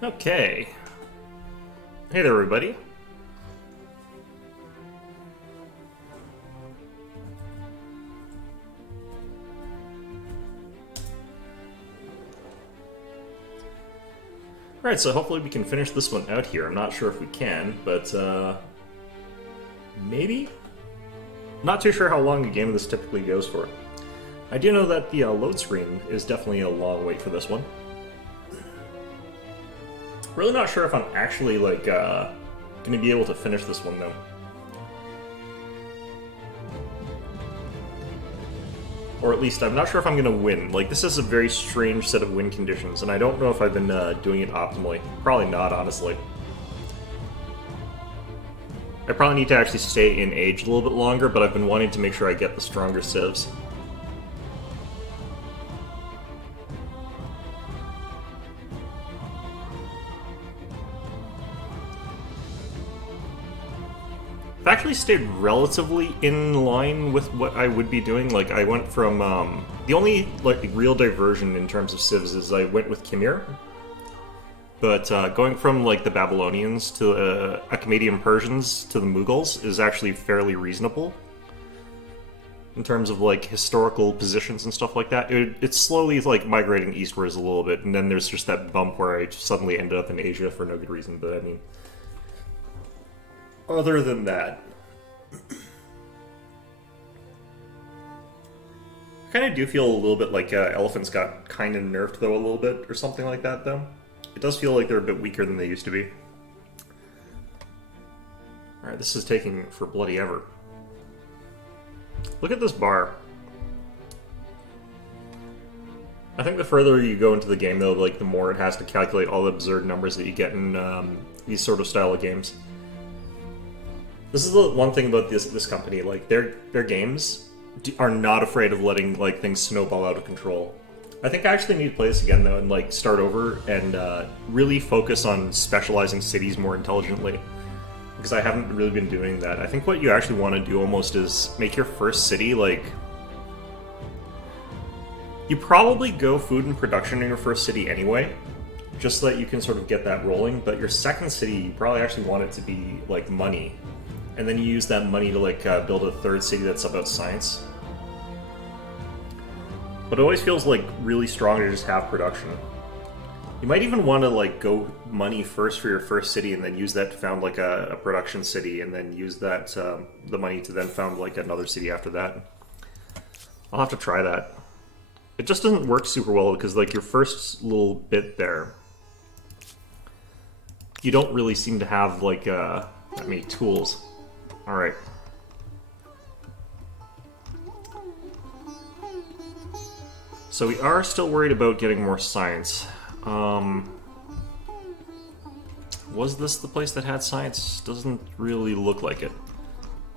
Okay. Hey there, everybody. Alright, so hopefully we can finish this one out here. I'm not sure if we can, but, maybe? Not too sure how long a game of this typically goes for. I do know that the load screen is definitely a long wait for this one. Really not sure if I'm actually, like, gonna be able to finish this one, though. Or at least, I'm not sure if I'm gonna win. Like, this is a very strange set of win conditions, and I don't know if I've been doing it optimally. Probably not, honestly. I probably need to actually stay in age a little bit longer, but I've been wanting to make sure I get the stronger civs. I've actually stayed relatively in line with what I would be doing. Like, I went from, the only, like, real diversion in terms of civs is I went with Khmer. But going from, like, the Babylonians to Achaemenian Persians to the Mughals is actually fairly reasonable. In terms of, like, historical positions and stuff like that. It's slowly, like, migrating eastwards a little bit, and then there's just that bump where I suddenly ended up in Asia for no good reason, but I mean... Other than that... I kind of do feel a little bit like elephants got kind of nerfed, though, a little bit, or something like that, though. It does feel like they're a bit weaker than they used to be. Alright, this is taking for bloody ever. Look at this bar. I think the further you go into the game, though, like, the more it has to calculate all the absurd numbers that you get in these sort of style of games. This is the one thing about this company, like, their games are not afraid of letting, like, things snowball out of control. I think I actually need to play this again, though, and, like, start over and really focus on specializing cities more intelligently. Because I haven't really been doing that. I think what you actually want to do almost is make your first city, like... You probably go food and production in your first city anyway, just so that you can sort of get that rolling, but your second city, you probably actually want it to be, like, money. And then you use that money to, like, build a third city that's about science. But it always feels, like, really strong to just have production. You might even want to, like, go money first for your first city and then use that to found, like, a production city, and then use that, the money to then found, like, another city after that. I'll have to try that. It just doesn't work super well, because, like, your first little bit there, you don't really seem to have, like, that many tools. Alright. So we are still worried about getting more science. Was this the place that had science? Doesn't really look like it.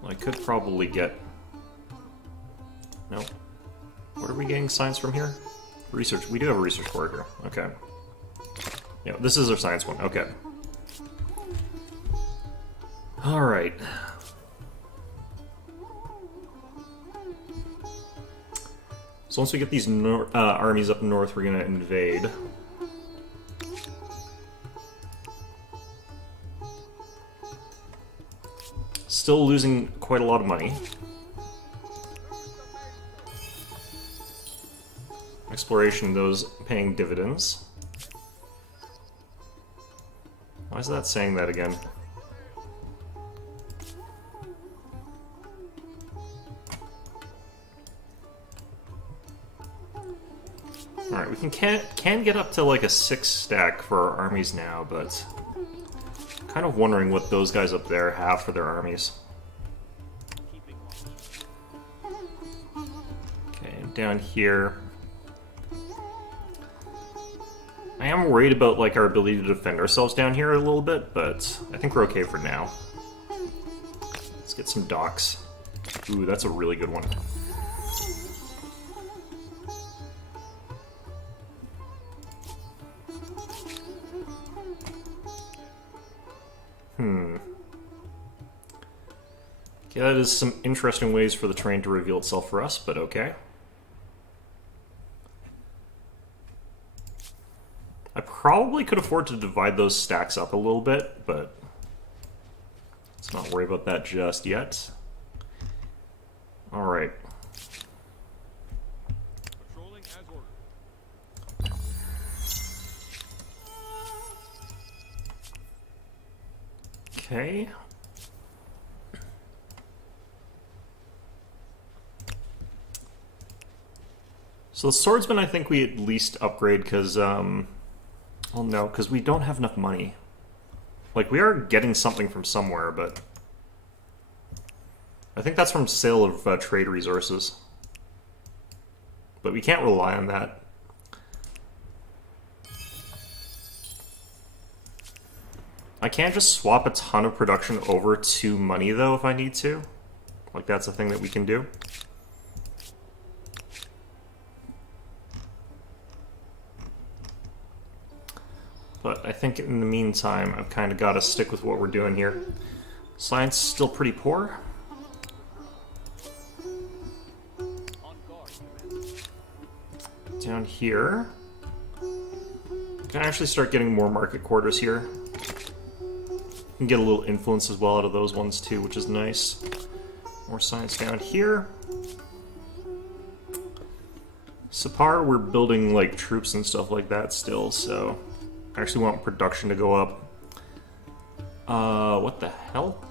I could probably get... Nope. Where are we getting science from here? Research. We do have a research board here. Okay. Yeah, this is our science one. Okay. Alright. So once we get these armies up north, we're gonna invade. Still losing quite a lot of money. Exploration, those paying dividends. Why is that saying that again? Alright, we can get up to like a 6 stack for our armies now, but kind of wondering what those guys up there have for their armies. Okay, down here. I am worried about like our ability to defend ourselves down here a little bit, but I think we're okay for now. Let's get some docks. Ooh, that's a really good one. Okay, that is some interesting ways for the terrain to reveal itself for us, but okay. I probably could afford to divide those stacks up a little bit, but let's not worry about that just yet. Alright. Patrolling as ordered. Okay. So the swordsman, I think we at least upgrade because, well, no, because we don't have enough money. Like, we are getting something from somewhere, but I think that's from sale of trade resources. But we can't rely on that. I can't just swap a ton of production over to money, though, if I need to. Like, that's a thing that we can do. But I think in the meantime, I've kind of got to stick with what we're doing here. Science is still pretty poor. Down here, I can actually start getting more market quarters here. Can get a little influence as well out of those ones too, which is nice. More science down here. Sapar, we're building like troops and stuff like that still, so I actually want production to go up. What the hell?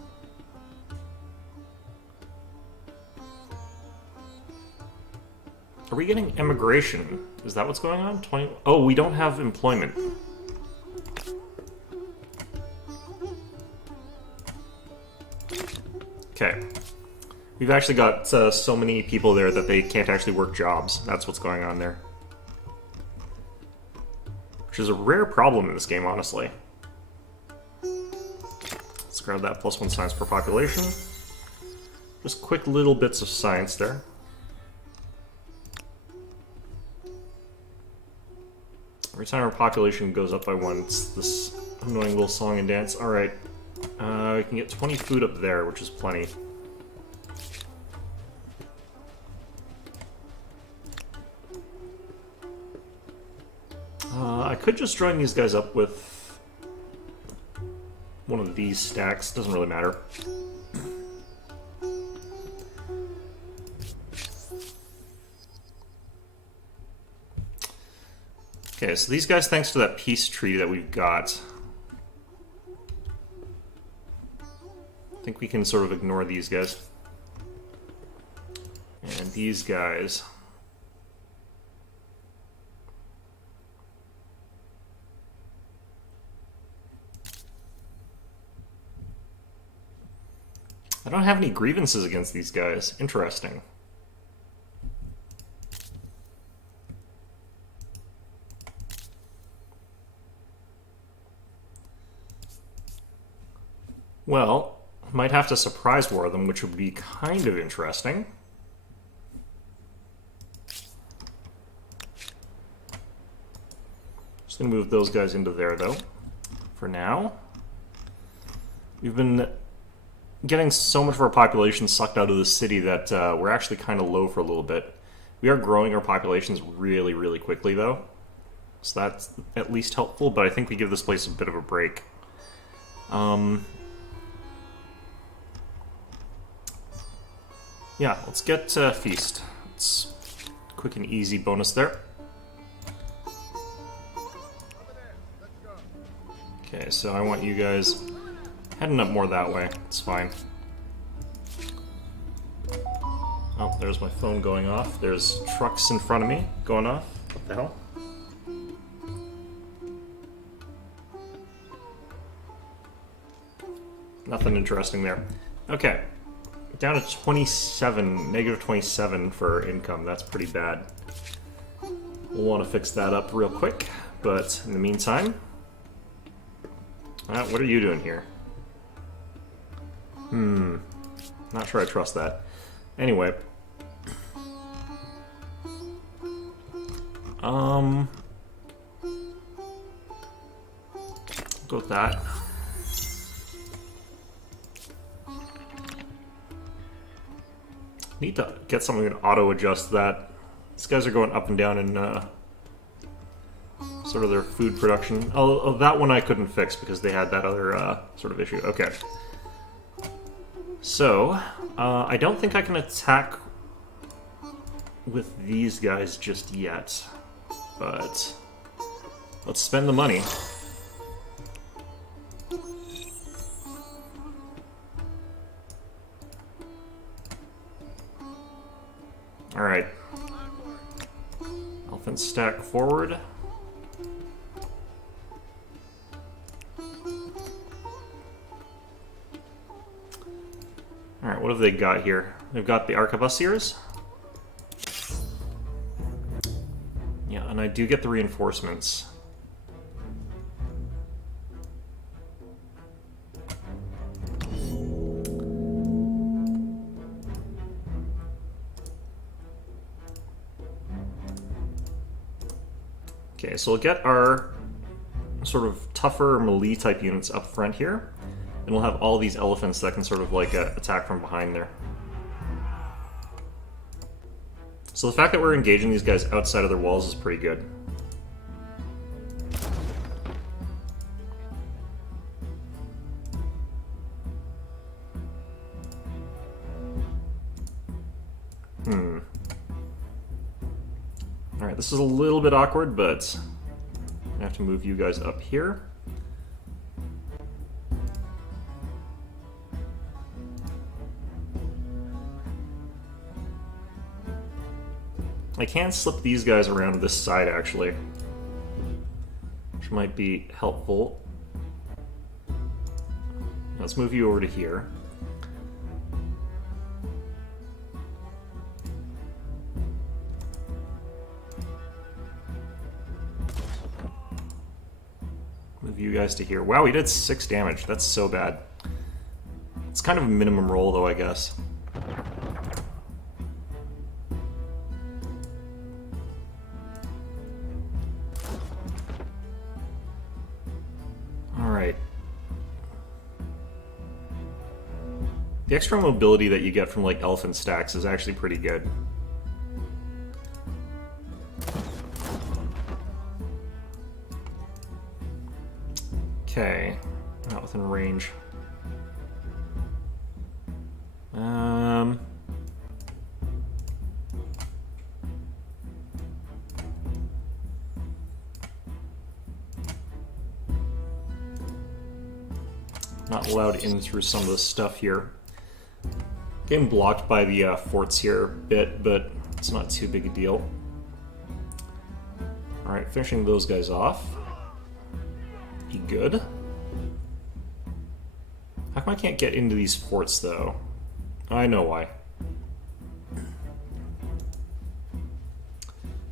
Are we getting immigration? Is that what's going on? 20. Oh, we don't have employment. Okay. We've actually got so many people there that they can't actually work jobs. That's what's going on there. Which is a rare problem in this game, honestly. Let's grab that +1 science per population. Just quick little bits of science there. Every time our population goes up by 1, it's this annoying little song and dance. Alright. We can get 20 food up there, which is plenty. I could just join these guys up with one of these stacks. Doesn't really matter. Okay, so these guys, thanks to that peace treaty that we've got, I think we can sort of ignore these guys. And these guys. I don't have any grievances against these guys. Interesting. Well, might have to surprise war them, which would be kind of interesting. Just gonna move those guys into there, though, for now. We've been getting so much of our population sucked out of the city that we're actually kind of low for a little bit. We are growing our populations really, really quickly, though. So that's at least helpful, but I think we give this place a bit of a break. Yeah, let's get Feast. It's quick and easy bonus there. Okay, so I want you guys heading up more that way. It's fine. Oh, there's my phone going off. There's trucks in front of me going off. What the hell? Nothing interesting there. Okay. Down to 27, negative 27 for income. That's pretty bad. We'll want to fix that up real quick. But in the meantime, what are you doing here? Not sure I trust that. Anyway. Go with that. Need to get something to auto-adjust that. These guys are going up and down in sort of their food production. Oh, that one I couldn't fix because they had that other sort of issue. Okay. So, I don't think I can attack with these guys just yet, but let's spend the money. Alright. Elephant stack forward. Alright, what have they got here? They've got the arquebusiers. Yeah, and I do get the reinforcements. Okay, so we'll get our sort of tougher melee type units up front here, and we'll have all these elephants that can sort of like attack from behind there. So the fact that we're engaging these guys outside of their walls is pretty good. Alright, this is a little bit awkward, but I have to move you guys up here. I can slip these guys around to this side, actually, which might be helpful. Let's move you over to here. Move you guys to here. Wow, we did 6 damage. That's so bad. It's kind of a minimum roll, though, I guess. Alright. The extra mobility that you get from, like, elephant stacks is actually pretty good. Okay, not within range. Not allowed in through some of the stuff here. Getting blocked by the forts here a bit, but it's not too big a deal. Alright, finishing those guys off. Be good. How come I can't get into these forts, though? I know why.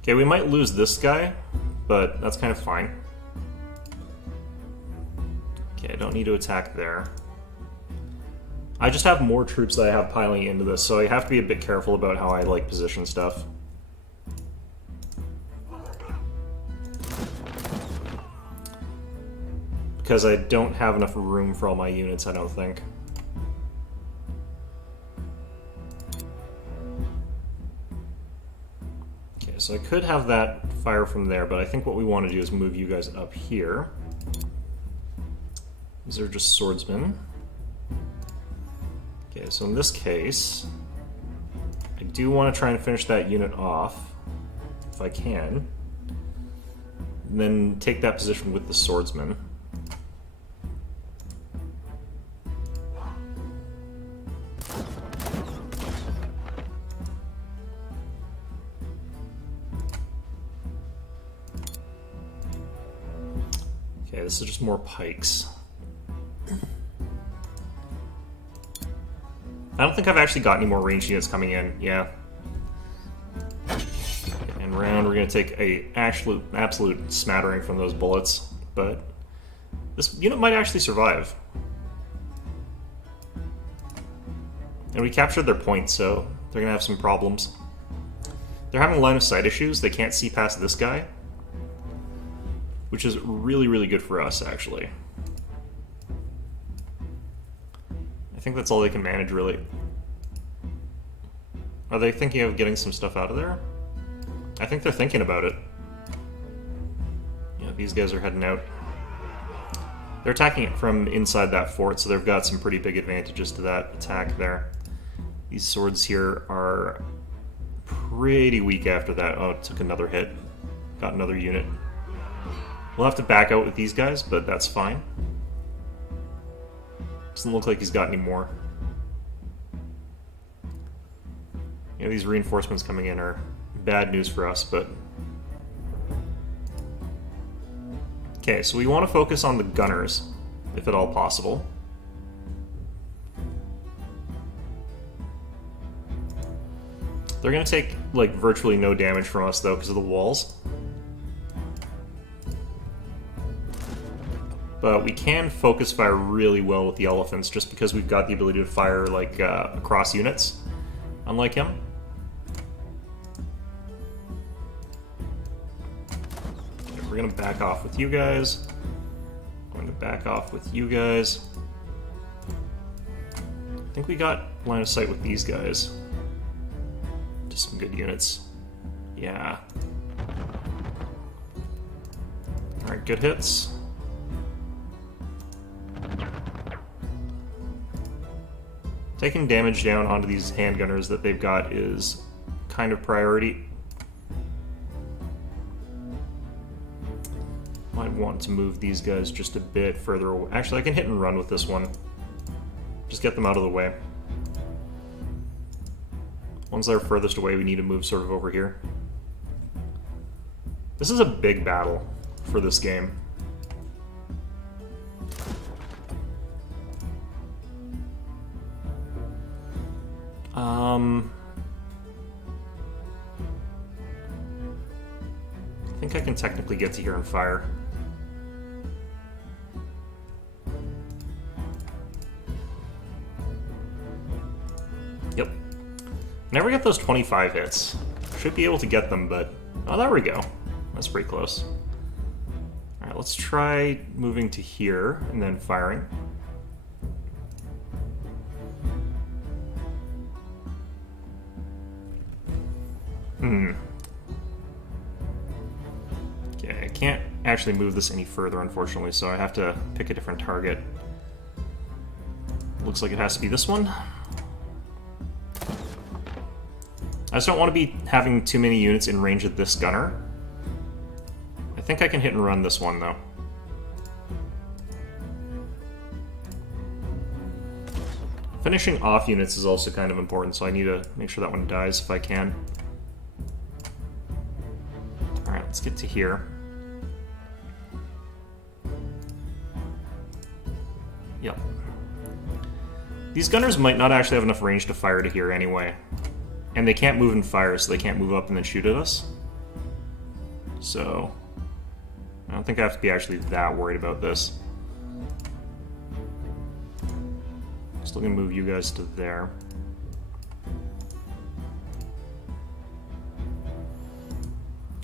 Okay, we might lose this guy, but that's kind of fine. Okay, I don't need to attack there. I just have more troops that I have piling into this, so I have to be a bit careful about how I, like, position stuff. Because I don't have enough room for all my units, I don't think. Okay, so I could have that fire from there, but I think what we want to do is move you guys up here. These are just swordsmen. Okay, so in this case, I do want to try and finish that unit off, if I can. And then take that position with the swordsman. Okay, this is just more pikes. I don't think I've actually got any more ranged units coming in. Yeah. And round, we're going to take a absolute smattering from those bullets, but this unit might actually survive. And we captured their point, so they're going to have some problems. They're having line of sight issues. They can't see past this guy, which is really, really good for us, actually. I think that's all they can manage, really. Are they thinking of getting some stuff out of there? I think they're thinking about it. Yeah, these guys are heading out. They're attacking it from inside that fort, so they've got some pretty big advantages to that attack there. These swords here are pretty weak after that. Oh, it took another hit. Got another unit. We'll have to back out with these guys, but that's fine. Doesn't look like he's got any more. You know, these reinforcements coming in are bad news for us, but... Okay, so we want to focus on the gunners, if at all possible. They're going to take, like, virtually no damage from us, though, because of the walls. But we can focus fire really well with the elephants, just because we've got the ability to fire, like, across units, unlike him. Okay, we're going to back off with you guys. Going to back off with you guys. I think we got line of sight with these guys. Just some good units. Yeah. Alright, good hits. Taking damage down onto these handgunners that they've got is kind of priority. Might want to move these guys just a bit further away. Actually, I can hit and run with this one. Just get them out of the way. Ones that are furthest away, we need to move sort of over here. This is a big battle for this game. I think I can technically get to here and fire. Yep. Never get those 25 hits. Should be able to get them, but... Oh, there we go. That's pretty close. Alright, let's try moving to here and then firing. Okay, I can't actually move this any further, unfortunately, so I have to pick a different target. Looks like it has to be this one. I just don't want to be having too many units in range of this gunner. I think I can hit and run this one, though. Finishing off units is also kind of important, so I need to make sure that one dies if I can. Alright, let's get to here. Yep. These gunners might not actually have enough range to fire to here anyway. And they can't move and fire, so they can't move up and then shoot at us. So... I don't think I have to be actually that worried about this. Still gonna move you guys to there.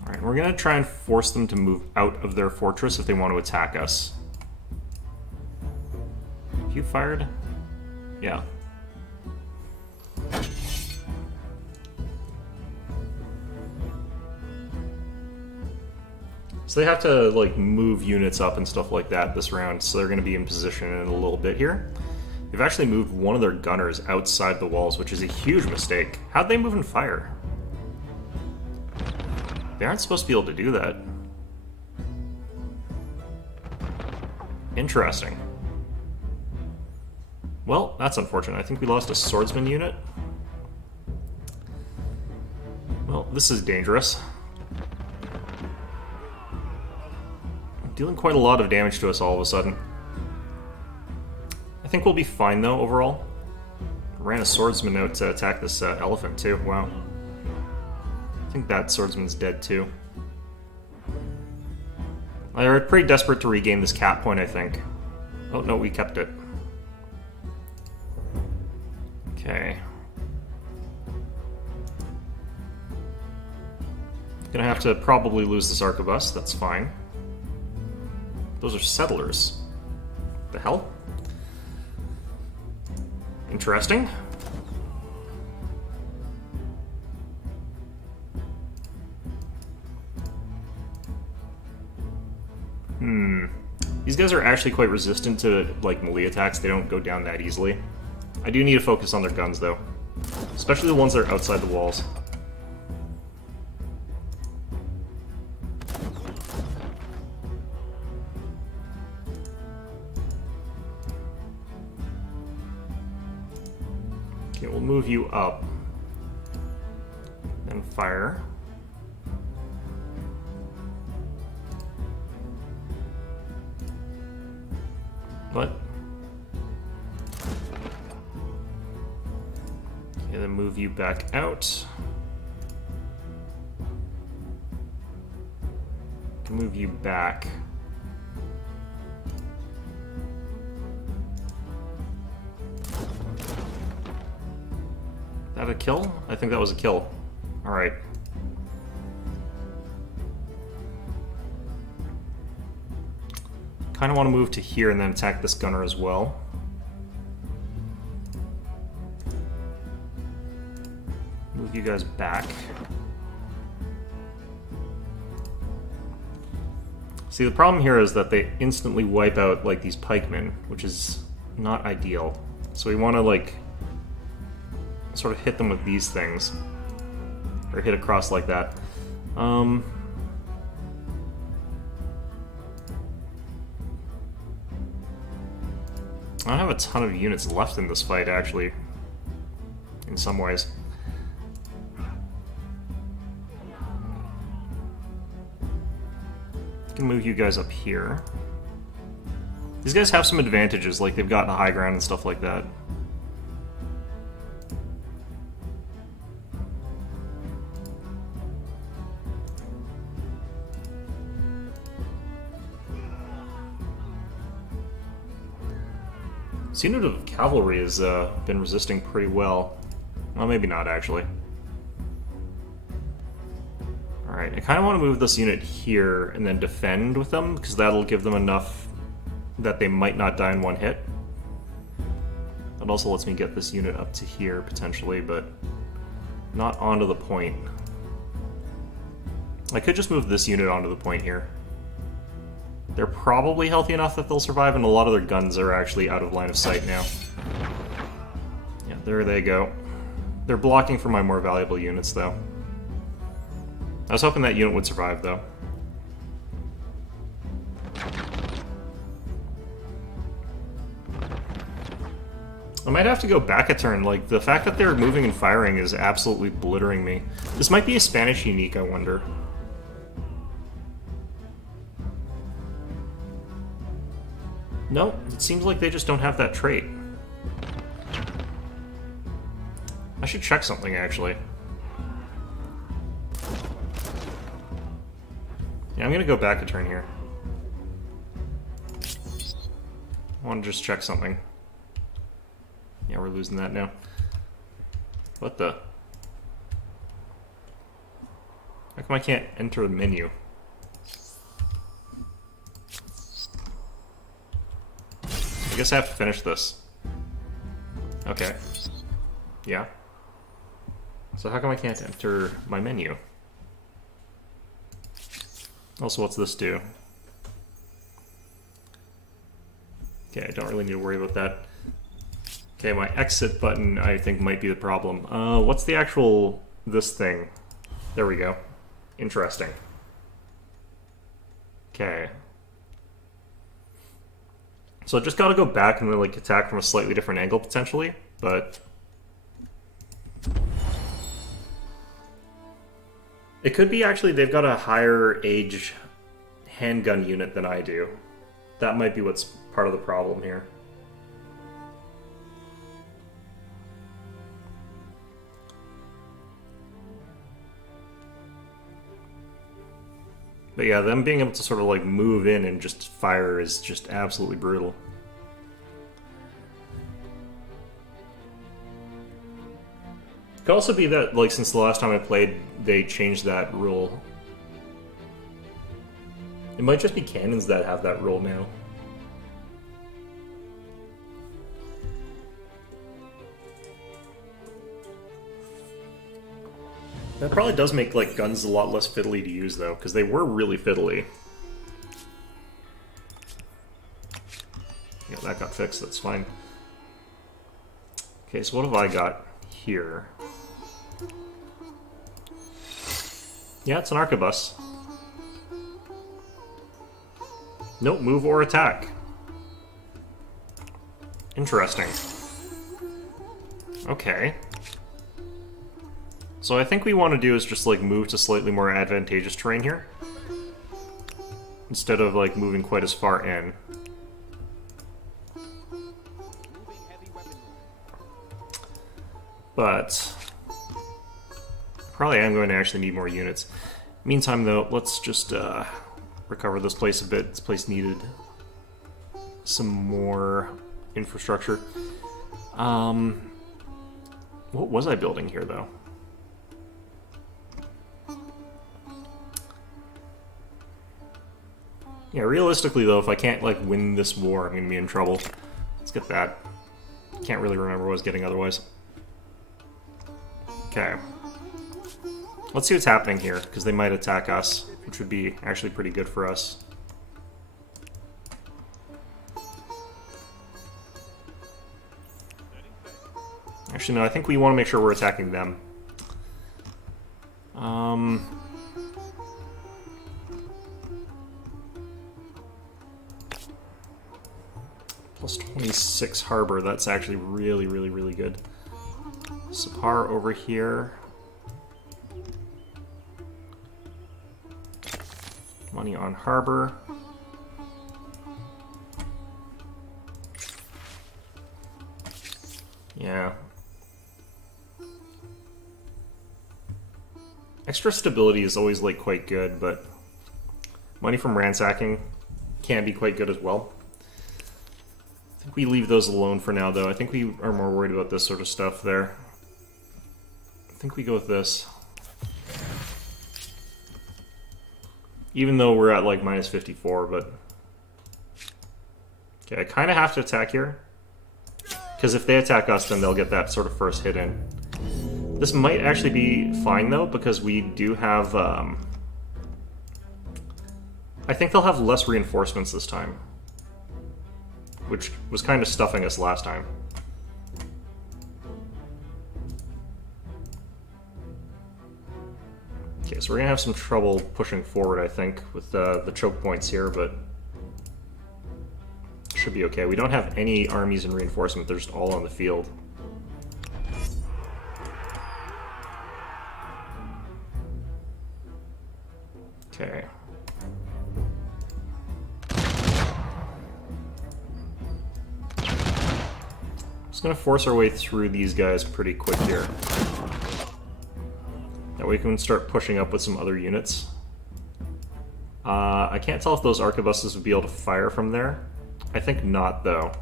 Alright, we're gonna try and force them to move out of their fortress if they want to attack us. Have you fired? Yeah. So they have to, like, move units up and stuff like that this round, so they're going to be in position in a little bit here. They've actually moved one of their gunners outside the walls, which is a huge mistake. How'd they move and fire? They aren't supposed to be able to do that. Interesting. Well, that's unfortunate. I think we lost a swordsman unit. Well, this is dangerous. Dealing quite a lot of damage to us all of a sudden. I think we'll be fine, though, overall. Ran a swordsman out to attack this elephant, too. Wow. I think that swordsman's dead, too. They're pretty desperate to regain this cap point, I think. Oh, no, we kept it. Okay. Gonna have to probably lose this arquebus, that's fine. Those are settlers. The hell? Interesting. These guys are actually quite resistant to, like, melee attacks. They don't go down that easily. I do need to focus on their guns, though. Especially the ones that are outside the walls. Okay, we'll move you up. And fire. What? Okay, then move you back out. Move you back. That a kill? I think that was a kill. Alright. Kind of want to move to here and then attack this gunner as well. Move you guys back. See, the problem here is that they instantly wipe out, like, these pikemen, which is not ideal. So we want to, like, sort of hit them with these things. Or hit across like that. I don't have a ton of units left in this fight, actually. In some ways. I can move you guys up here. These guys have some advantages, like they've got the high ground and stuff like that. This unit of cavalry has been resisting pretty well. Well, maybe not, actually. Alright, I kind of want to move this unit here and then defend with them, because that'll give them enough that they might not die in one hit. It also lets me get this unit up to here, potentially, but not onto the point. I could just move this unit onto the point here. They're probably healthy enough that they'll survive, and a lot of their guns are actually out of line of sight now. Yeah, there they go. They're blocking for my more valuable units, though. I was hoping that unit would survive, though. I might have to go back a turn. Like, the fact that they're moving and firing is absolutely blittering me. This might be a Spanish unique, I wonder. No, it seems like they just don't have that trait. I should check something, actually. Yeah, I'm gonna go back a turn here. I want to just check something. Yeah, we're losing that now. What the? How come I can't enter the menu? I guess I have to finish this. Okay. Yeah. So how come I can't enter my menu? Also, what's this do? Okay, I don't really need to worry about that. Okay, my exit button, I think, might be the problem. What's the actual... this thing? There we go. Interesting. Okay. So I just gotta go back and then, like, attack from a slightly different angle, potentially, but... it could be, actually, they've got a higher age handgun unit than I do. That might be what's part of the problem here. But yeah, them being able to sort of like move in and just fire is just absolutely brutal. It could also be that, like, since the last time I played, they changed that rule. It might just be cannons that have that rule now. That probably does make, like, guns a lot less fiddly to use, though, because they were really fiddly. Yeah, that got fixed, that's fine. Okay, so what have I got here? Yeah, it's an arquebus. Nope, move or attack. Interesting. Okay. So I think we want to do is just like move to slightly more advantageous terrain here. Instead of like moving quite as far in. But probably am going to actually need more units. Meantime though, let's just recover this place a bit. This place needed some more infrastructure. What was I building here though? Yeah, realistically though, if I can't like win this war, I'm gonna be in trouble. Let's get that. Can't really remember what I was getting otherwise. Okay. Let's see what's happening here, because they might attack us, which would be actually pretty good for us. Actually, no, I think we want to make sure we're attacking them. Plus 26 harbor, that's actually really, really, really good. Sapar over here. Money on harbor. Yeah. Extra stability is always like quite good, but money from ransacking can be quite good as well. I think we leave those alone for now though. I think we are more worried about this sort of stuff there. I think we go with this. Even though we're at like minus 54, but... Okay, I kind of have to attack here. Because if they attack us, then they'll get that sort of first hit in. This might actually be fine though, because we do have... I think they'll have less reinforcements this time. Which was kind of stuffing us last time. Okay, so we're gonna have some trouble pushing forward, I think, with the choke points here, but should be okay. We don't have any armies in reinforcement, they're just all on the field. Okay. Just gonna force our way through these guys pretty quick here. That way we can start pushing up with some other units. I can't tell if those arquebuses would be able to fire from there. I think not, though.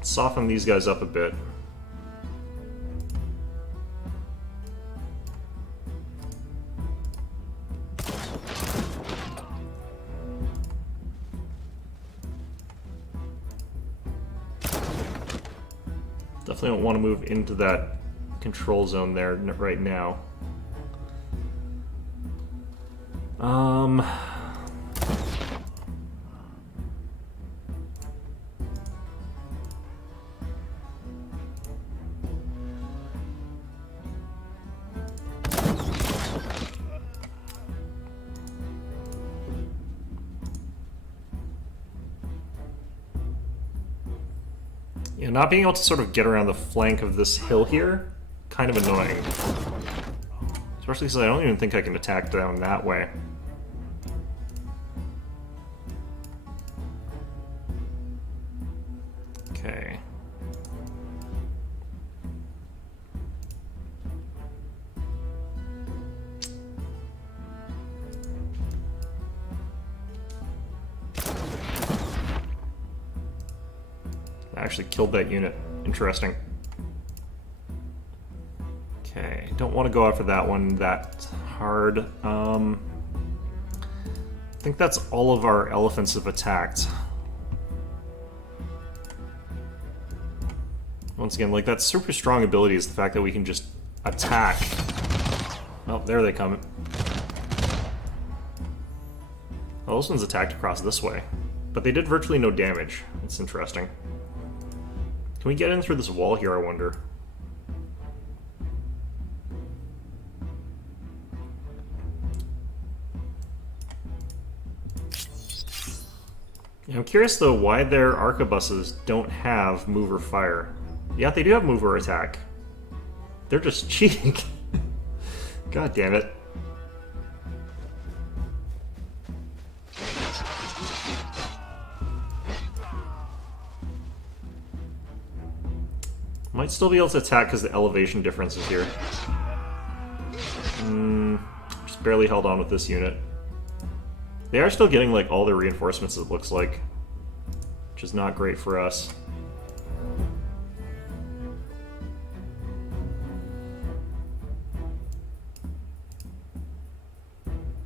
Soften these guys up a bit. Definitely don't want to move into that control zone there right now. Yeah, not being able to sort of get around the flank of this hill here, kind of annoying. Especially because I don't even think I can attack down that way. Okay. I actually killed that unit. Interesting. Okay, don't want to go after that one that hard. I think that's all of our elephants have attacked. Once again, like, that super strong ability is the fact that we can just attack. Oh, there they come. Oh, those ones attacked across this way. But they did virtually no damage. That's interesting. Can we get in through this wall here, I wonder? I'm curious, though, why their arquebuses don't have move or fire. Yeah, they do have move or attack. They're just cheating. God damn it. Might still be able to attack because the elevation difference is here. Just barely held on with this unit. They are still getting, like, all their reinforcements, it looks like. Which is not great for us.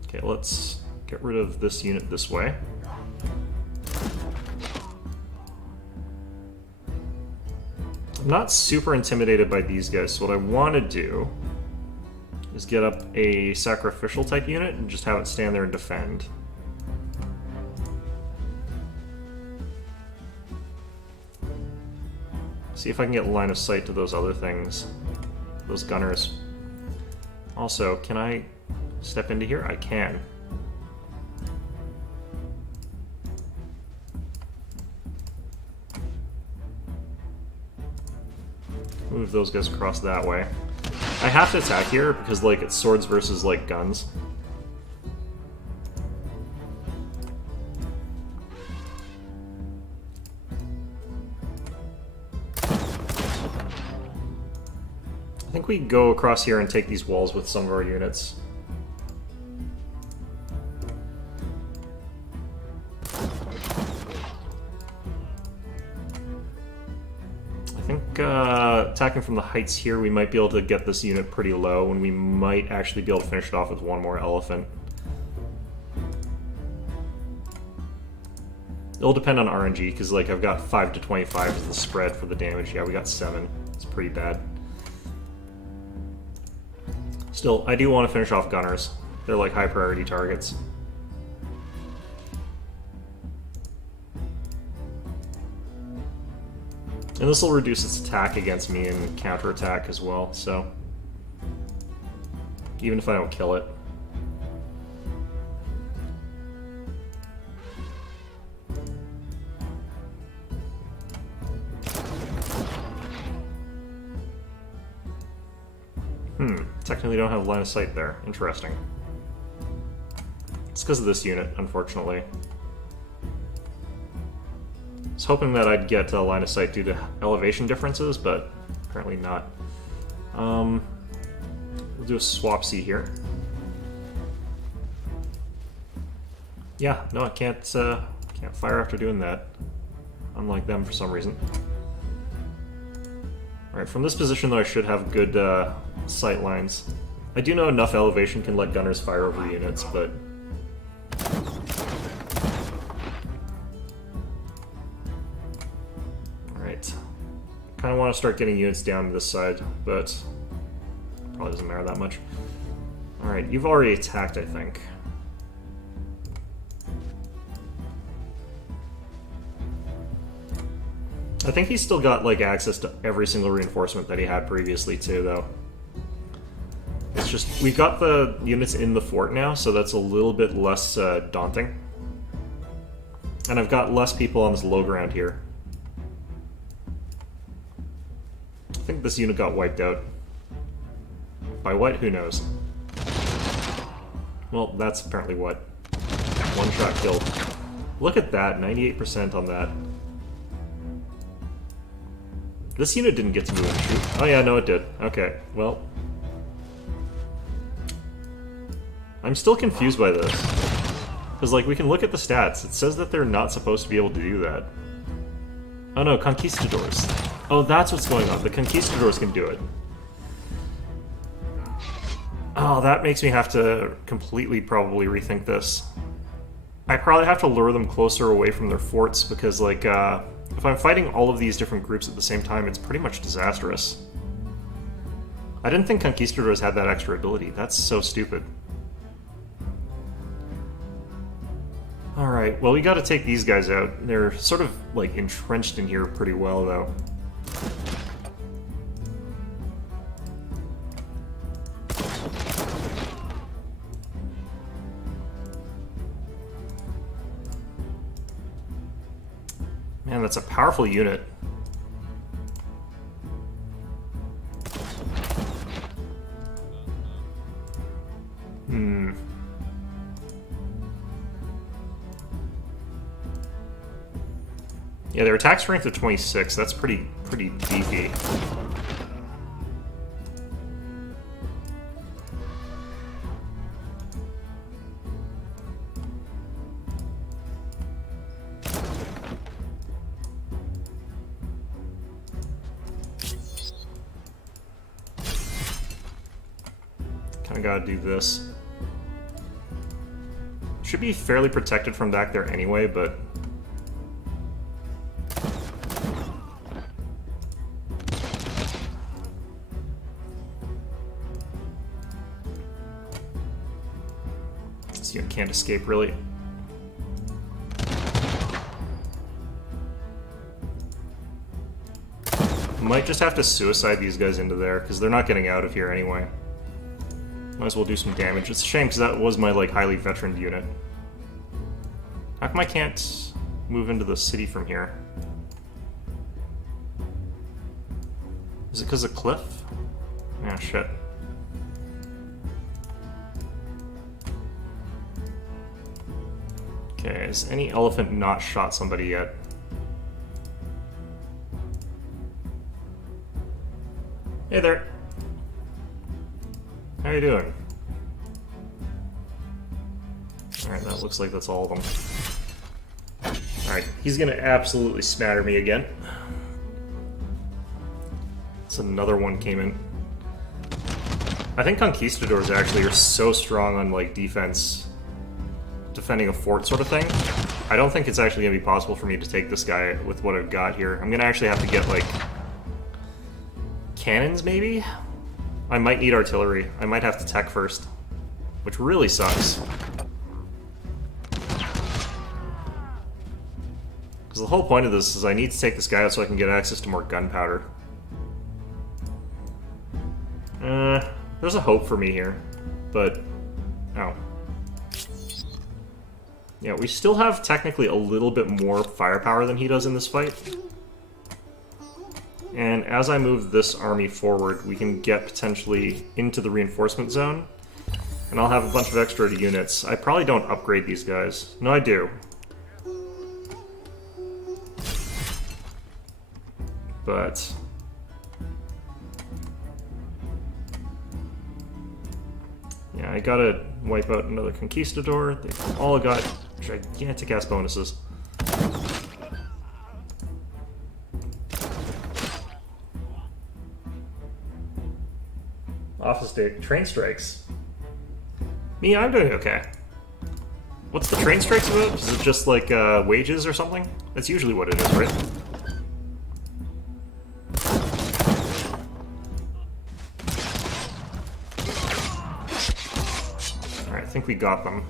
Okay, let's get rid of this unit this way. I'm not super intimidated by these guys, so what I want to do is get up a sacrificial type unit and just have it stand there and defend. See if I can get line of sight to those other things, those gunners. Also, can I step into here? I can. Move those guys across that way. I have to attack here because, like, it's swords versus, like, guns. I think we go across here and take these walls with some of our units. I think attacking from the heights here, we might be able to get this unit pretty low, and we might actually be able to finish it off with one more elephant. It'll depend on RNG, because, like, I've got 5 to 25 as the spread for the damage. Yeah, we got 7. It's pretty bad. Still, I do want to finish off gunners. They're, like, high priority targets. And this will reduce its attack against me and counterattack as well, so... even if I don't kill it. Technically don't have line of sight there. Interesting. It's because of this unit, unfortunately. I was hoping that I'd get a line of sight due to elevation differences, but apparently not. We'll do a swap C here. Yeah, no, I can't fire after doing that. Unlike them for some reason. Alright, from this position though I should have good sight lines. I do know enough elevation can let gunners fire over units, but... Alright. Kinda want to start getting units down to this side, but... probably doesn't matter that much. Alright, you've already attacked, I think. I think he's still got, like, access to every single reinforcement that he had previously, too, though. It's just, we've got the units in the fort now, so that's a little bit less daunting. And I've got less people on this low ground here. I think this unit got wiped out. By what? Who knows? Well, that's apparently what. One-shot kill. Look at that, 98% on that. This unit didn't get to move and shoot. Oh yeah, no it did. Okay, well. I'm still confused by this. Because, like, we can look at the stats. It says that they're not supposed to be able to do that. Oh no, conquistadors. Oh, that's what's going on. The conquistadors can do it. Oh, that makes me have to completely probably rethink this. I probably have to lure them closer away from their forts because, like, if I'm fighting all of these different groups at the same time, it's pretty much disastrous. I didn't think conquistadors had that extra ability. That's so stupid. Alright, well we gotta take these guys out. They're sort of, like, entrenched in here pretty well, though. Man, that's a powerful unit. Yeah, their attack strength of 26, that's pretty beefy. Kinda gotta do this. Should be fairly protected from back there anyway, but... You can't escape, really. Might just have to suicide these guys into there, because they're not getting out of here anyway. Might as well do some damage. It's a shame, because that was my, like, highly veteran unit. How come I can't move into the city from here? Is it because of cliff? Ah, shit. Okay, has any elephant not shot somebody yet? Hey there. How you doing? Alright, that looks like that's all of them. Alright, he's gonna absolutely smatter me again. So another one came in. I think conquistadors actually are so strong on, like, defense, defending a fort sort of thing. I don't think it's actually going to be possible for me to take this guy with what I've got here. I'm going to actually have to get, like, cannons, maybe? I might need artillery. I might have to tech first, which really sucks. Because the whole point of this is I need to take this guy out so I can get access to more gunpowder. There's a hope for me here, but... oh. Yeah, we still have technically a little bit more firepower than he does in this fight. And as I move this army forward, we can get potentially into the reinforcement zone. And I'll have a bunch of extra units. I probably don't upgrade these guys. No, I do. But... yeah, I gotta wipe out another conquistador. They've all got gigantic ass bonuses. Office day train strikes. Me, I'm doing okay. What's the train strikes about? Is it just like wages or something? That's usually what it is, right? I think we got them.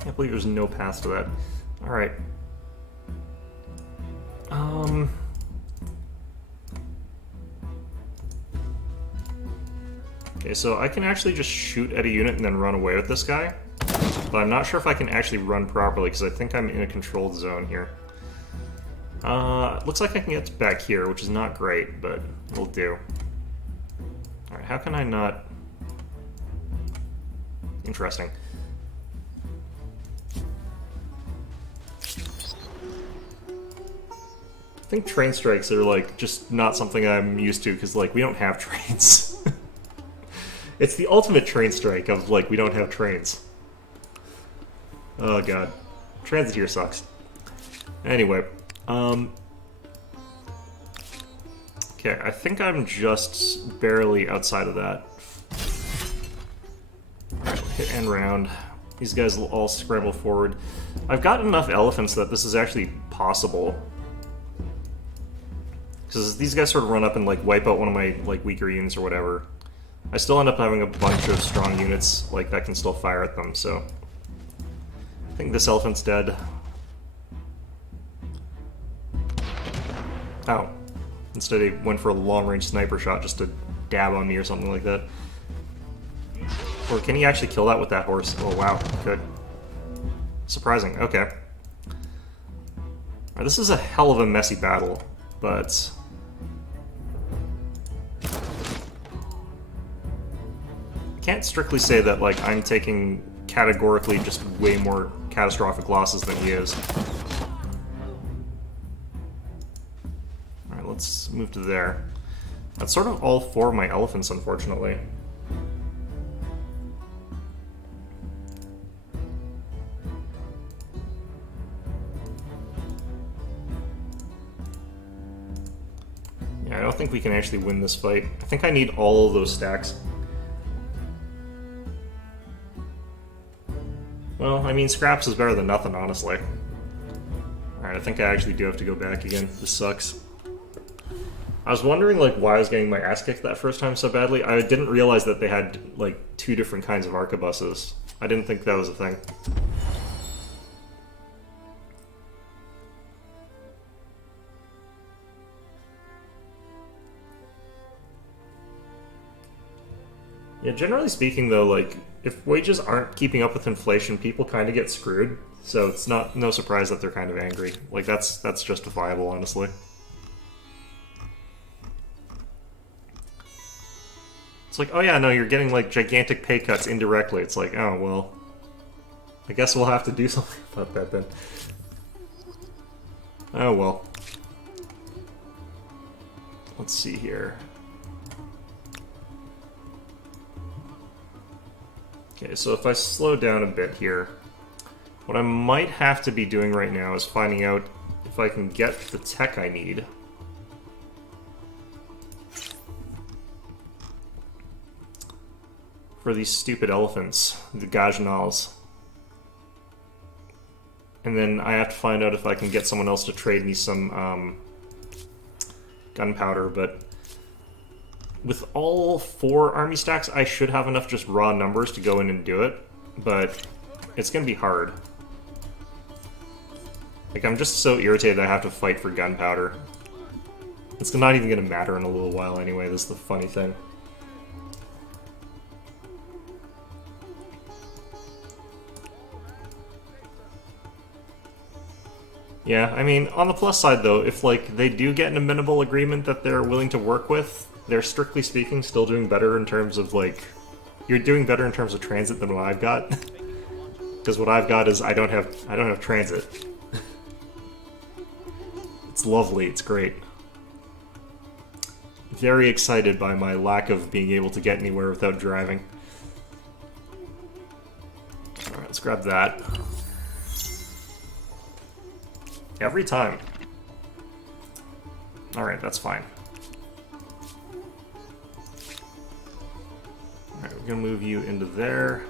Can't believe there's no path to that. Alright. Okay, so I can actually just shoot at a unit and then run away with this guy. But I'm not sure if I can actually run properly, because I think I'm in a controlled zone here. Looks like I can get back here, which is not great, but it'll do. Alright, how can I not... interesting. I think train strikes are, like, just not something I'm used to, because, like, we don't have trains. It's the ultimate train strike of, like, we don't have trains. Oh, God. Transit here sucks. Anyway, okay, I think I'm just barely outside of that. Alright, hit end round. These guys will all scramble forward. I've got enough elephants that this is actually possible. Because these guys sort of run up and, like, wipe out one of my, like, weaker units or whatever. I still end up having a bunch of strong units like that can still fire at them, so I think this elephant's dead. Oh. Instead he went for a long-range sniper shot just to dab on me or something like that. Or can he actually kill that with that horse? Oh wow, good. Surprising, okay. Alright, this is a hell of a messy battle, but... I can't strictly say that, like, I'm taking categorically just way more catastrophic losses than he is. Alright, let's move to there. That's sort of all four of my elephants, unfortunately. Yeah, I don't think we can actually win this fight. I think I need all of those stacks. Well, I mean, scraps is better than nothing, honestly. Alright, I think I actually do have to go back again. This sucks. I was wondering, like, why I was getting my ass kicked that first time so badly. I didn't realize that they had, like, two different kinds of arquebuses. I didn't think that was a thing. Yeah, generally speaking, though, like, if wages aren't keeping up with inflation, people kind of get screwed. So it's no surprise that they're kind of angry. Like, that's justifiable, honestly. It's like, oh yeah, no, you're getting, like, gigantic pay cuts indirectly. It's like, oh, well, I guess we'll have to do something about that then. Oh, well. Let's see here. Okay, so if I slow down a bit here, what I might have to be doing right now is finding out if I can get the tech I need. For these stupid elephants, the Gajnals. And then I have to find out if I can get someone else to trade me some gunpowder, but with all four army stacks, I should have enough just raw numbers to go in and do it, but it's gonna be hard. Like, I'm just so irritated I have to fight for gunpowder. It's not even gonna matter in a little while anyway, this is the funny thing. Yeah, I mean, on the plus side though, if, like, they do get an amenable agreement that they're willing to work with, they're, strictly speaking, still doing better in terms of, like... You're doing better in terms of transit than what I've got. Because what I've got is I don't have transit. It's lovely, it's great. Very excited by my lack of being able to get anywhere without driving. Alright, let's grab that. Every time. Alright, that's fine. Alright, we're gonna move you into there.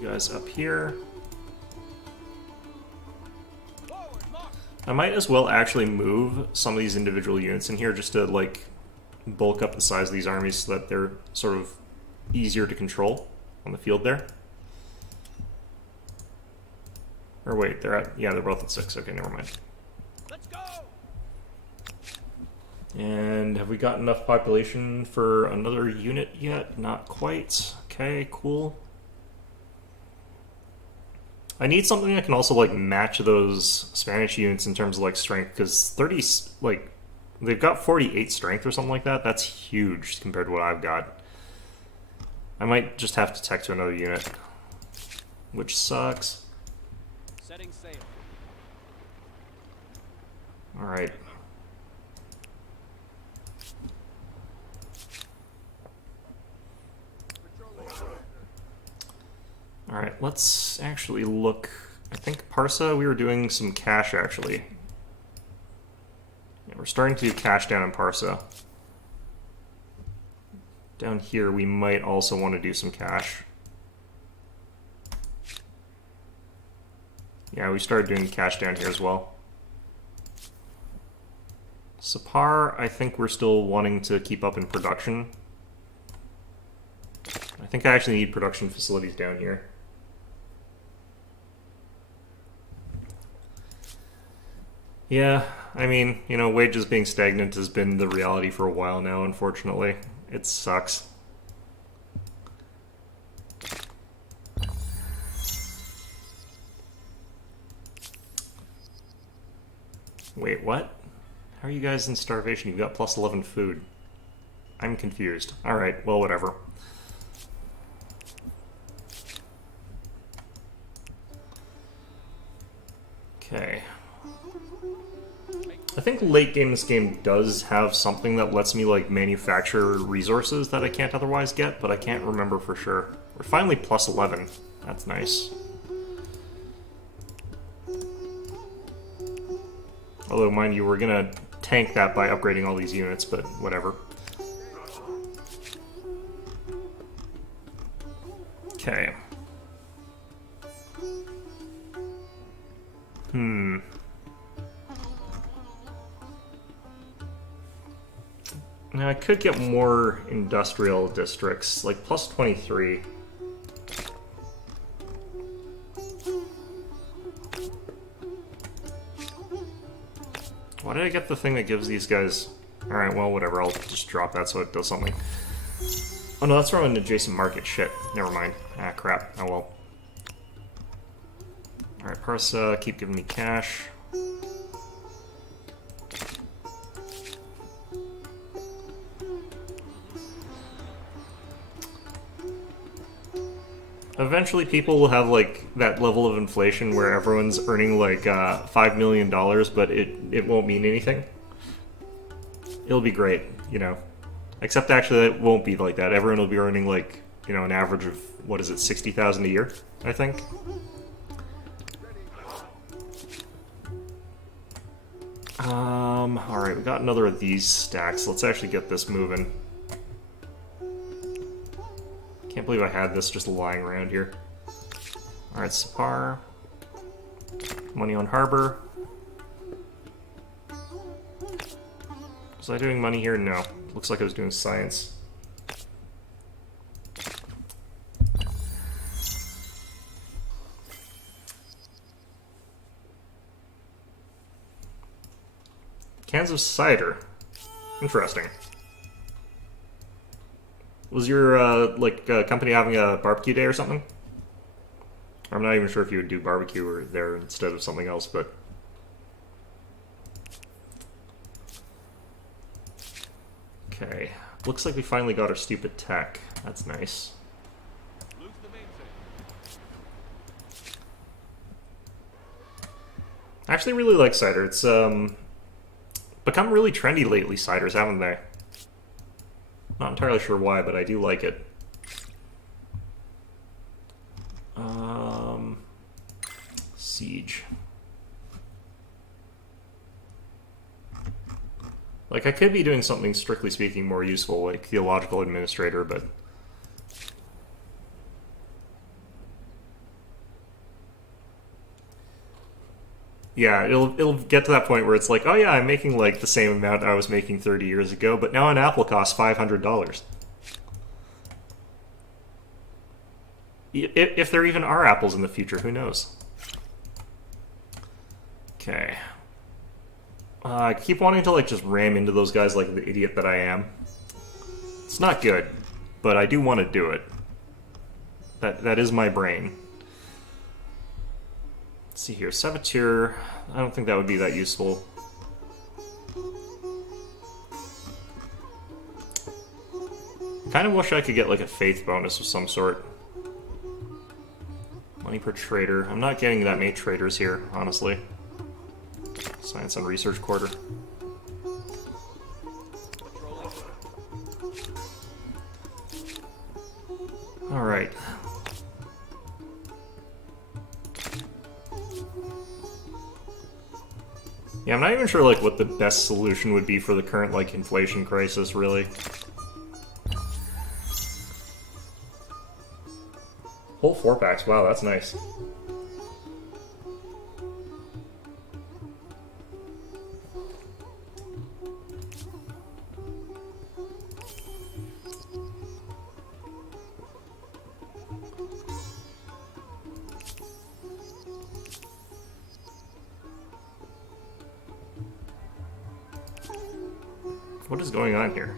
You guys up here. I might as well actually move some of these individual units in here just to, like, bulk up the size of these armies so that they're sort of easier to control on the field there. Or wait, they're at, yeah, they're both at 6. Okay, never mind. Let's go. And have we got enough population for another unit yet? Not quite. Okay, cool. I need something that can also, like, match those Spanish units in terms of, like, strength, because 30, like, they've got 48 strength or something like that. That's huge compared to what I've got. I might just have to tech to another unit, which sucks. Setting sail. All right. All right, let's actually look. I think Parsa, we were doing some cash, actually. Yeah, we're starting to do cash down in Parsa. Down here, we might also want to do some cash. Yeah, we started doing cash down here as well. Sapar, I think we're still wanting to keep up in production. think I actually need production facilities down here. Yeah, I mean, you know, wages being stagnant has been the reality for a while now, unfortunately. It sucks. Wait, what? How are you guys in starvation? You've got plus 11 food. I'm confused. Alright, well, whatever. Okay. I think late game this game does have something that lets me, like, manufacture resources that I can't otherwise get, but I can't remember for sure. We're finally plus 11. That's nice. Although, mind you, we're gonna tank that by upgrading all these units, but whatever. Okay. Now I could get more industrial districts, like plus 23. Why did I get the thing that gives these guys... Alright, well, whatever, I'll just drop that so it does something. Oh no, that's from an adjacent market. Shit, never mind. Ah, crap. Oh well. Alright, Parsa, keep giving me cash. Eventually people will have, like, that level of inflation where everyone's earning, like, $5 million, but it won't mean anything. It'll be great, you know. Except, actually, it won't be like that. Everyone will be earning, like, you know, an average of, what is it, 60,000 a year, I think? Alright, we got another of these stacks. Let's actually get this moving. Can't believe I had this just lying around here. Alright, Sapar. Money on Harbor. Was I doing money here? No. Looks like I was doing science. Cans of cider. Interesting. Was your, company having a barbecue day or something? I'm not even sure if you would do barbecue or there instead of something else, but... Okay. Looks like we finally got our stupid tech. That's nice. I actually really like cider. It's, become really trendy lately, ciders, haven't they? Not entirely sure why, but I do like it. Siege. Like, I could be doing something, strictly speaking, more useful, like Theological Administrator, but... Yeah, it'll get to that point where it's like, oh yeah, I'm making, like, the same amount I was making 30 years ago, but now an apple costs $500. If there even are apples in the future, who knows? Okay. I keep wanting to, like, just ram into those guys like the idiot that I am. It's not good, but I do want to do it. That is my brain. Let's see here, Saboteur. I don't think that would be that useful. Kind of wish I could get, like, a faith bonus of some sort. Money per trader. I'm not getting that many traders here, honestly. Science and Research Quarter. Alright. Yeah, I'm not even sure, like, what the best solution would be for the current, like, inflation crisis, really. Whole 4-packs, wow, that's nice. What is going on here?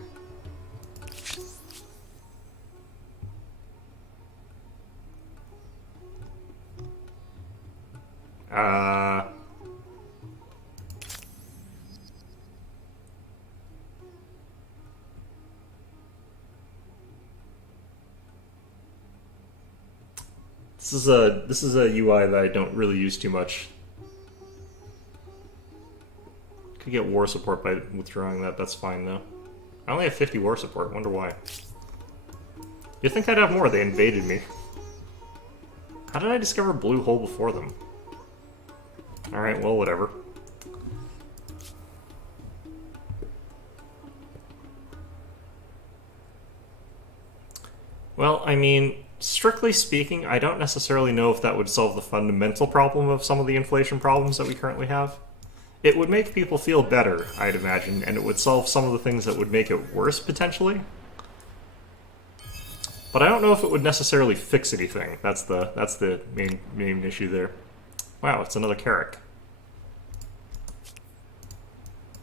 This is a UI that I don't really use too much. Could get war support by withdrawing that. That's fine though. I only have 50 war support. Wonder why. You'd think I'd have more. They invaded me. How did I discover Blue Hole before them? Alright, well, whatever. Well, I mean, strictly speaking, I don't necessarily know if that would solve the fundamental problem of some of the inflation problems that we currently have. It would make people feel better, I'd imagine, and it would solve some of the things that would make it worse, potentially. But I don't know if it would necessarily fix anything. That's the main issue there. Wow, it's another Carrack.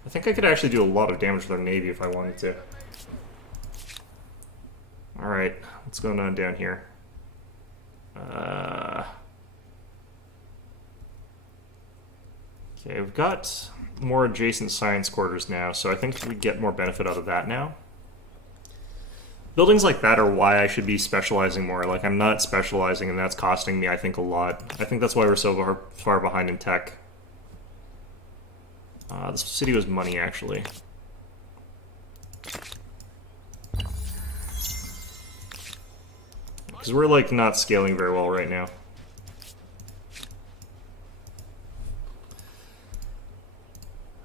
I think I could actually do a lot of damage to their navy if I wanted to. Alright, what's going on down here? Okay, we've got more adjacent science quarters now, so I think we get more benefit out of that now. Buildings like that are why I should be specializing more. Like, I'm not specializing, and that's costing me, I think, a lot. I think that's why we're so far behind in tech. This city was money, actually. Because we're, like, not scaling very well right now.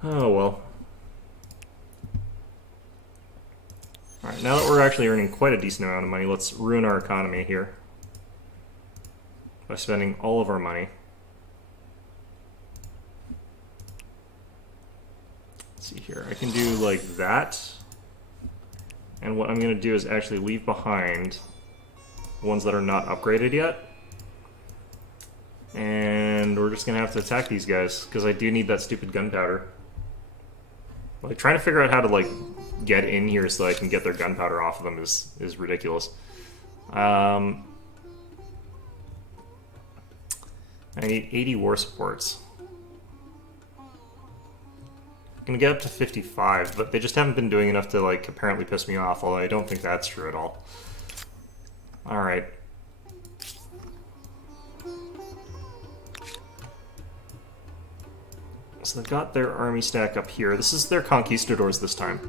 Oh, well. Alright, now that we're actually earning quite a decent amount of money, let's ruin our economy here. By spending all of our money. Let's see here, I can do like that. And what I'm going to do is actually leave behind ones that are not upgraded yet. And we're just going to have to attack these guys, because I do need that stupid gunpowder. Like, trying to figure out how to, like, get in here so I can get their gunpowder off of them is ridiculous. I need 80 war supports. I'm gonna get up to 55, but they just haven't been doing enough to, like, apparently piss me off, although I don't think that's true at all. Alright. So they've got their army stack up here. This is their conquistadors this time.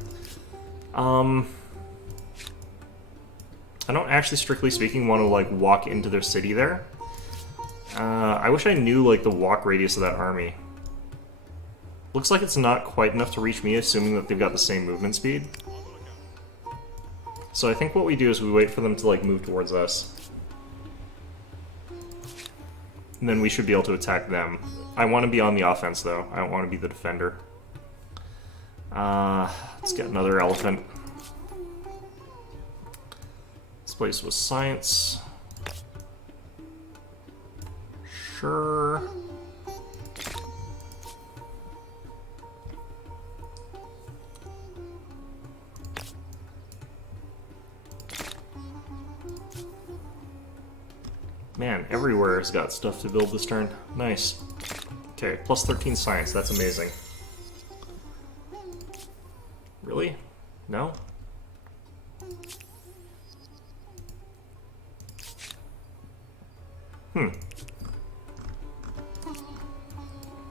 I don't actually, strictly speaking, want to, like, walk into their city there. I wish I knew, like, the walk radius of that army. Looks like it's not quite enough to reach me, assuming that they've got the same movement speed. So I think what we do is we wait for them to, like, move towards us. And then we should be able to attack them. I want to be on the offense, though. I don't want to be the defender. Let's get another elephant. This place was science. Sure. Man, everywhere has got stuff to build this turn. Nice. Okay, plus 13 science, that's amazing. Really? No?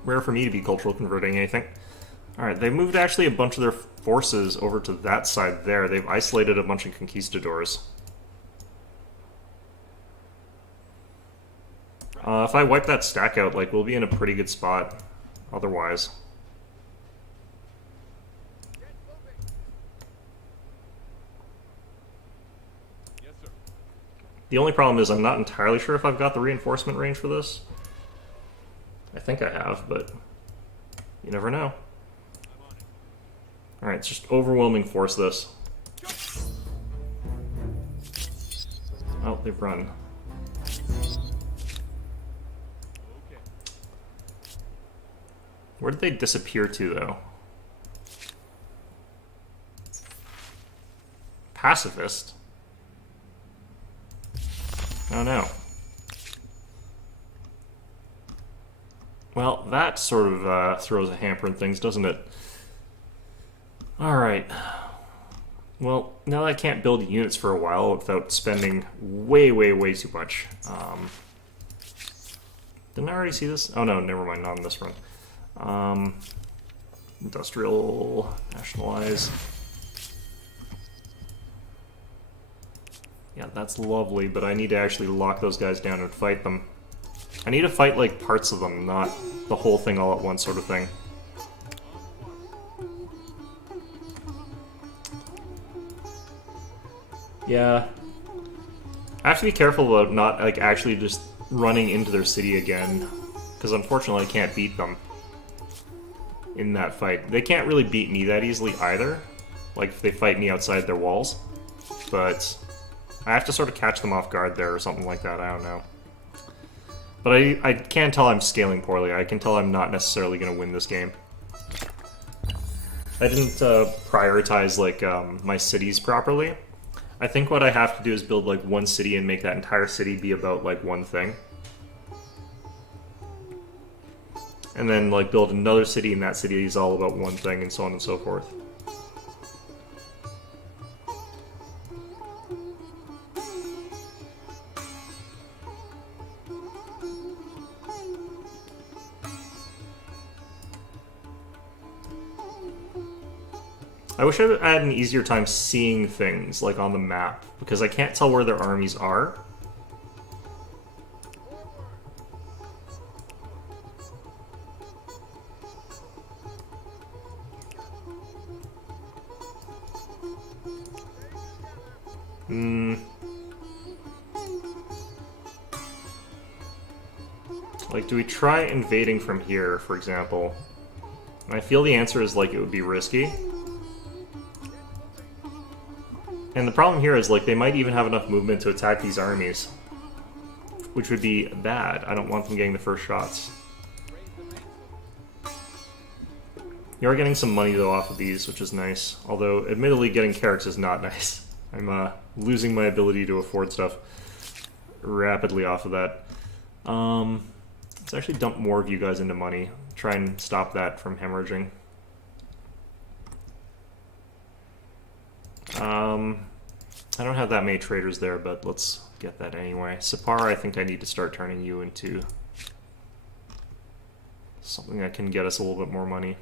Rare for me to be cultural converting anything. Alright, they moved actually a bunch of their forces over to that side there. They've isolated a bunch of conquistadors. If I wipe that stack out, like, we'll be in a pretty good spot otherwise. Yes, sir. The only problem is I'm not entirely sure if I've got the reinforcement range for this. I think I have, but you never know. Alright, it's just overwhelming force this. Oh, they've run. Where did they disappear to, though? pacifist. Oh no. Well, that sort of throws a hamper in things, doesn't it? Alright. Well, now that I can't build units for a while without spending way too much. Didn't I already see this? Oh no, never mind, not on this run. Industrial, nationalize. Yeah, that's lovely, but I need to actually lock those guys down and fight them. I need to fight, like, parts of them, not the whole thing all at once sort of thing. Yeah. I have to be careful about not, like, actually just running into their city again, because unfortunately I can't beat them in that fight. They can't really beat me that easily either, like, if they fight me outside their walls, but I have to sort of catch them off guard there or something like that, I don't know. But I can tell I'm scaling poorly. I can tell I'm not necessarily going to win this game. I didn't prioritize, like, my cities properly. I think what I have to do is build, like, one city and make that entire city be about, like, one thing. And then, like, build another city, and that city is all about one thing, and so on and so forth. I wish I had an easier time seeing things, like, on the map, because I can't tell where their armies are. Like, do we try invading from here, for example? And I feel the answer is, like, it would be risky. And the problem here is, like, they might even have enough movement to attack these armies, which would be bad. I don't want them getting the first shots. You are getting some money, though, off of these, which is nice. Although, admittedly, getting carrots is not nice. I'm losing my ability to afford stuff rapidly off of that. Let's actually dump more of you guys into money. Try and stop that from hemorrhaging. I don't have that many traders there, but let's get that anyway. Sipar, I think I need to start turning you into something that can get us a little bit more money.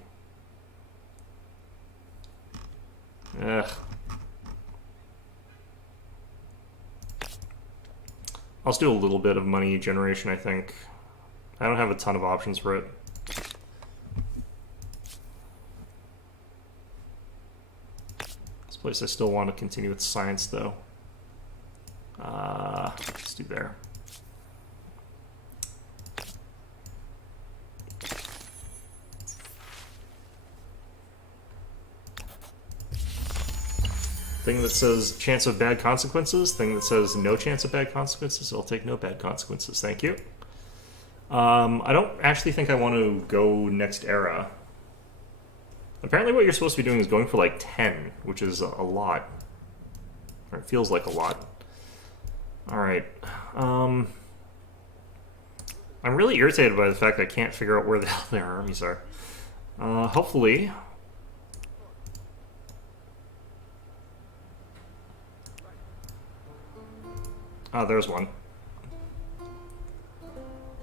Ugh. I'll just do a little bit of money generation, I think. I don't have a ton of options for it. This place I still want to continue with science, though. Let's do there. Thing that says chance of bad consequences, thing that says no chance of bad consequences, I'll take no bad consequences, thank you. I don't actually think I want to go next era. Apparently what you're supposed to be doing is going for like 10, which is a lot. Or it feels like a lot. Alright. I'm really irritated by the fact that I can't figure out where the hell their armies are. Hopefully... Oh, there's one.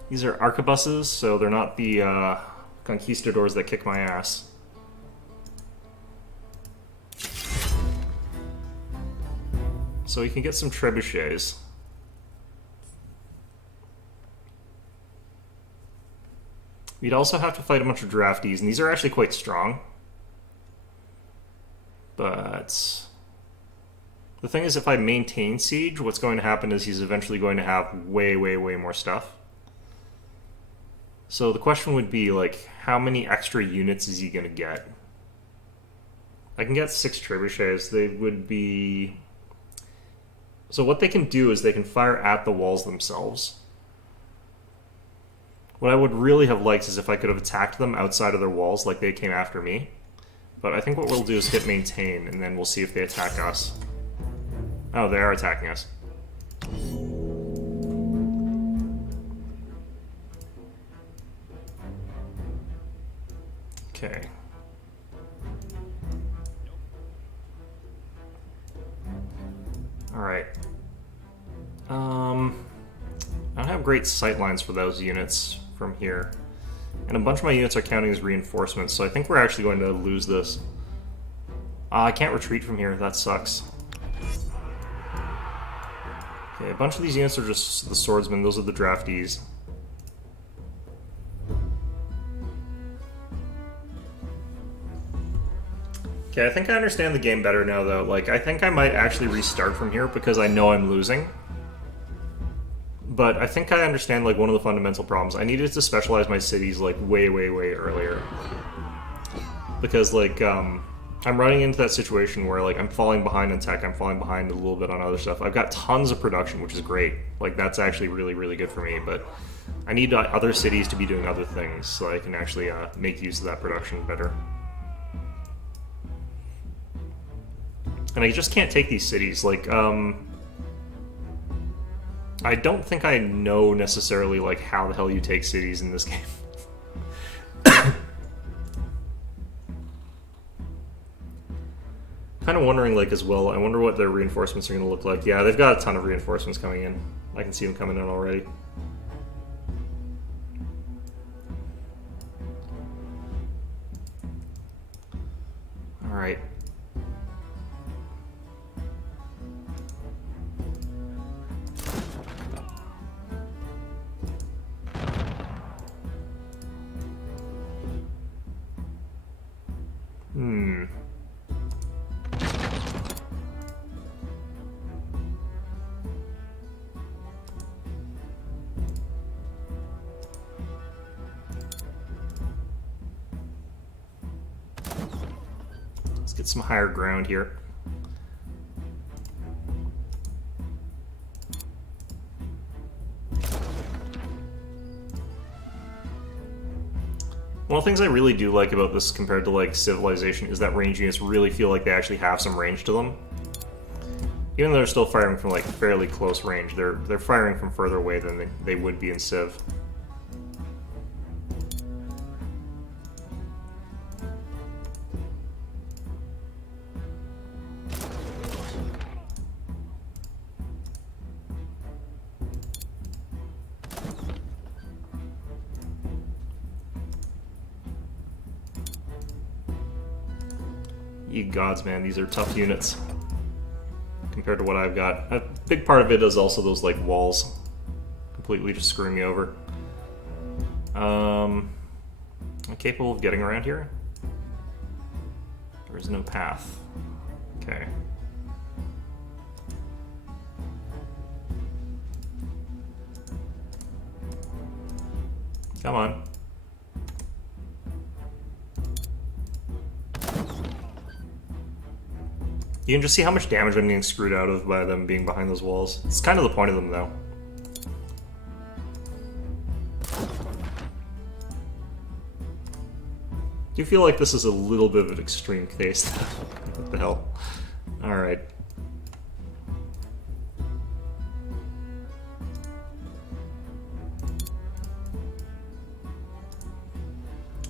These are arquebuses, so they're not the conquistadors that kick my ass. So we can get some trebuchets. We'd also have to fight a bunch of draftees, and these are actually quite strong. But... the thing is, if I maintain siege, what's going to happen is he's eventually going to have way more stuff. So the question would be, like, how many extra units is he going to get? I can get 6 trebuchets. They would be... so what they can do is they can fire at the walls themselves. What I would really have liked is if I could have attacked them outside of their walls like they came after me. But I think what we'll do is hit maintain, and then we'll see if they attack us. Oh, they are attacking us. Okay. Alright. I don't have great sight lines for those units from here. And a bunch of my units are counting as reinforcements, so I think we're actually going to lose this. I can't retreat from here, that sucks. Okay, a bunch of these units are just the swordsmen, those are the draftees. Okay, I think I understand the game better now, though. Like, I think I might actually restart from here because I know I'm losing. But I think I understand, like, one of the fundamental problems. I needed to specialize my cities, like, way, way, way earlier. Because, like, I'm running into that situation where, like, I'm falling behind in tech, I'm falling behind a little bit on other stuff. I've got tons of production, which is great. Like, that's actually really, really good for me, but I need other cities to be doing other things so I can actually make use of that production better. And I just can't take these cities. Like, I don't think I know necessarily, like, how the hell you take cities in this game. Kind of wondering, like, as well, I wonder what their reinforcements are going to look like. Yeah, they've got a ton of reinforcements coming in. I can see them coming in already. Alright. Let's get some higher ground here. One of the things I really do like about this compared to, like, Civilization is that range units really feel like they actually have some range to them. Even though they're still firing from, like, fairly close range, they're firing from further away than they would be in Civ. Ye gods, man, these are tough units compared to what I've got. A big part of it is also those, like, walls completely just screwing me over. I'm capable of getting around here? There is no path. Okay. Come on. You can just see how much damage I'm getting screwed out of by them being behind those walls. It's kind of the point of them, though. Do you feel like this is a little bit of an extreme case? What the hell? Alright.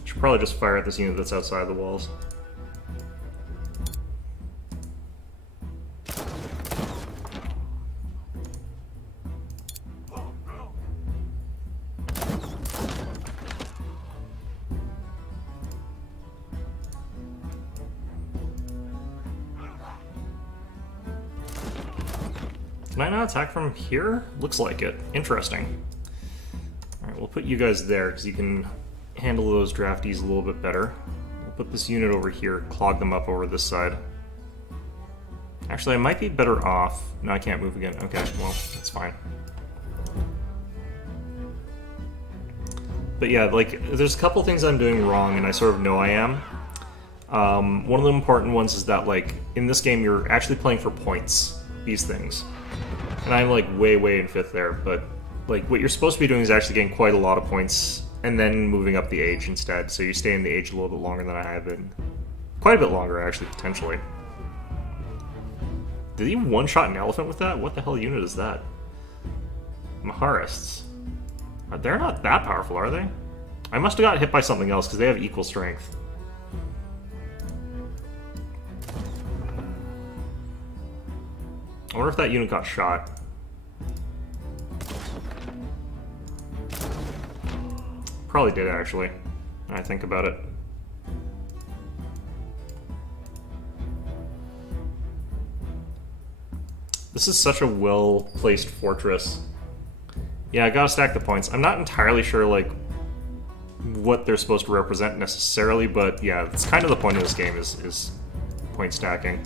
Should probably just fire at this unit that's outside the walls. Can I not attack from here? Looks like it. Interesting. Alright, we'll put you guys there, because you can handle those draftees a little bit better. We'll put this unit over here, clog them up over this side. Actually, I might be better off. No, I can't move again. Okay, well, that's fine. But yeah, like, there's a couple things I'm doing wrong, and I sort of know I am. One of the important ones is that, like, in this game, you're actually playing for points, these things. And I'm, like, way, way in 5th there, but, like, what you're supposed to be doing is actually getting quite a lot of points, and then moving up the age instead, so you stay in the age a little bit longer than I have been. Quite a bit longer, actually, potentially. Did he one-shot an elephant with that? What the hell unit is that? Maharists. They're not that powerful, are they? I must have got hit by something else, because they have equal strength. I wonder if that unit got shot. Probably did, actually, when I think about it. This is such a well-placed fortress. Yeah, I gotta stack the points. I'm not entirely sure, like, what they're supposed to represent necessarily, but yeah, it's kind of the point of this game is point stacking.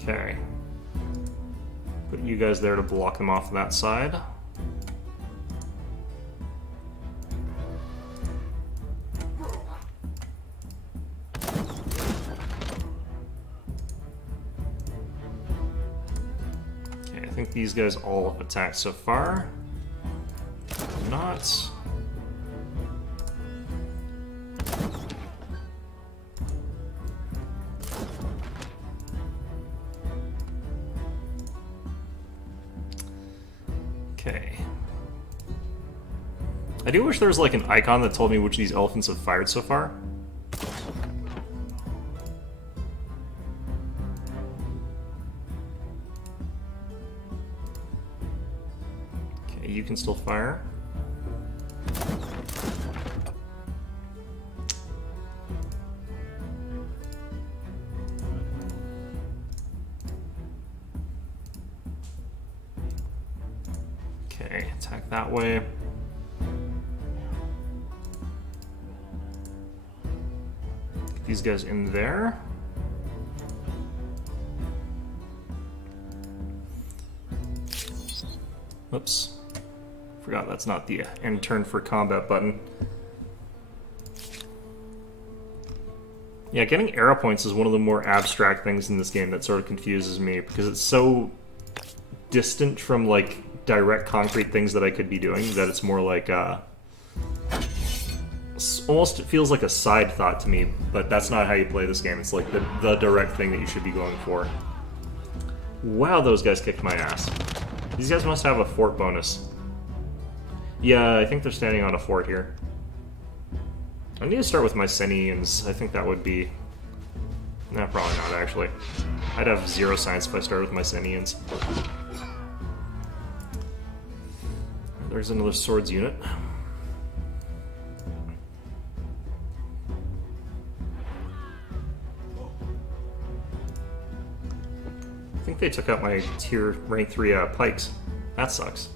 Okay. Put you guys there to block them off that side. Okay, I think these guys all have attacked so far. Not. Okay. I do wish there was like an icon that told me which of these elephants have fired so far. Okay, you can still fire. Okay, attack that way. Get these guys in there. Oops. Forgot that's not the end turn for combat button. Yeah, getting arrow points is one of the more abstract things in this game that sort of confuses me, because it's so distant from, like, direct concrete things that I could be doing that it's more like, almost it feels like a side thought to me, but that's not how you play this game. It's like the direct thing that you should be going for. Wow, those guys kicked my ass. These guys must have a fort bonus. Yeah, I think they're standing on a fort here. I need to start with my Mycenaeans. I think that would be... Nah, probably not, actually. I'd have 0 science if I started with my Mycenaeans. There's another swords unit. I think they took out my tier rank 3 pikes. That sucks.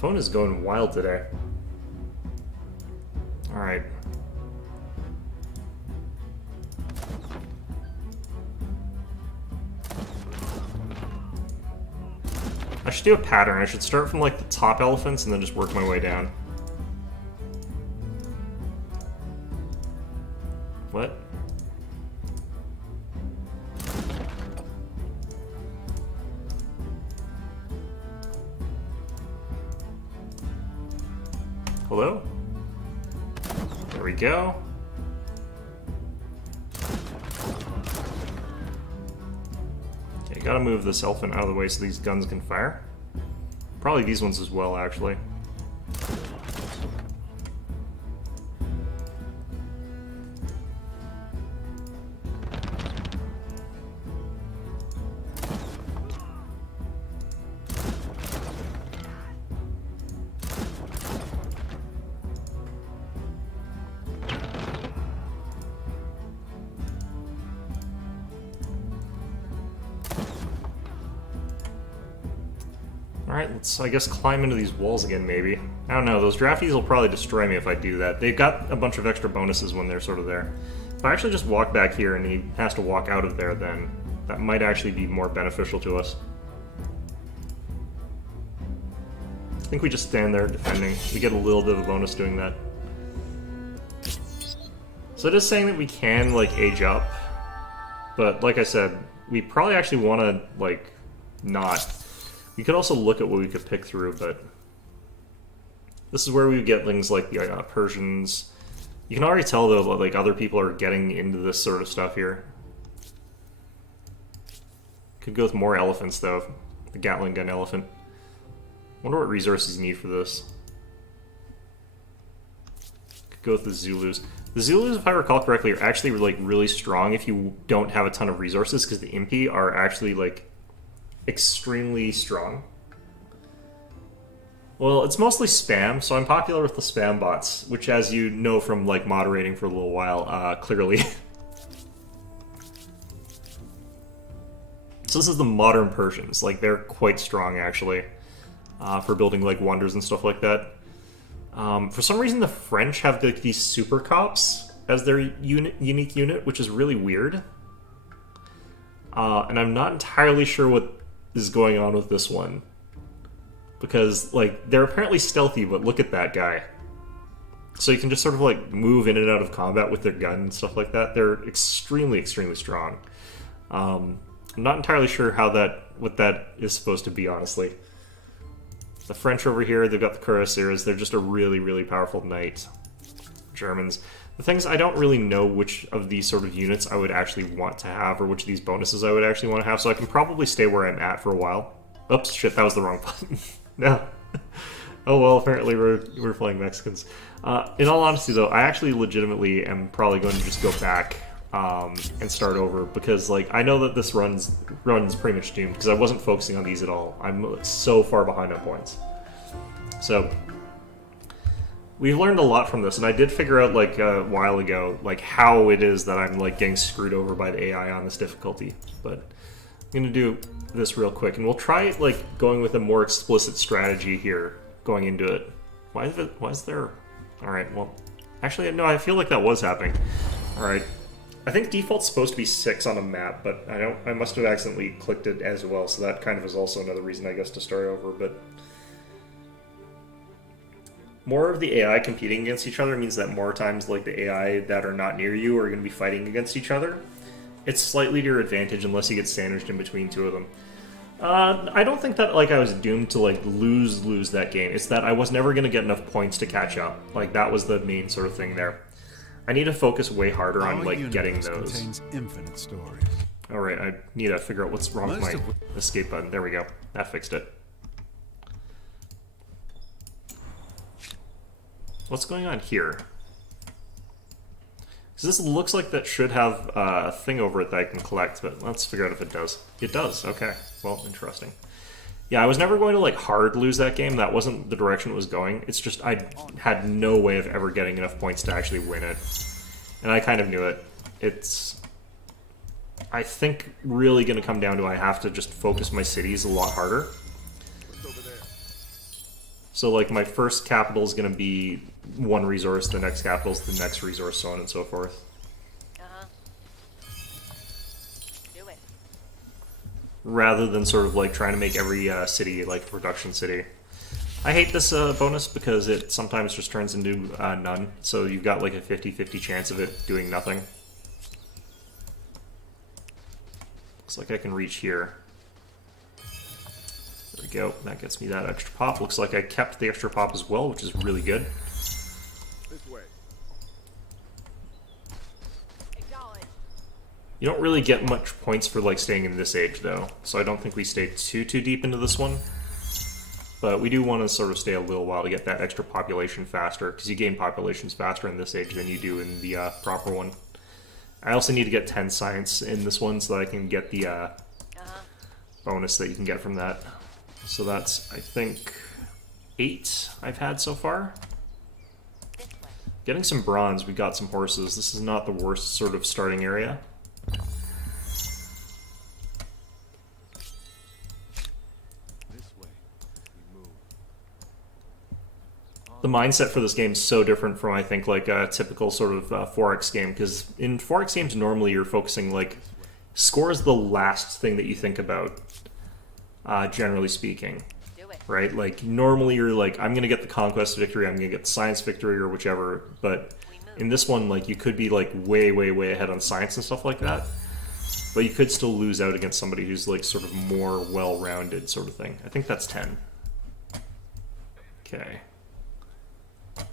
Phone is going wild today. Alright. I should do a pattern. I should start from like the top elephants and then just work my way down. What? Hello? There we go. Okay, gotta move this elephant out of the way so these guns can fire. Probably these ones as well, actually. Alright, let's, I guess, climb into these walls again, maybe. I don't know, those drafties will probably destroy me if I do that. They've got a bunch of extra bonuses when they're sort of there. If I actually just walk back here and he has to walk out of there, then that might actually be more beneficial to us. I think we just stand there defending. We get a little bit of a bonus doing that. So it is saying that we can, like, age up. But, like I said, we probably actually want to, like, not. We could also look at what we could pick through, but this is where we get things like the Persians. You can already tell, though, like, other people are getting into this sort of stuff here. Could go with more elephants, though. The Gatling gun elephant. Wonder what resources you need for this. Could go with the Zulus. The Zulus, if I recall correctly, are actually, like, really strong if you don't have a ton of resources, because the Impi are actually, like, extremely strong. Well, it's mostly spam, so I'm popular with the spam bots, which, as you know from, like, moderating for a little while, clearly. So this is the modern Persians. Like, they're quite strong, actually, for building, like, wonders and stuff like that. For some reason, the French have, like, these super cops as their unique unit, which is really weird. And I'm not entirely sure what is going on with this one. Because, like, they're apparently stealthy, but look at that guy. So you can just sort of, like, move in and out of combat with their gun and stuff like that. They're extremely, extremely strong. I'm not entirely sure what that is supposed to be, honestly. The French over here, they've got the cuirassiers. They're just a really, really powerful knight. Germans. The things, I don't really know which of these sort of units I would actually want to have, or which of these bonuses I would actually want to have, so I can probably stay where I'm at for a while. Oops, shit, that was the wrong button. No. Oh well, apparently we're playing Mexicans. In all honesty, though, I actually legitimately am probably going to just go back and start over, because, like, I know that this runs pretty much doomed, because I wasn't focusing on these at all. I'm so far behind on points. So we've learned a lot from this, and I did figure out, like, a while ago, like, how it is that I'm, like, getting screwed over by the AI on this difficulty. But I'm gonna do this real quick, and we'll try, like, going with a more explicit strategy here going into it. Why is there... Alright, well, actually, no, I feel like that was happening. Alright. I think default's supposed to be 6 on a map, but I must have accidentally clicked it as well, so that kind of is also another reason, I guess, to start over, but... More of the AI competing against each other means that more times, like, the AI that are not near you are going to be fighting against each other. It's slightly to your advantage unless you get sandwiched in between two of them. I don't think that, like, I was doomed to, like, lose that game. It's that I was never going to get enough points to catch up. Like, that was the main sort of thing there. I need to focus way harder on, like, getting those. Contains infinite stories. Alright, I need to figure out what's wrong with my escape button. There we go. That fixed it. What's going on here? Because this looks like that should have a thing over it that I can collect, but let's figure out if it does. It does, okay. Well, interesting. Yeah, I was never going to, like, hard lose that game. That wasn't the direction it was going. It's just I had no way of ever getting enough points to actually win it. And I kind of knew it. It's, I think, really going to come down to I have to just focus my cities a lot harder. So, like, my first capital is going to be one resource, the next capital is the next resource, so on and so forth. Do it. Rather than sort of, like, trying to make every city, like, a production city. I hate this bonus because it sometimes just turns into none, so you've got, like, a 50-50 chance of it doing nothing. Looks like I can reach here. There we go. That gets me that extra pop. Looks like I kept the extra pop as well, which is really good. This way. Acknowledge. You don't really get much points for, like, staying in this age, though, so I don't think we stay too deep into this one. But we do want to sort of stay a little while to get that extra population faster, because you gain populations faster in this age than you do in the proper one. I also need to get 10 science in this one so that I can get the bonus that you can get from that. So that's, I think, 8 I've had so far. This way. Getting some bronze, we got some horses. This is not the worst sort of starting area. This way. We move. The mindset for this game is so different from, I think, like a typical sort of 4X game, because in 4X games normally you're focusing, like, score is the last thing that you think about, generally speaking, Do it. right? Like, normally you're like, I'm going to get the conquest victory, I'm going to get the science victory, or whichever, but in this one, like, you could be, like, way ahead on science and stuff like that. But you could still lose out against somebody who's like sort of more well-rounded sort of thing. I think that's 10. Okay.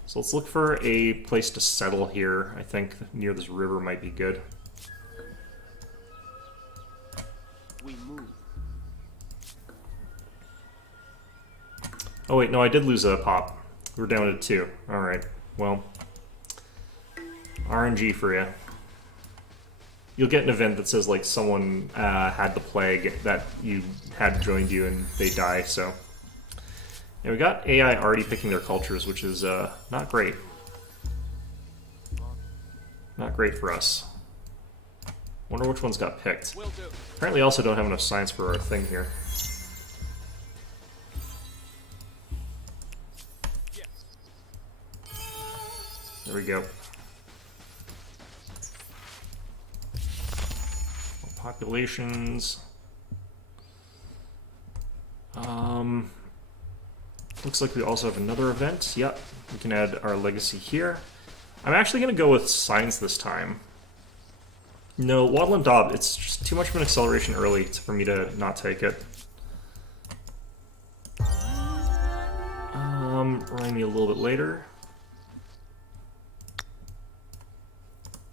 So let's look for a place to settle here. I think near this river might be good. We move. Oh wait, no, I did lose a pop. We're down to 2. Alright, well. RNG for you. You'll get an event that says like someone had the plague that you had joined you and they die, so. And we got AI already picking their cultures, which is not great. Not great for us. Wonder which ones got picked. Will do. Apparently also don't have enough science for our thing here. Yes. There we go. Populations. Looks like we also have another event. Yep, we can add our legacy here. I'm actually going to go with science this time. No, Waddle and Daub, it's just too much of an acceleration early for me to not take it. Remind me a little bit later.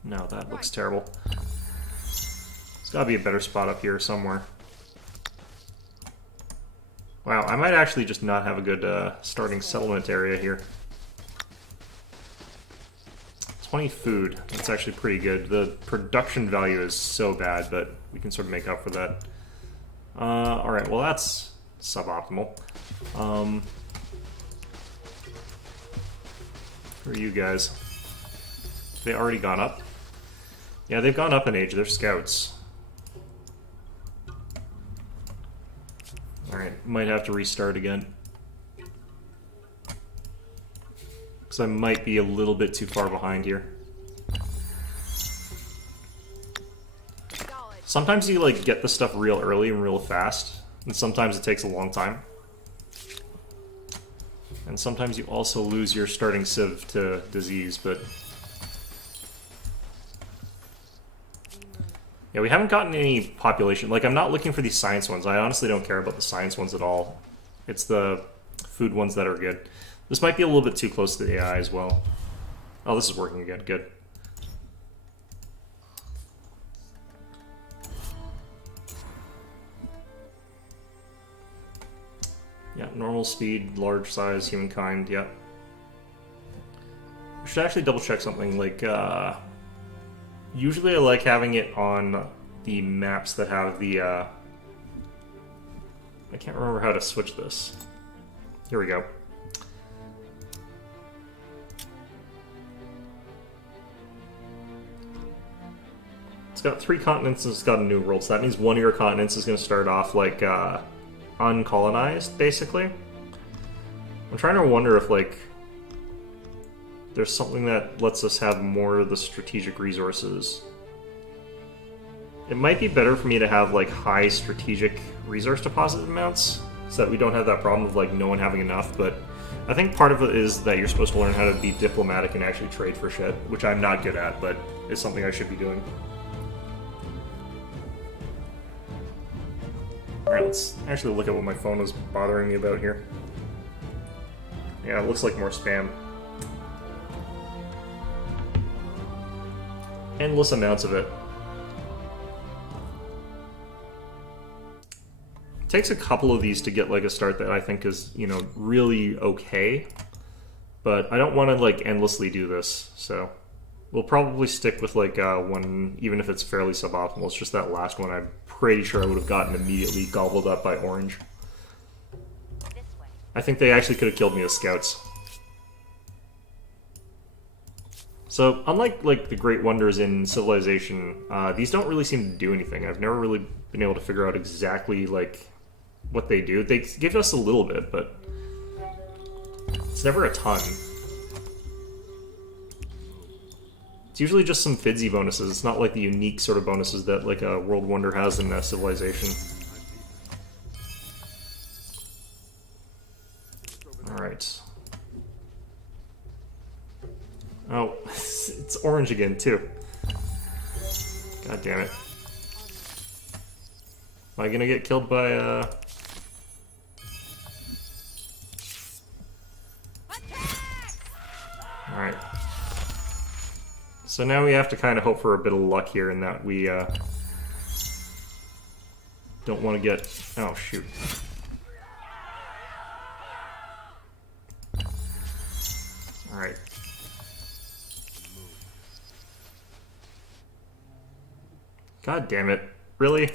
No, that looks terrible. There's gotta be a better spot up here somewhere. Wow, I might actually just not have a good starting settlement area here. 20 food, that's actually pretty good. The production value is so bad, but we can sort of make up for that. Alright, well that's suboptimal. Who are you guys? They already gone up? Yeah, they've gone up in age, they're scouts. Alright, might have to restart again. Because I might be a little bit too far behind here. Sometimes you like get the stuff real early and real fast, and sometimes it takes a long time. And sometimes you also lose your starting civ to disease, but... Yeah, we haven't gotten any population. Like, I'm not looking for these science ones. I honestly don't care about the science ones at all. It's the food ones that are good. This might be a little bit too close to the AI as well. Oh, this is working again. Good. Yeah, normal speed, large size, humankind, yeah. I should actually double check something, like, usually I like having it on the maps that have the, I can't remember how to switch this. Here we go. It's got 3 continents and it's got a new world, so that means one of your continents is going to start off, like, uncolonized, basically. I'm trying to wonder if, like, there's something that lets us have more of the strategic resources. It might be better for me to have, like, high strategic resource deposit amounts, so that we don't have that problem of, like, no one having enough, but I think part of it is that you're supposed to learn how to be diplomatic and actually trade for shit, which I'm not good at, but it's something I should be doing. Alright, let's actually look at what my phone is bothering me about here. Yeah, it looks like more spam. Endless amounts of it. It takes a couple of these to get like a start that I think is, you know, really okay. But I don't want to like endlessly do this, so we'll probably stick with like one, even if it's fairly suboptimal. It's just that last one I'm pretty sure I would have gotten immediately gobbled up by orange. I think they actually could have killed me as scouts. So, unlike like the great wonders in Civilization, these don't really seem to do anything. I've never really been able to figure out exactly like what they do. They give us a little bit, but it's never a ton. It's usually just some fidzy bonuses. It's not like the unique sort of bonuses that like a World Wonder has in Civilization. Alright. Oh, it's orange again, too. God damn it. Am I gonna get killed by Alright. So now we have to kind of hope for a bit of luck here in that we don't want to get... Oh, shoot. Alright. God damn it. Really?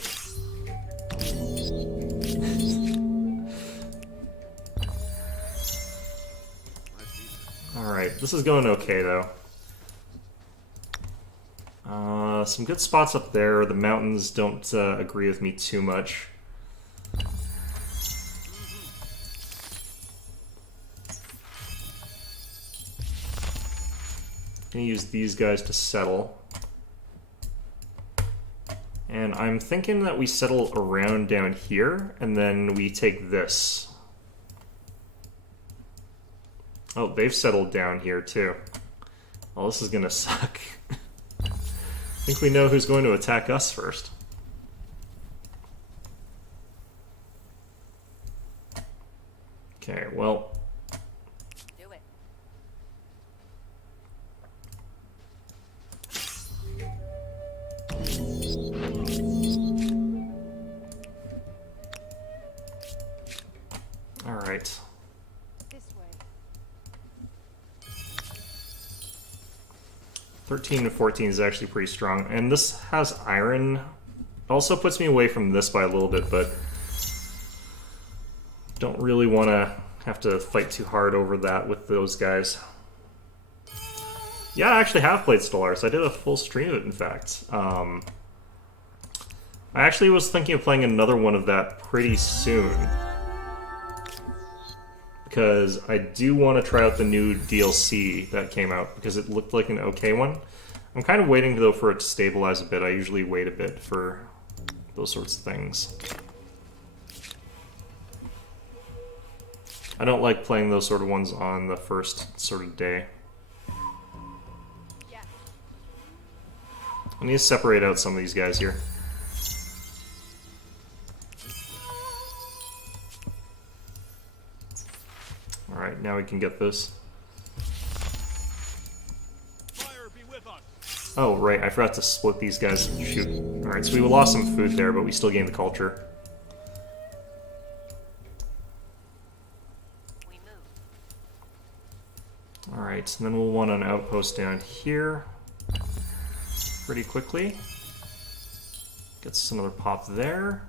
Alright, this is going okay though. Some good spots up there. The mountains don't agree with me too much. Gonna use these guys to settle. And I'm thinking that we settle around down here, and then we take this. Oh, they've settled down here too. Well, this is gonna suck. I think we know who's going to attack us first. Okay, well... Do it. Alright. This way. 13 to 14 is actually pretty strong. And this has iron. Also puts me away from this by a little bit, but don't really want to have to fight too hard over that with those guys. Yeah, I actually have played Stellaris. I did a full stream of it, in fact. I actually was thinking of playing another one of that pretty soon. Because I do want to try out the new DLC that came out, because it looked like an okay one. I'm kind of waiting, though, for it to stabilize a bit. I usually wait a bit for those sorts of things. I don't like playing those sort of ones on the first sort of day. Yeah. I need to separate out some of these guys here. Alright, now we can get this. Fire be with us. Oh, right, I forgot to split these guys. Shoot. Alright, so we lost some food there, but we still gained the culture. We move. Alright, and then we'll want an outpost down here pretty quickly. Gets another pop there.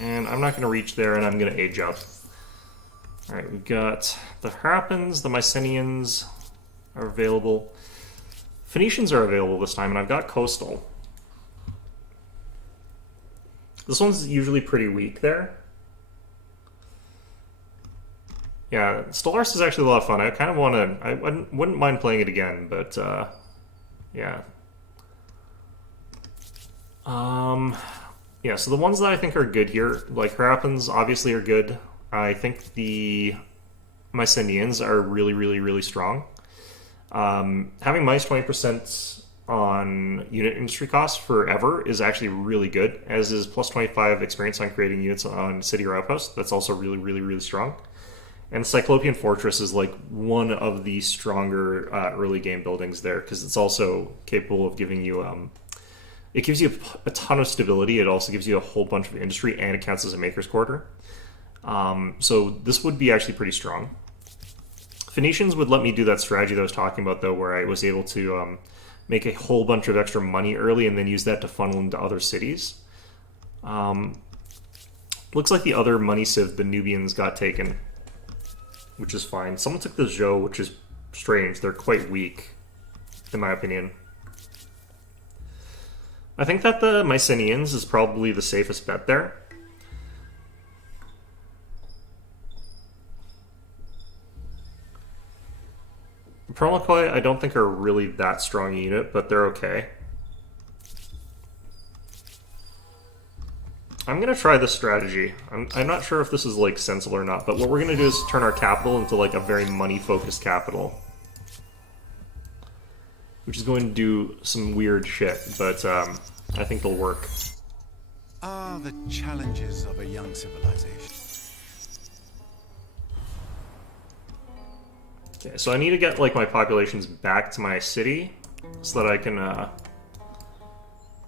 And I'm not going to reach there, and I'm going to age up. Alright, we've got the Harappans, the Mycenaeans are available. Phoenicians are available this time, and I've got Coastal. This one's usually pretty weak there. Yeah, Stellaris is actually a lot of fun. I kind of want to... I wouldn't mind playing it again, but, yeah. Yeah, so the ones that I think are good here, like Harappans obviously are good. I think the Mycenaeans are really, really, really strong. Having minus 20% on unit industry costs forever is actually really good, as is plus 25 experience on creating units on city or outpost. That's also really, really, really strong. And Cyclopean Fortress is like one of the stronger early game buildings there, because it's also capable of giving you... it gives you a ton of stability. It also gives you a whole bunch of industry, and it counts as a maker's quarter. So this would be actually pretty strong. Phoenicians would let me do that strategy that I was talking about, though, where I was able to make a whole bunch of extra money early and then use that to funnel into other cities. Looks like the other money sieve, the Nubians, got taken, which is fine. Someone took the Zhou, which is strange. They're quite weak, in my opinion. I think that the Mycenaeans is probably the safest bet there. Promokoi I don't think are really that strong a unit, but they're okay. I'm going to try this strategy. I'm not sure if this is like sensible or not, but what we're going to do is turn our capital into like a very money-focused capital. Which is going to do some weird shit, but I think they'll work. Ah, the challenges of a young civilization. Okay, so I need to get like my populations back to my city so that I can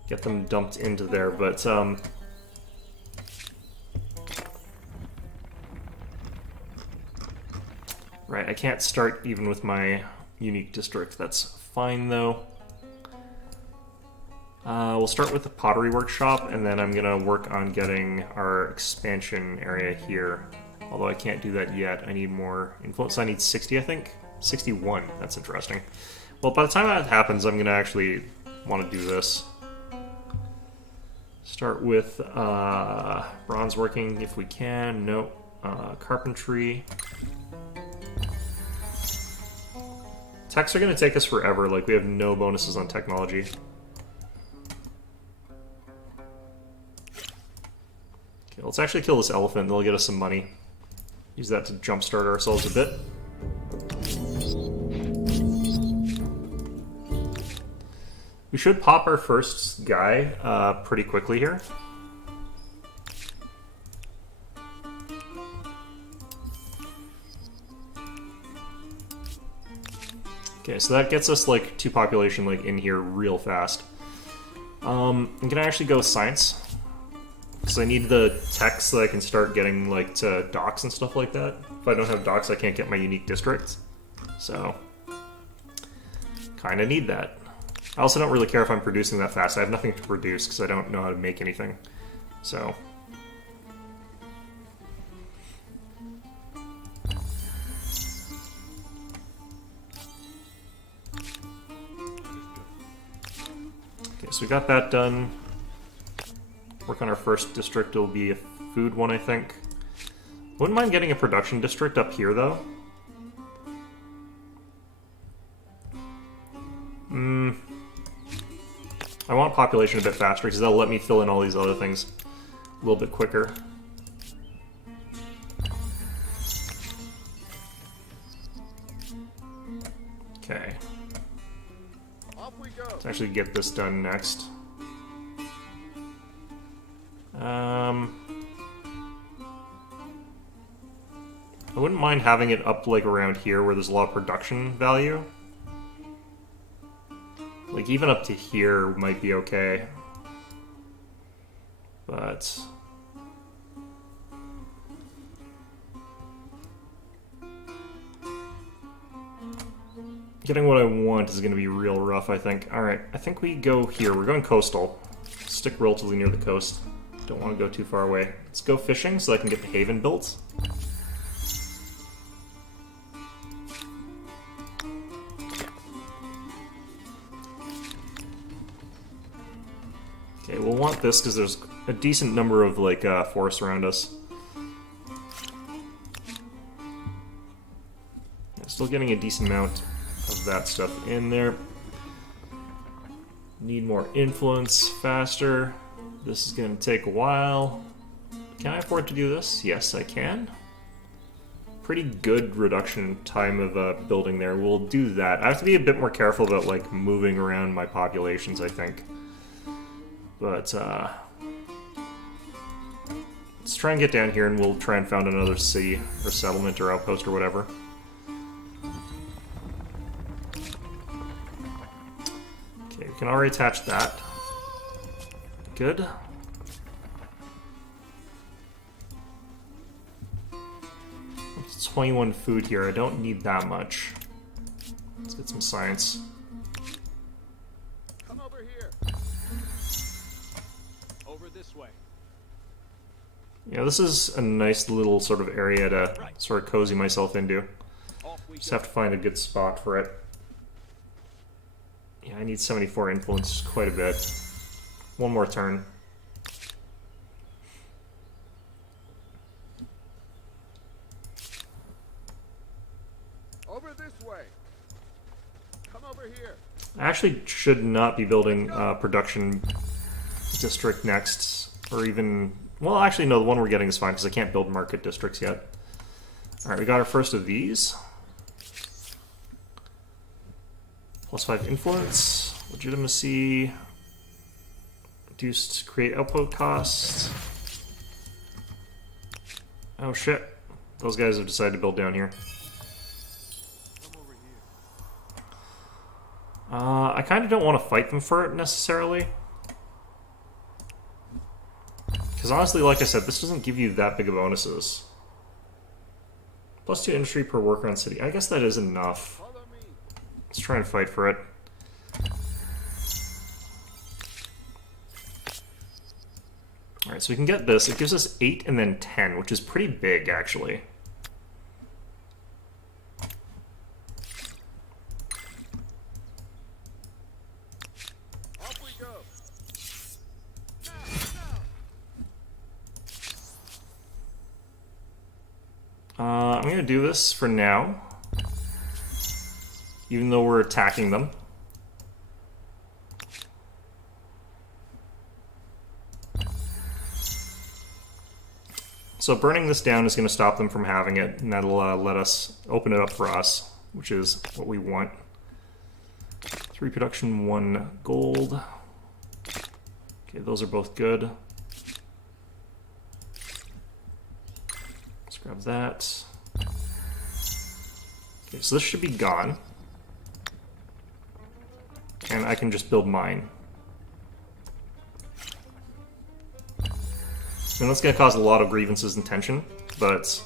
get them dumped into there, but right, I can't start even with my unique district. That's fine though. We'll start with the pottery workshop, and then I'm gonna work on getting our expansion area here. Although I can't do that yet. I need more influence. I need 60, I think. 61. That's interesting. Well, by the time that happens, I'm gonna actually want to do this. Start with bronze working if we can. No. Carpentry. Techs are gonna take us forever. Like, we have no bonuses on technology. Okay, let's actually kill this elephant. They'll get us some money. Use that to jumpstart ourselves a bit. We should pop our first guy pretty quickly here. Okay, so that gets us like 2 population like in here real fast. I'm gonna actually go with science. Because I need the tech so that I can start getting like to docks and stuff like that. If I don't have docks, I can't get my unique districts. So, kind of need that. I also don't really care if I'm producing that fast. I have nothing to produce because I don't know how to make anything. So. Okay, so we got that done. Work on our first district. It'll be a food one, I think. Wouldn't mind getting a production district up here, though. I want population a bit faster, because that'll let me fill in all these other things a little bit quicker. Okay. Off we go. Let's actually get this done next. I wouldn't mind having it up like around here where there's a lot of production value. Like even up to here might be okay. But getting what I want is going to be real rough, I think. Alright, I think we go here. We're going coastal. Stick relatively near the coast. Don't want to go too far away. Let's go fishing so I can get the haven built. Okay, we'll want this because there's a decent number of like forests around us. Yeah, still getting a decent amount of that stuff in there. Need more influence faster. This is going to take a while. Can I afford to do this? Yes, I can. Pretty good reduction in time of building there. We'll do that. I have to be a bit more careful about like moving around my populations, I think. But let's try and get down here and we'll try and found another city or settlement or outpost or whatever. Okay, we can already attach that. Good. It's 21 food here. I don't need that much. Let's get some science. Come over here. Over this way. Yeah, this is a nice little sort of area to sort of cozy myself into. Off we Just go. have to find a good spot for it. Yeah, I need 74 influence, quite a bit. One more turn. Over this way. Come over here. I actually should not be building production district next, or even... Well, actually, no, the one we're getting is fine, because I can't build market districts yet. Alright, we got our first of these. +5 influence, legitimacy. Reduced create output costs. Oh shit. Those guys have decided to build down here. I kind of don't want to fight them for it necessarily. Because honestly, like I said, this doesn't give you that big of bonuses. +2 industry per worker on city. I guess that is enough. Let's try and fight for it. Alright, so we can get this. It gives us 8 and then 10, which is pretty big, actually. Off we go. I'm going to do this for now, even though we're attacking them. So burning this down is going to stop them from having it, and that'll let us open it up for us, which is what we want. 3 production, 1 gold. Okay, those are both good. Let's grab that. Okay, so this should be gone. And I can just build mine. And that's going to cause a lot of grievances and tension, but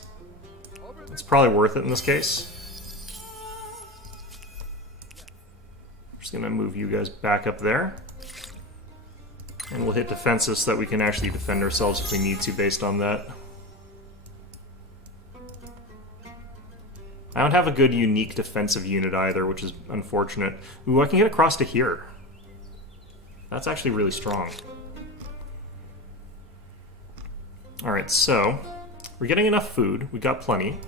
it's probably worth it in this case. I'm just going to move you guys back up there. And we'll hit defensive so that we can actually defend ourselves if we need to based on that. I don't have a good unique defensive unit either, which is unfortunate. Ooh, I can get across to here. That's actually really strong. Alright, so we're getting enough food. We got plenty.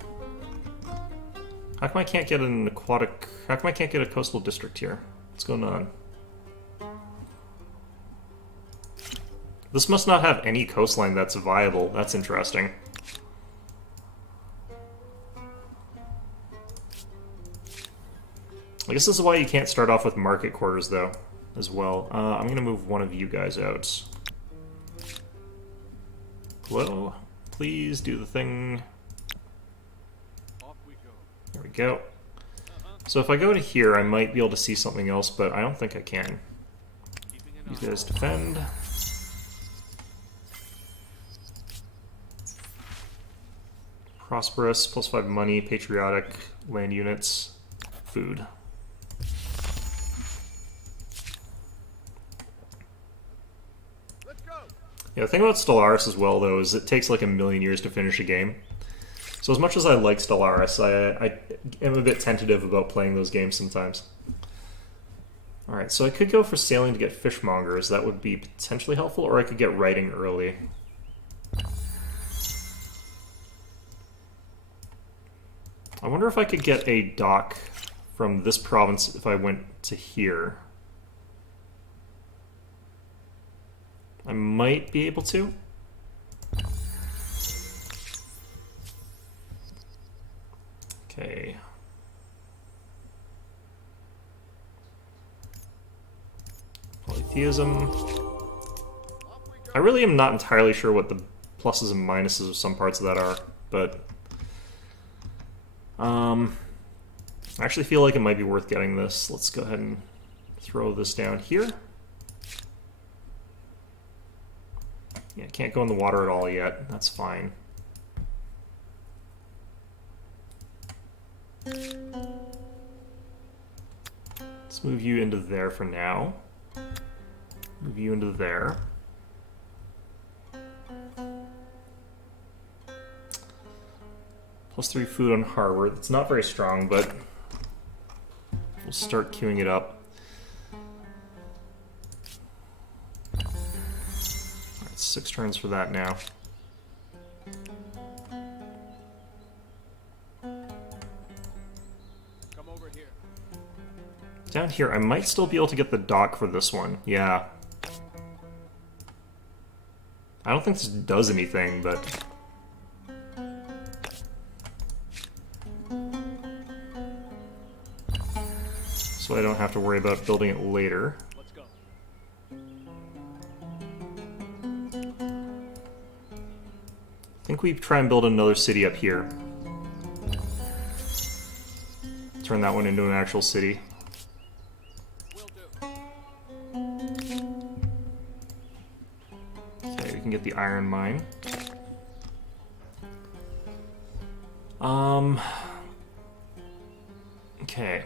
How come I can't get an aquatic... How come I can't get a coastal district here? What's going on? This must not have any coastline that's viable. That's interesting. I guess this is why you can't start off with market quarters, though, as well. I'm going to move one of you guys out. Hello? Please do the thing. Off we go. There we go. So if I go to here, I might be able to see something else, but I don't think I can. Keeping an You guys defend. Prosperous, +5 money, patriotic, land units, food. Let's go. Yeah, the thing about Stellaris as well, though, is it takes like a million years to finish a game. So as much as I like Stellaris, I am a bit tentative about playing those games sometimes. Alright, so I could go for sailing to get fishmongers. That would be potentially helpful, or I could get writing early. I wonder if I could get a dock from this province if I went to here. I might be able to. Okay. Polytheism. I really am not entirely sure what the pluses and minuses of some parts of that are, but I actually feel like it might be worth getting this. Let's go ahead and throw this down here. Yeah, can't go in the water at all yet. That's fine. Let's move you into there for now. Move you into there. +3 food on harbor. That's not very strong, but we'll start queuing it up. Alright, 6 turns for that now. Come over here. Down here, I might still be able to get the dock for this one. Yeah. I don't think this does anything, but... so I don't have to worry about building it later. Let's go. I think we try and build another city up here. Turn that one into an actual city. Will do. Okay, we can get the iron mine. Okay.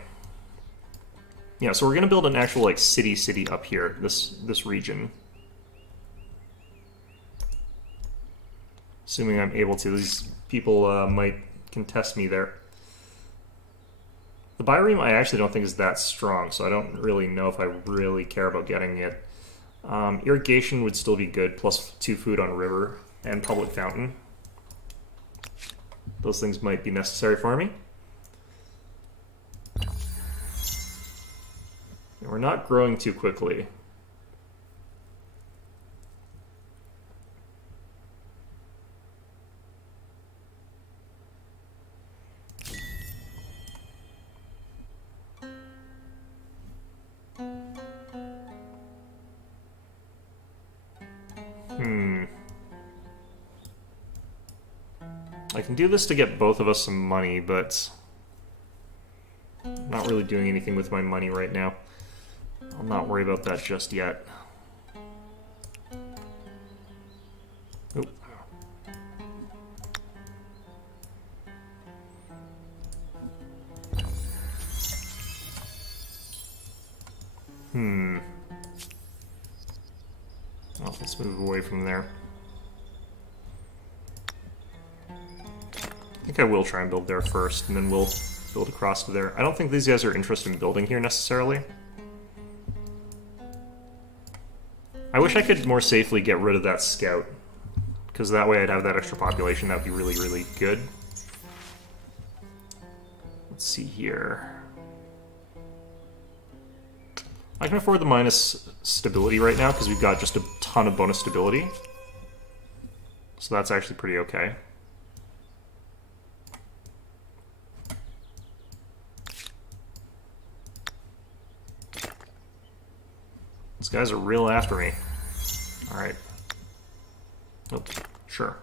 Yeah, so we're gonna build an actual like city up here, this region. Assuming I'm able to. These people might contest me there. The bioreme I actually don't think is that strong, so I don't really know if I really care about getting it. Irrigation would still be good, plus 2 food on river and public fountain. Those things might be necessary for me. And we're not growing too quickly. I can do this to get both of us some money, but I'm not really doing anything with my money right now. I'll not worry about that just yet. Oop. Well, let's move away from there. I think I will try and build there first, and then we'll build across to there. I don't think these guys are interested in building here necessarily. I wish I could more safely get rid of that scout, because that way I'd have that extra population. That would be really, really good. Let's see here. I can afford the minus stability right now, because we've got just a ton of bonus stability. So that's actually pretty okay. These guys are real after me. Alright. Oh, sure.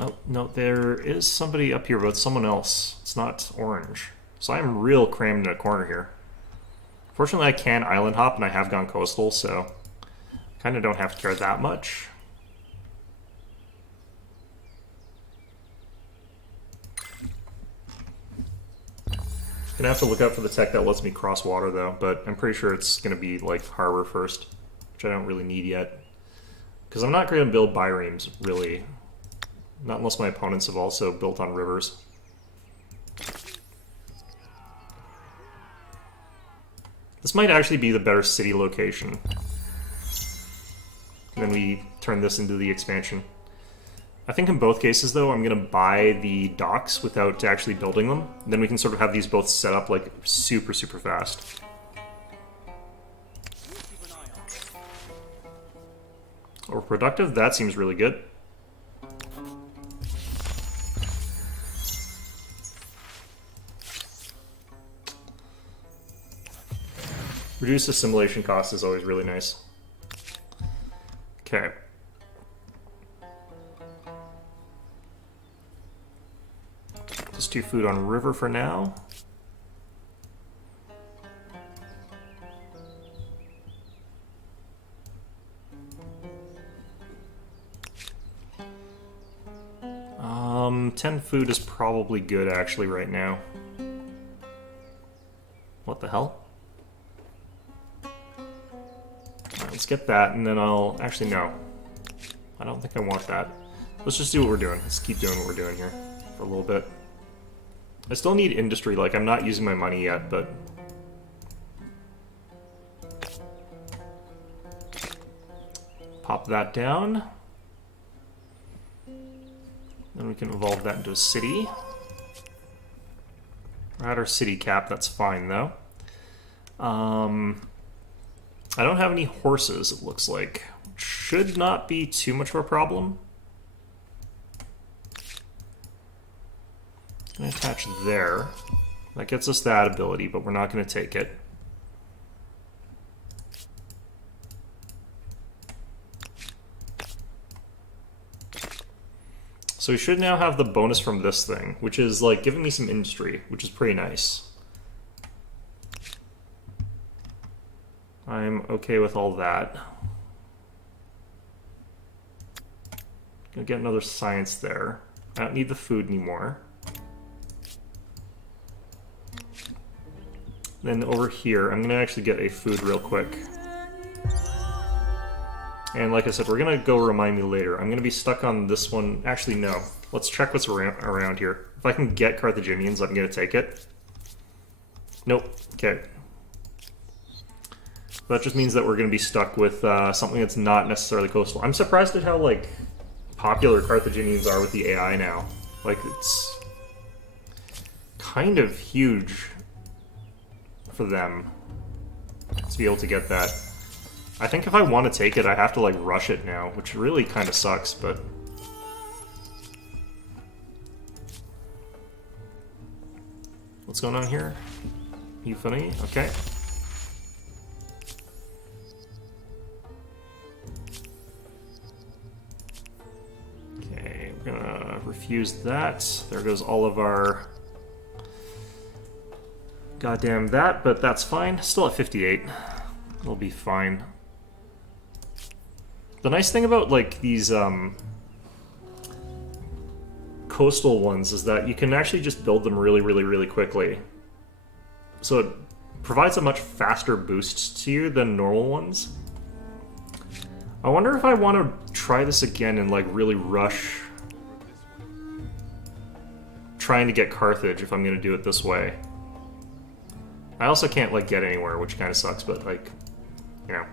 Oh, no, there is somebody up here, but it's someone else. It's not orange. So I'm real crammed in a corner here. Fortunately, I can island hop, and I have gone coastal, so kind of don't have to care that much. Gonna have to look out for the tech that lets me cross water though, but I'm pretty sure it's gonna be like harbor first, which I don't really need yet. Because I'm not gonna build biremes, really. Not unless my opponents have also built on rivers. This might actually be the better city location. And then we turn this into the expansion. I think in both cases, though, I'm going to buy the docks without actually building them. Then we can sort of have these both set up, like, super, super fast. Overproductive? That seems really good. Reduced assimilation cost is always really nice. Okay. Just 2 food on river for now. Um, 10 food is probably good actually right now. What the hell? Alright, let's get that, and then I'll... Actually, no. I don't think I want that. Let's just do what we're doing. Let's keep doing what we're doing here for a little bit. I still need industry, like, I'm not using my money yet, but... Pop that down. Then we can evolve that into a city. We're at our city cap, that's fine, though. I don't have any horses, it looks like. Should not be too much of a problem. Gonna attach there. That gets us that ability, but we're not gonna take it. So we should now have the bonus from this thing, which is like giving me some industry, which is pretty nice. I'm okay with all that. Gonna get another science there. I don't need the food anymore. Then over here, I'm gonna actually get a food real quick. And like I said, we're gonna go remind me later. I'm gonna be stuck on this one. Actually, no. Let's check what's around here. If I can get Carthaginians, I'm gonna take it. Nope. Okay. That just means that we're gonna be stuck with something that's not necessarily coastal. I'm surprised at how like popular Carthaginians are with the AI now. Like it's kind of huge for them to be able to get that. I think if I want to take it, I have to like rush it now, which really kind of sucks, but... What's going on here? You funny? Okay. Okay, we're gonna refuse that. There goes all of our... Goddamn that, but that's fine. Still at 58. It'll be fine. The nice thing about, like, these, coastal ones is that you can actually just build them really quickly. So it provides a much faster boost to you than normal ones. I wonder if I want to try this again and, like, really rush trying to get Carthage if I'm going to do it this way. I also can't, like, get anywhere, which kind of sucks, but, like, you know.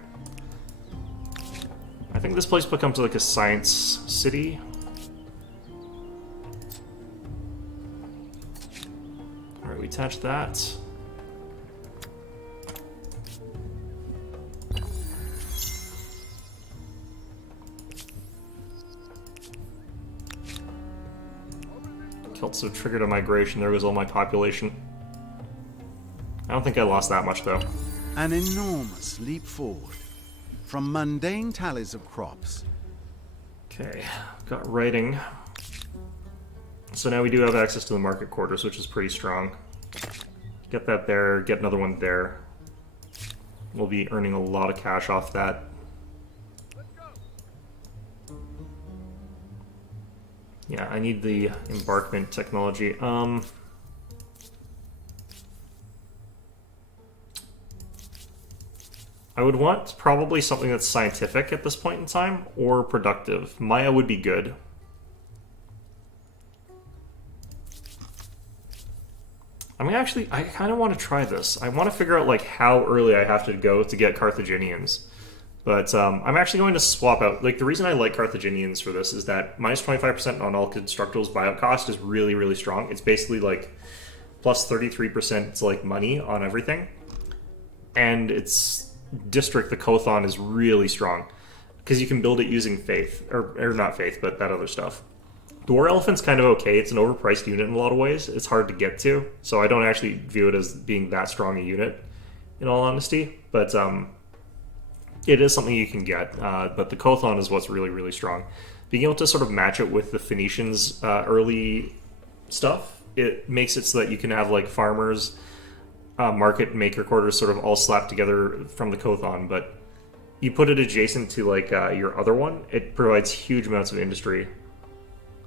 I think this place becomes like a science city. Alright, we attach that. Celts have triggered a migration. There goes all my population. I don't think I lost that much, though. An enormous leap forward from mundane tallies of crops. Okay, got writing. So now we do have access to the market quarters, which is pretty strong. Get that there, get another one there. We'll be earning a lot of cash off that. Yeah, I need the embarkment technology. I would want probably something that's scientific at this point in time, or productive. Maya would be good. I mean, actually, I kind of want to try this. I want to figure out, like, how early I have to go to get Carthaginians. But I'm actually going to swap out... Like, the reason I like Carthaginians for this is that minus 25% on all constructibles buyout cost is really strong. It's basically, like, plus 33% it's, like, money on everything. And it's... District, the Kothon, is really strong because you can build it using faith, or not faith, but that other stuff. The War Elephant's kind of okay. It's an overpriced unit in a lot of ways. It's hard to get to, so I don't actually view it as being that strong a unit, in all honesty. But it is something you can get. But the Kothon is what's really strong. Being able to sort of match it with the Phoenicians' early stuff, it makes it so that you can have like farmers. Market maker quarters sort of all slapped together from the Kothon, but you put it adjacent to like your other one, it provides huge amounts of industry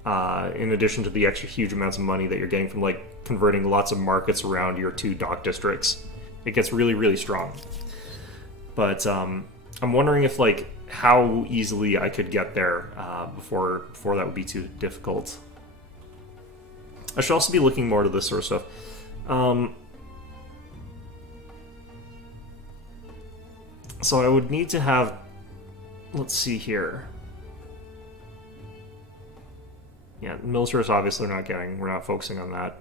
in addition to the extra huge amounts of money that you're getting from like converting lots of markets around your two dock districts. It gets really strong. But I'm wondering if like how easily I could get there before that would be too difficult. I should also be looking more to this sort of stuff. So I would need to have, let's see here. Yeah, militarists obviously we're not focusing on that.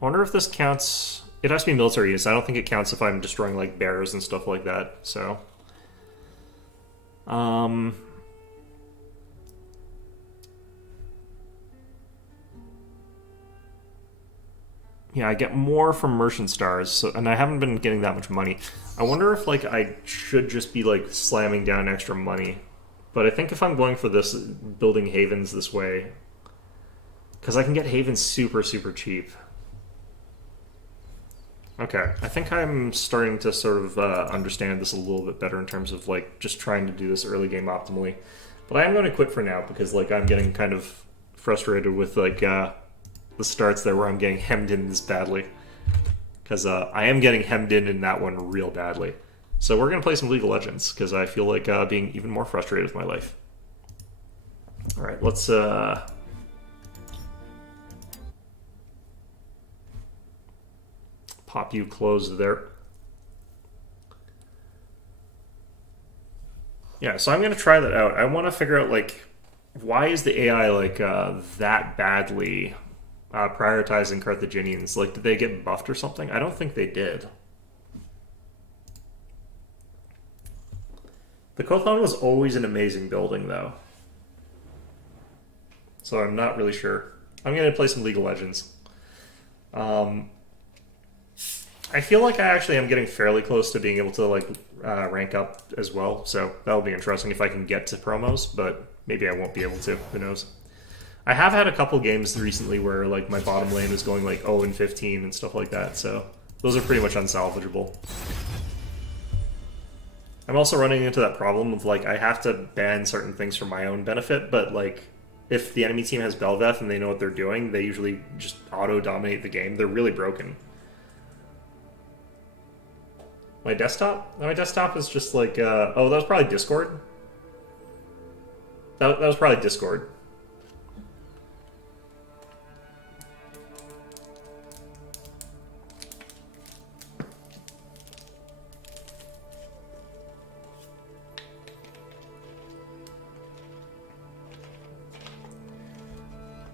I wonder if this counts, it has to be military use. I don't think it counts if I'm destroying like bears and stuff like that, so. Yeah, I get more from merchant stars, so, and I haven't been getting that much money. I wonder if like I should just be like slamming down extra money. But I think if I'm going for this, building havens this way, Because I can get Haven super, super cheap. Okay, I think I'm starting to sort of understand this a little bit better in terms of like just trying to do this early game optimally. But I am going to quit for now because like I'm getting kind of frustrated with like the starts there where I'm getting hemmed in this badly. Because I am getting hemmed in that one real badly. So we're going to play some League of Legends because I feel like being even more frustrated with my life. Alright, let's... pop you closed there. Yeah, so I'm going to try that out. I want to figure out, like, why is the AI, like, that badly prioritizing Carthaginians? Like, did they get buffed or something? I don't think they did. The Kothon was always an amazing building, though. So I'm not really sure. I'm going to play some League of Legends. I feel like I actually am getting fairly close to being able to like rank up as well, so that'll be interesting if I can get to promos, but maybe I won't be able to, who knows. I have had a couple games recently where like my bottom lane is going like 0-15 and stuff like that, so those are pretty much unsalvageable. I'm also running into that problem of like I have to ban certain things for my own benefit, but like if the enemy team has Bel'Veth and they know what they're doing, they usually just auto-dominate the game. They're really broken. My desktop? My desktop is just like, oh, that was probably Discord. That was probably Discord.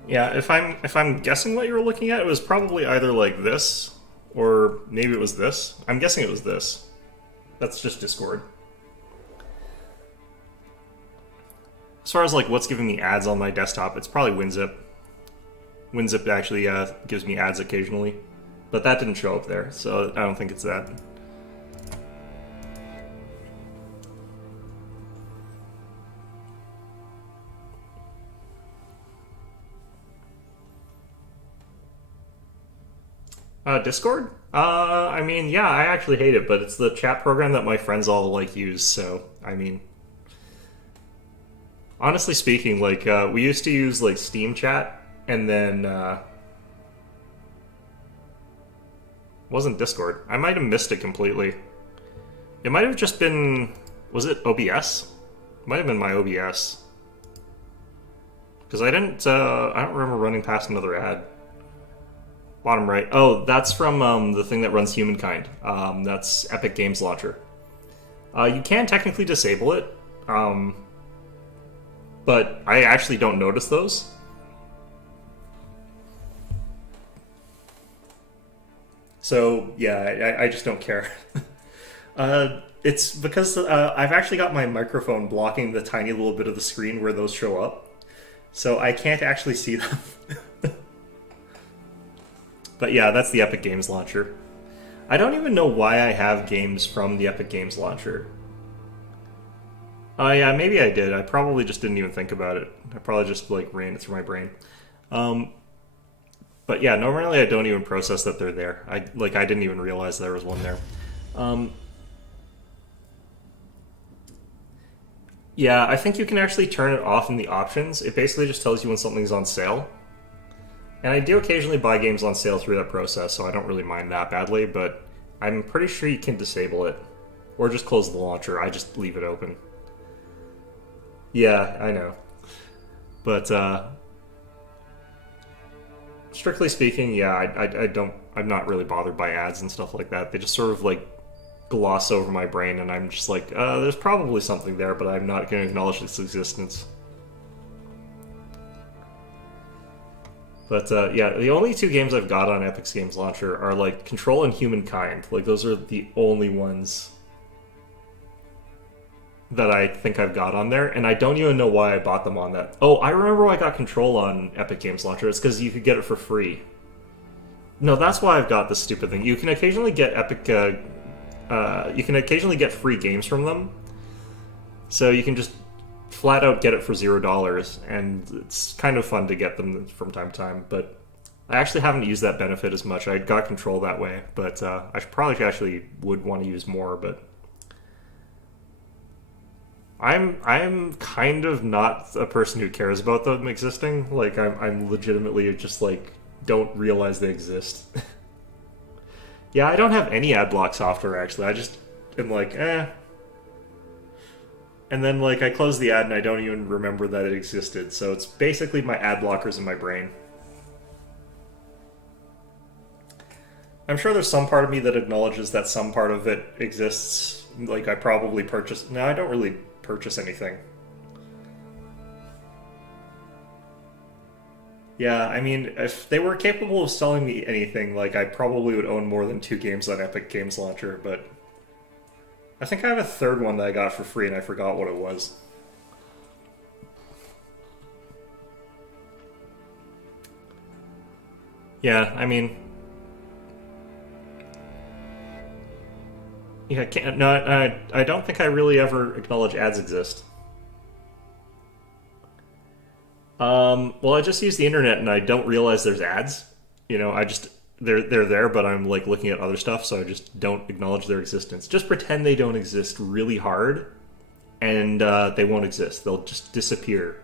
Yeah, if I'm guessing what you were looking at, it was probably either like this, or maybe it was this. I'm guessing it was this. That's just Discord. As far as like what's giving me ads on my desktop, it's probably WinZip. WinZip actually gives me ads occasionally, but that didn't show up there, so I don't think it's that. Discord? I mean, yeah, I actually hate it, but it's the chat program that my friends all, like, use, so, I mean... Honestly speaking, like, we used to use, like, Steam chat, and then, wasn't Discord. I might have missed it completely. It might have just been... Was it OBS? It might have been my OBS. Because I don't remember running past another ad. Bottom right. Oh, that's from the thing that runs Humankind. That's Epic Games Launcher. You can technically disable it, but I actually don't notice those. So, yeah, I just don't care. It's because I've actually got my microphone blocking the tiny little bit of the screen where those show up. So I can't actually see them. But yeah, that's the Epic Games Launcher. I don't even know why I have games from the Epic Games Launcher. Oh yeah, maybe I did. I probably just didn't even think about it. I probably just like ran it through my brain. But yeah, normally I don't even process that they're there. I didn't even realize there was one there. Yeah, I think you can actually turn it off in the options. It basically just tells you when something's on sale. And I do occasionally buy games on sale through that process, so I don't really mind that badly, but I'm pretty sure you can disable it. Or just close the launcher. I just leave it open. Yeah, I know. But, strictly speaking, yeah, I'm not really bothered by ads and stuff like that. They just sort of, like, gloss over my brain, and I'm just like, there's probably something there, but I'm not going to acknowledge its existence. But, yeah, the only two games I've got on Epic Games Launcher are, like, Control and Humankind. Like, those are the only ones that I think I've got on there, and I don't even know why I bought them on that. Oh, I remember why I got Control on Epic Games Launcher. It's because you could get it for free. No, that's why I've got this stupid thing. You can occasionally get you can occasionally get free games from them. So you can just flat out get it for $0, and it's kind of fun to get them from time to time, but I actually haven't used that benefit as much. I got control that way, but I probably actually would want to use more, but I'm kind of not a person who cares about them existing. Like, I'm legitimately just, like, don't realize they exist. Yeah, I don't have any ad block software, actually. I just am like, eh. And then, like, I close the ad and I don't even remember that it existed. So it's basically my ad blockers in my brain. I'm sure there's some part of me that acknowledges that some part of it exists. Like, I probably purchased... No, I don't really purchase anything. Yeah, I mean, if they were capable of selling me anything, like, I probably would own more than 2 games on Epic Games Launcher, but... I think I have a third one that I got for free and I forgot what it was. Yeah, I mean... Yeah, I don't think I really ever acknowledge ads exist. Well, I just use the internet and I don't realize there's ads. You know, they're there, but I'm like looking at other stuff, so I just don't acknowledge their existence. Just pretend they don't exist really hard, and they won't exist. They'll just disappear.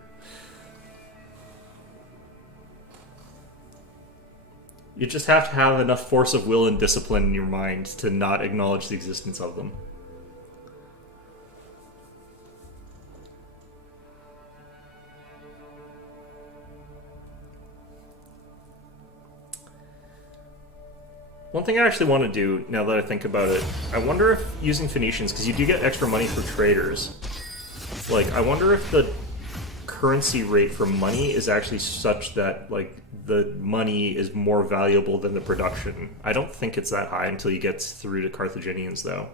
You just have to have enough force of will and discipline in your mind to not acknowledge the existence of them. One thing I actually want to do, now that I think about it, I wonder if using Phoenicians, because you do get extra money for traders, like, I wonder if the currency rate for money is actually such that, like, the money is more valuable than the production. I don't think it's that high until you get through to Carthaginians, though.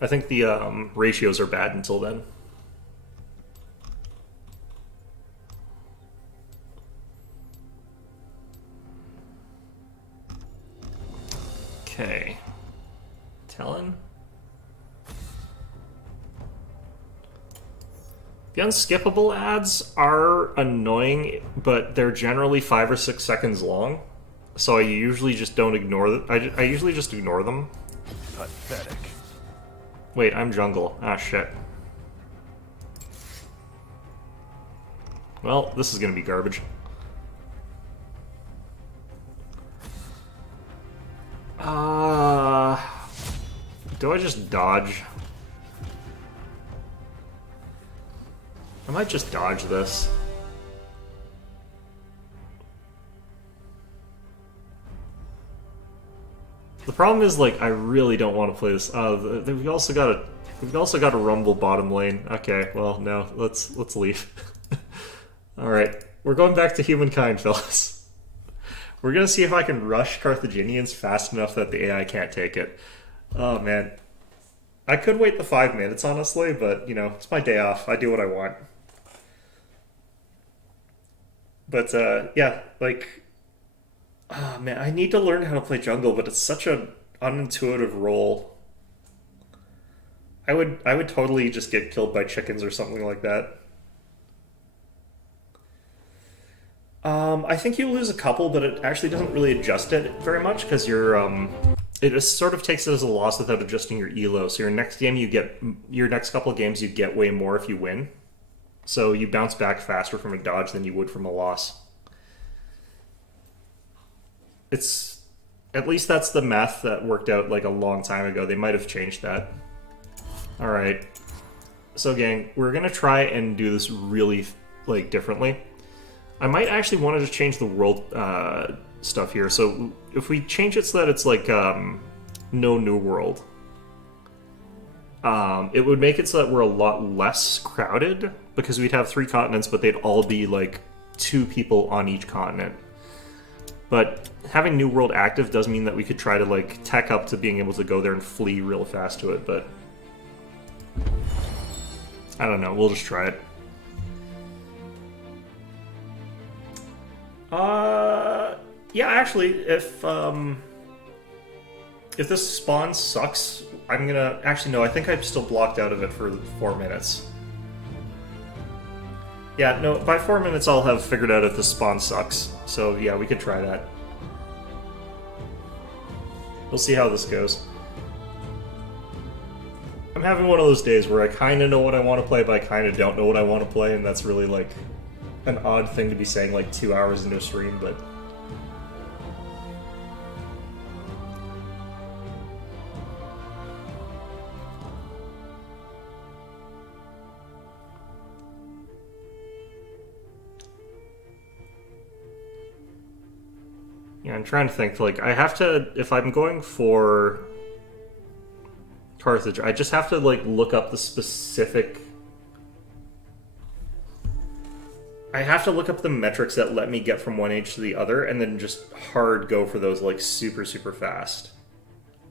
I think the ratios are bad until then. Okay. Talon? The unskippable ads are annoying, but they're generally 5 or 6 seconds long, so I usually just don't ignore them. I usually just ignore them. Pathetic. Wait, I'm jungle. Ah, shit. Well, this is gonna be garbage. Do I just dodge? I might just dodge this. The problem is, like, I really don't want to play this. We've also got a rumble bottom lane. Okay, well, no, let's leave. All right, we're going back to Humankind, fellas. We're gonna see if I can rush Carthaginians fast enough that the AI can't take it. Oh man, I could wait the 5 minutes, honestly, but you know, it's my day off. I do what I want. But yeah, like, oh man, I need to learn how to play jungle, but it's such an unintuitive role. I would totally just get killed by chickens or something like that. I think you lose a couple, but it actually doesn't really adjust it very much because you're it just sort of takes it as a loss without adjusting your elo. So your next game, your next couple of games, you get way more if you win. So you bounce back faster from a dodge than you would from a loss. It's, at least that's the math that worked out like a long time ago. They might have changed that. All right. So gang, we're gonna try and do this really like differently. I might actually want to just change the world stuff here. So if we change it so that it's like no new world, it would make it so that we're a lot less crowded because we'd have 3 continents, but they'd all be like 2 people on each continent. But having New World active does mean that we could try to like tech up to being able to go there and flee real fast to it, but I don't know, we'll just try it. Yeah, actually, if this spawn sucks, I'm gonna... Actually, no, I think I'm still blocked out of it for 4 minutes. Yeah, no, by 4 minutes I'll have figured out if the spawn sucks. So yeah, we could try that. We'll see how this goes. I'm having one of those days where I kind of know what I want to play, but I kind of don't know what I want to play, and that's really, like, an odd thing to be saying, like, 2 hours into a stream, but... Yeah, I'm trying to think, like, I have to, if I'm going for Carthage, I just have to, like, look up the specific... I have to look up the metrics that let me get from one age to the other, and then just hard go for those, like, super, super fast.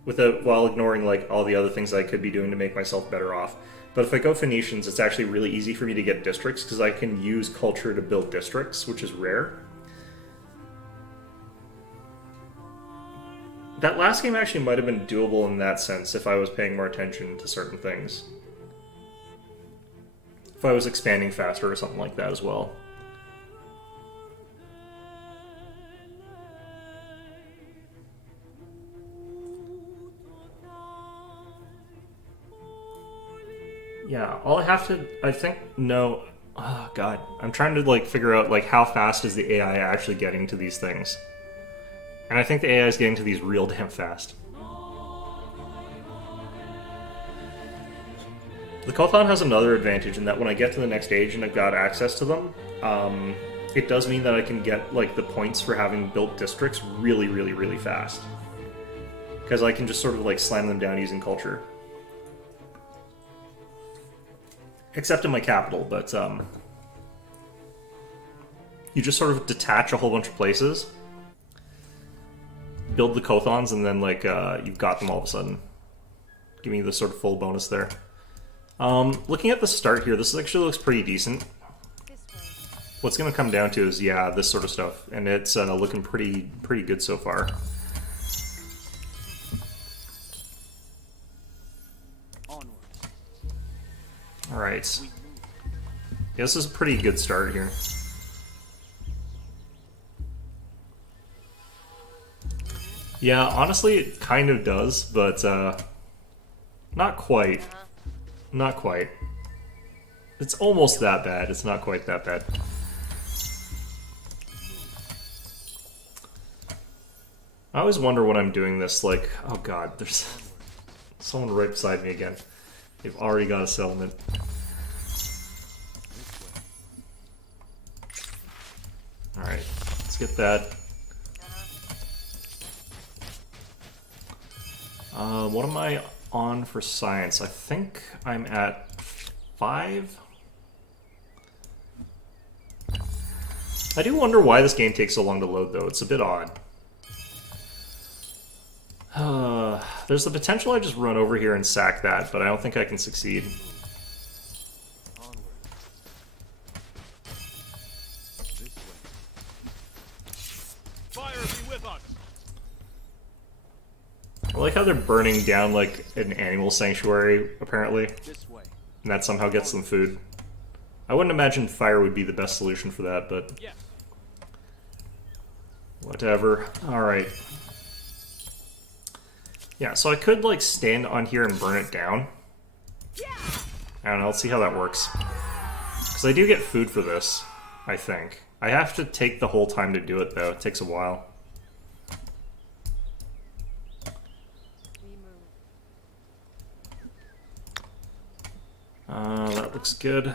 While ignoring, like, all the other things I could be doing to make myself better off. But if I go Phoenicians, it's actually really easy for me to get districts, because I can use culture to build districts, which is rare. That last game actually might have been doable in that sense if I was paying more attention to certain things. If I was expanding faster or something like that as well. Yeah, all I have to, I think, no, oh god, I'm trying to, like, figure out, like, how fast is the AI actually getting to these things. And I think the AI is getting to these real damn fast. The Kothon has another advantage in that when I get to the next age and I've got access to them, it does mean that I can get, like, the points for having built districts really, really, really fast. Because I can just sort of, like, slam them down using culture. Except in my capital, but, you just sort of detach a whole bunch of places, build the Kothons, and then, like, you've got them all of a sudden. Giving you the sort of full bonus there. Looking at the start here, this actually looks pretty decent. What's going to come down to is, yeah, this sort of stuff. And it's looking pretty good so far. Alright. Yeah, this is a pretty good start here. Yeah, honestly, it kind of does, but, not quite. Not quite. It's almost that bad. It's not quite that bad. I always wonder when I'm doing this, like, oh god, there's someone right beside me again. They've already got a settlement. Alright, let's get that. What am I on for science? I think I'm at 5. I do wonder why this game takes so long to load, though. It's a bit odd. There's the potential I just run over here and sack that, but I don't think I can succeed. Fire be with us. I like how they're burning down, like, an animal sanctuary, apparently. This way. And that somehow gets them food. I wouldn't imagine fire would be the best solution for that, but... Yes. Whatever. Alright. Yeah, so I could, like, stand on here and burn it down. I don't know, let's see how that works. Because I do get food for this, I think. I have to take the whole time to do it, though. It takes a while. That looks good.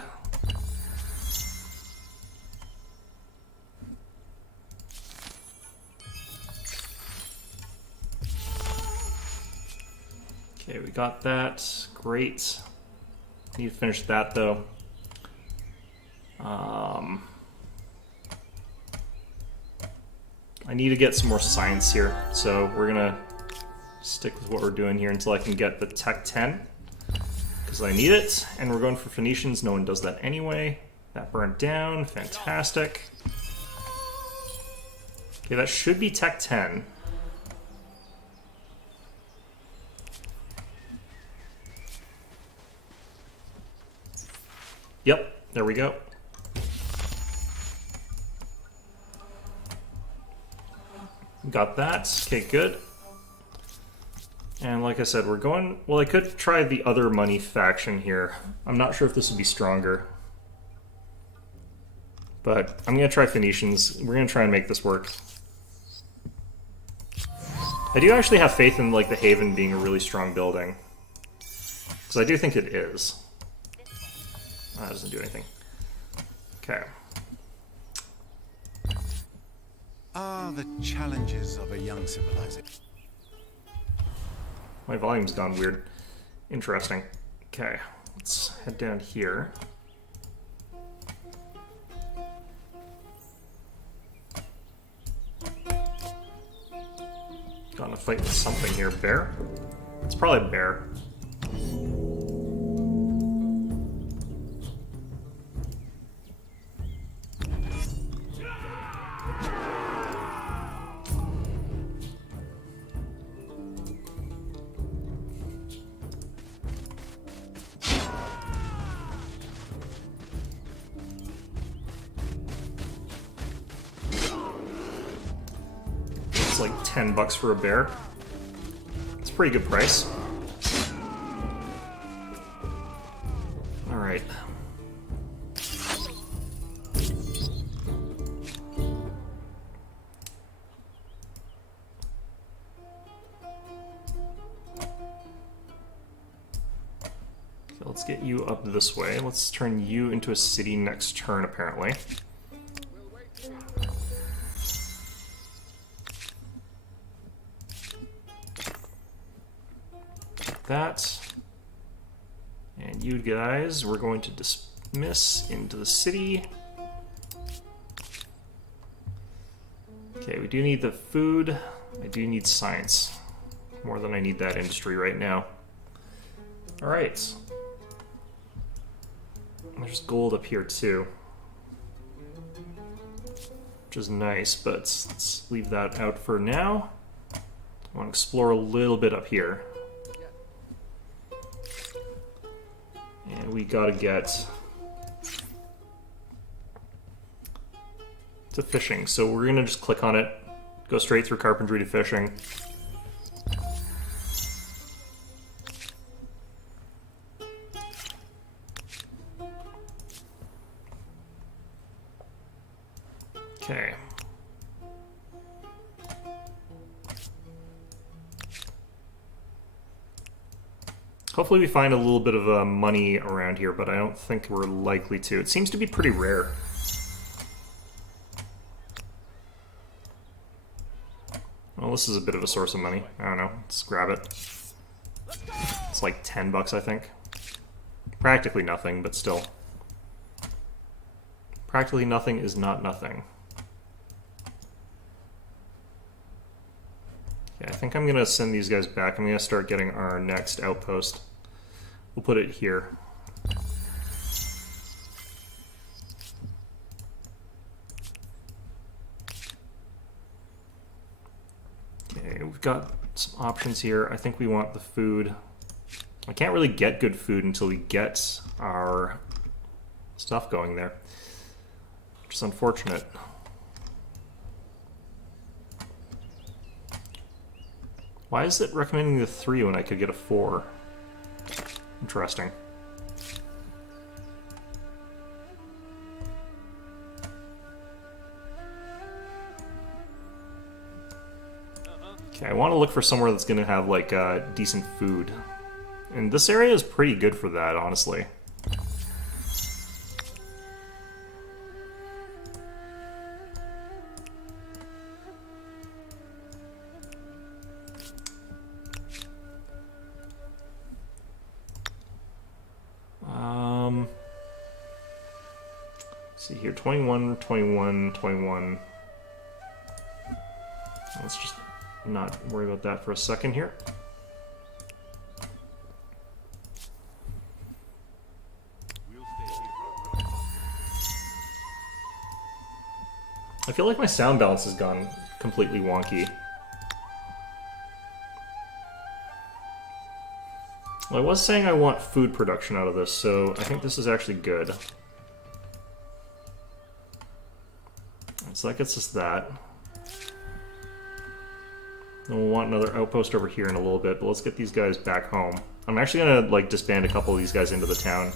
Okay, we got that. Great. Need to finish that, though. I need to get some more science here, so we're gonna stick with what we're doing here until I can get the Tech 10. Because I need it, and we're going for Phoenicians. No one does that anyway. That burnt down. Fantastic. Okay, that should be Tech 10. Yep, there we go. Got that. Okay, good. And like I said, we're going... Well, I could try the other money faction here. I'm not sure if this would be stronger. But I'm going to try Phoenicians. We're going to try and make this work. I do actually have faith in like the Haven being a really strong building. Because I do think it is. That doesn't do anything. Okay. Ah, the challenges of a young civilization. My volume's gone weird. Interesting. Okay, let's head down here. Got in a fight with something here. Bear? It's probably a bear. It's like $10 for a bear. It's a pretty good price. Alright. So let's get you up this way. Let's turn you into a city next turn, apparently. That. And you guys, we're going to dismiss into the city. Okay, we do need the food. I do need science. More than I need that industry right now. Alright. There's gold up here too. Which is nice, but let's leave that out for now. I want to explore a little bit up here. And we gotta get to fishing. So we're gonna just click on it, go straight through carpentry to fishing. Okay. Hopefully we find a little bit of money around here, but I don't think we're likely to. It seems to be pretty rare. Well, this is a bit of a source of money. I don't know. Let's grab it. It's like $10, I think. Practically nothing, but still. Practically nothing is not nothing. Okay, I think I'm going to send these guys back. I'm going to start getting our next outpost. We'll put it here. Okay, we've got some options here. I think we want the food. I can't really get good food until we get our stuff going there, which is unfortunate. Why is it recommending the 3 when I could get a 4? Interesting. Okay, I want to look for somewhere that's going to have, like, decent food. And this area is pretty good for that, honestly. Let's see here, 21, 21, 21. Let's just not worry about that for a second here. I feel like my sound balance has gone completely wonky. Well, I was saying I want food production out of this, so I think this is actually good. So that gets us that. Then we'll want another outpost over here in a little bit, but let's get these guys back home. I'm actually gonna, like, disband a couple of these guys into the town.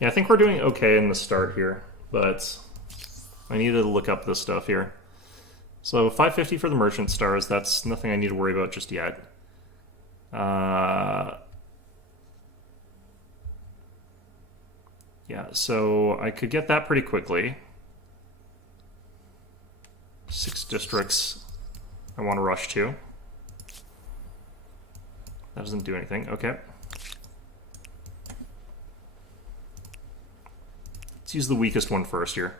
Yeah, I think we're doing okay in the start here, but I need to look up this stuff here. So 550 for the merchant stars, that's nothing I need to worry about just yet. Yeah, so I could get that pretty quickly. 6 districts I want to rush to. That doesn't do anything, okay. Let's use the weakest one first here.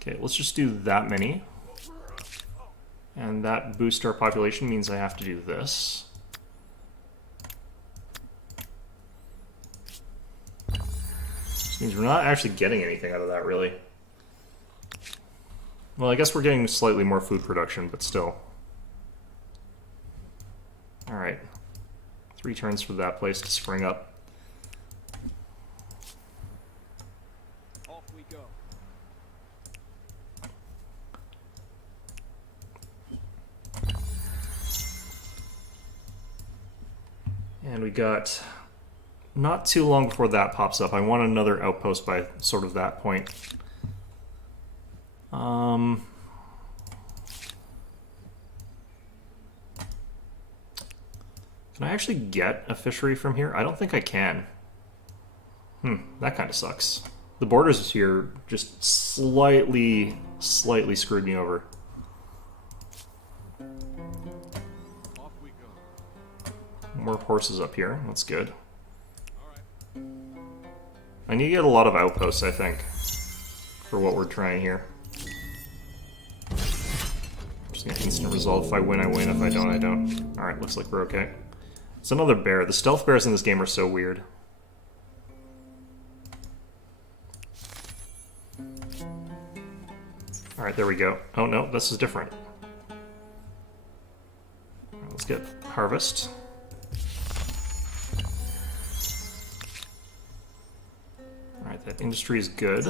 Okay, let's just do that many. And that boosts our population means I have to do this. This means we're not actually getting anything out of that, really. Well, I guess we're getting slightly more food production, but still. Alright. 3 turns for that place to spring up. Off we go. And we got not too long before that pops up. I want another outpost by sort of that point. Can I actually get a fishery from here? I don't think I can. That kind of sucks. The borders here just slightly screwed me over. Off we go. More horses up here. That's good. All right. I need to get a lot of outposts, I think, for what we're trying here. Just gonna instant resolve. If I win, I win. If I don't, I don't. Alright, looks like we're okay. It's another bear. The stealth bears in this game are so weird. Alright, there we go. Oh no, this is different. Alright, let's get harvest. Alright, that industry is good.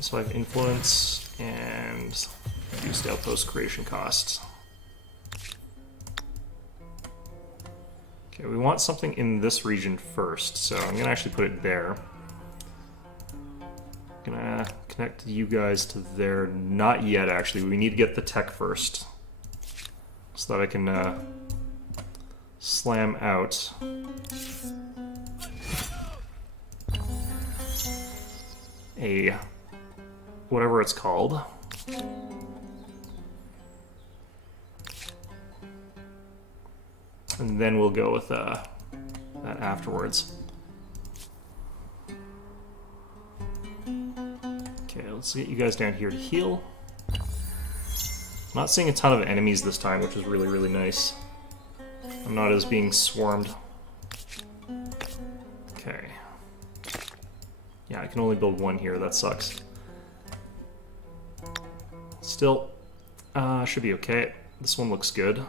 So I have influence and reduced outpost creation costs. Okay, we want something in this region first, so I'm gonna actually put it there. Gonna connect you guys to there. Not yet, actually. We need to get the tech first, so that I can slam out a whatever it's called. And then we'll go with that afterwards. Okay, let's get you guys down here to heal. I'm not seeing a ton of enemies this time, which is really, really nice. I'm not as being swarmed. Okay. Yeah, I can only build one here, that sucks. Still, should be okay. This one looks good.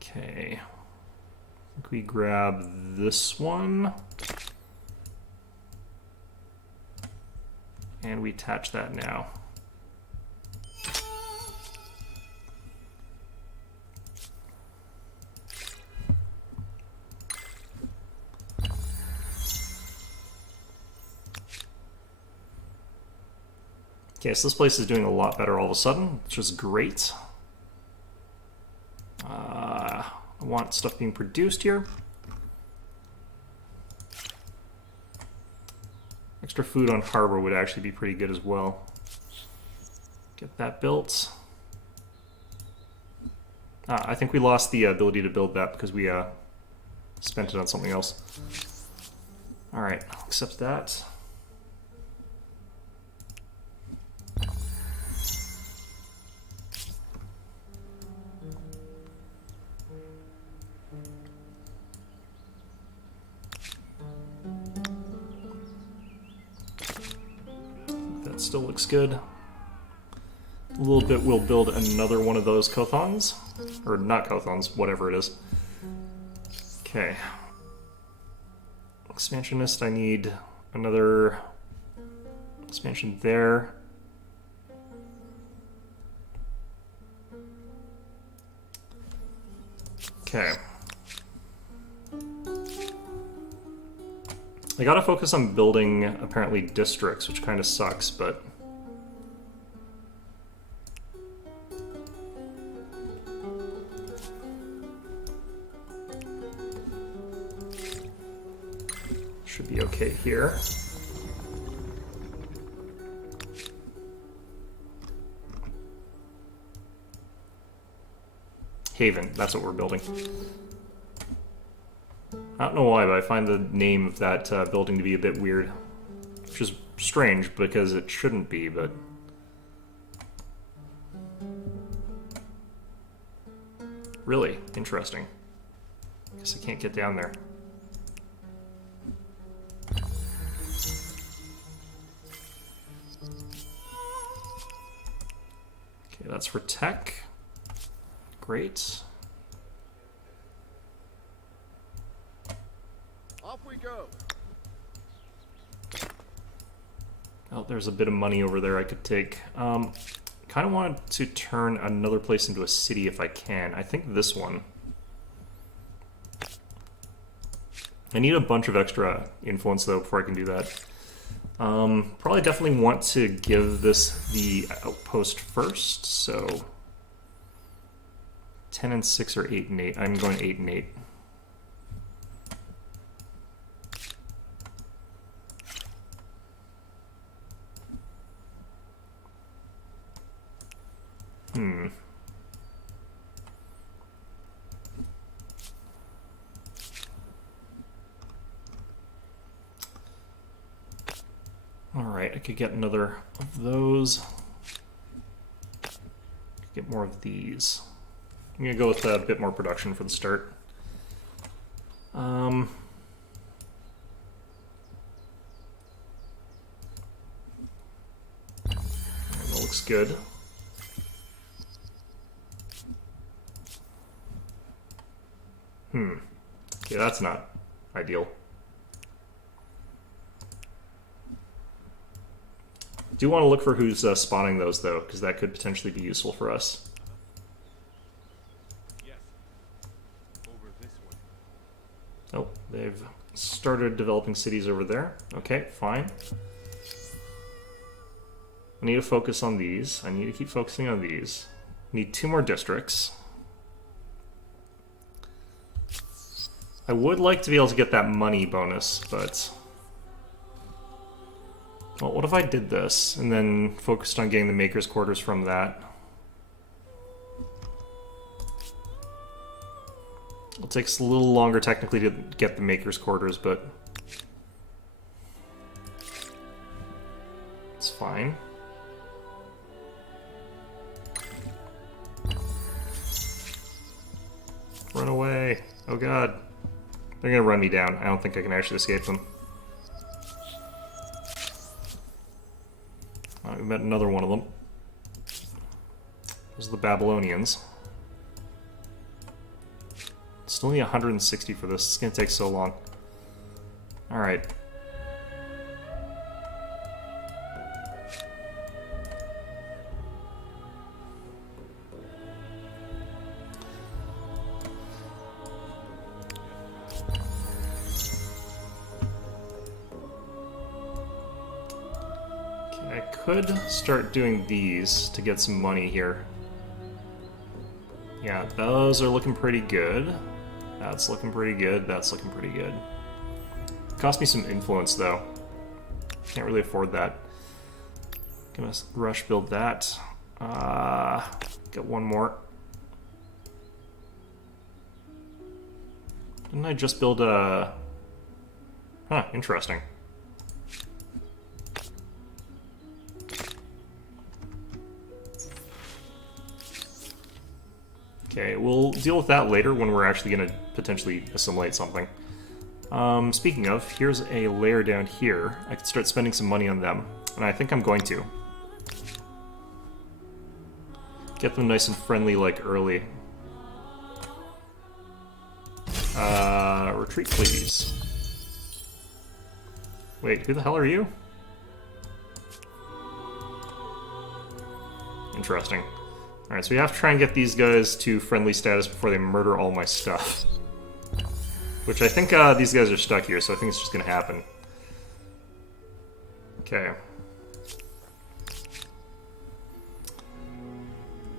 Okay. I think we grab this one. And we attach that now. Okay, so this place is doing a lot better all of a sudden, which is great. I want stuff being produced here. Extra food on harbor would actually be pretty good as well. Get that built. I think we lost the ability to build that because we spent it on something else. Alright, I'll accept that. That still looks good. A little bit, we'll build another one of those Kothons. Or not Kothons, whatever it is. Okay. Expansionist, I need another expansion there. Okay. I gotta focus on building, apparently, districts, which kind of sucks, but... should be okay here. Haven, that's what we're building. I don't know why, but I find the name of that building to be a bit weird. Which is strange, because it shouldn't be, but... really interesting. Guess I can't get down there. Okay, that's for tech. Great. Off we go. Oh, there's a bit of money over there I could take. Kind of wanted to turn another place into a city if I can. I think this one. I need a bunch of extra influence though before I can do that. Probably definitely want to give this the outpost first, so 10 and 6 or 8 and 8. I'm going 8 and 8. Alright, I could get another of those. Get more of these. I'm gonna go with a bit more production for the start. That looks good. Okay, that's not ideal. Do want to look for who's spawning those, though, because that could potentially be useful for us. Yes. Over this way. Oh, they've started developing cities over there. Okay, fine. I need to focus on these. I need to keep focusing on these. Need 2 more districts. I would like to be able to get that money bonus, but... well, what if I did this, and then focused on getting the Maker's Quarters from that? It takes a little longer technically to get the Maker's Quarters, but... it's fine. Run away. Oh god. They're gonna run me down. I don't think I can actually escape them. We met another one of them. Those are the Babylonians. Still need 160 for this. It's gonna take so long. Alright. I could start doing these to get some money here. Yeah, those are looking pretty good. That's looking pretty good. That's looking pretty good. Cost me some influence, though. Can't really afford that. Gonna rush build that. Get one more. Didn't I just build a... Huh, interesting. Okay, we'll deal with that later when we're actually going to potentially assimilate something. Speaking of, here's a layer down here. I could start spending some money on them, and I think I'm going to. Get them nice and friendly, like, early. Retreat, please. Wait, who the hell are you? Interesting. Alright, so we have to try and get these guys to friendly status before they murder all my stuff. Which I think these guys are stuck here, so I think it's just gonna happen. Okay.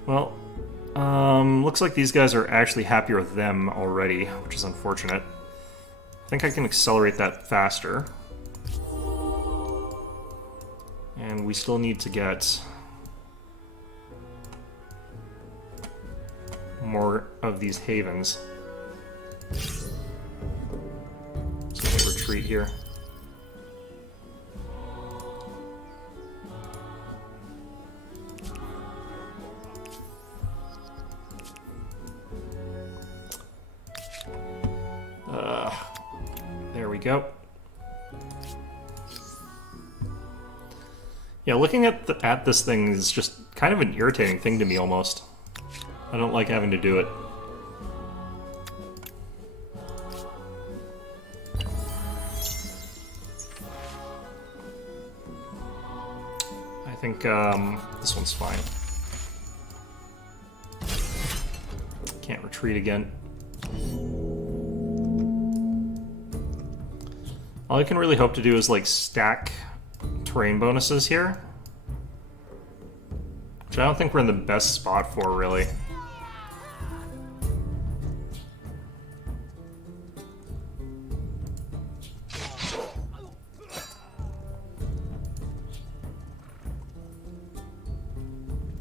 Well, looks like these guys are actually happier with them already, which is unfortunate. I think I can accelerate that faster. And we still need to get more of these havens. So we'll retreat here. There we go. Yeah, looking at this thing is just kind of an irritating thing to me almost. I don't like having to do it. I think this one's fine. Can't retreat again. All I can really hope to do is like stack terrain bonuses here, which I don't think we're in the best spot for, really.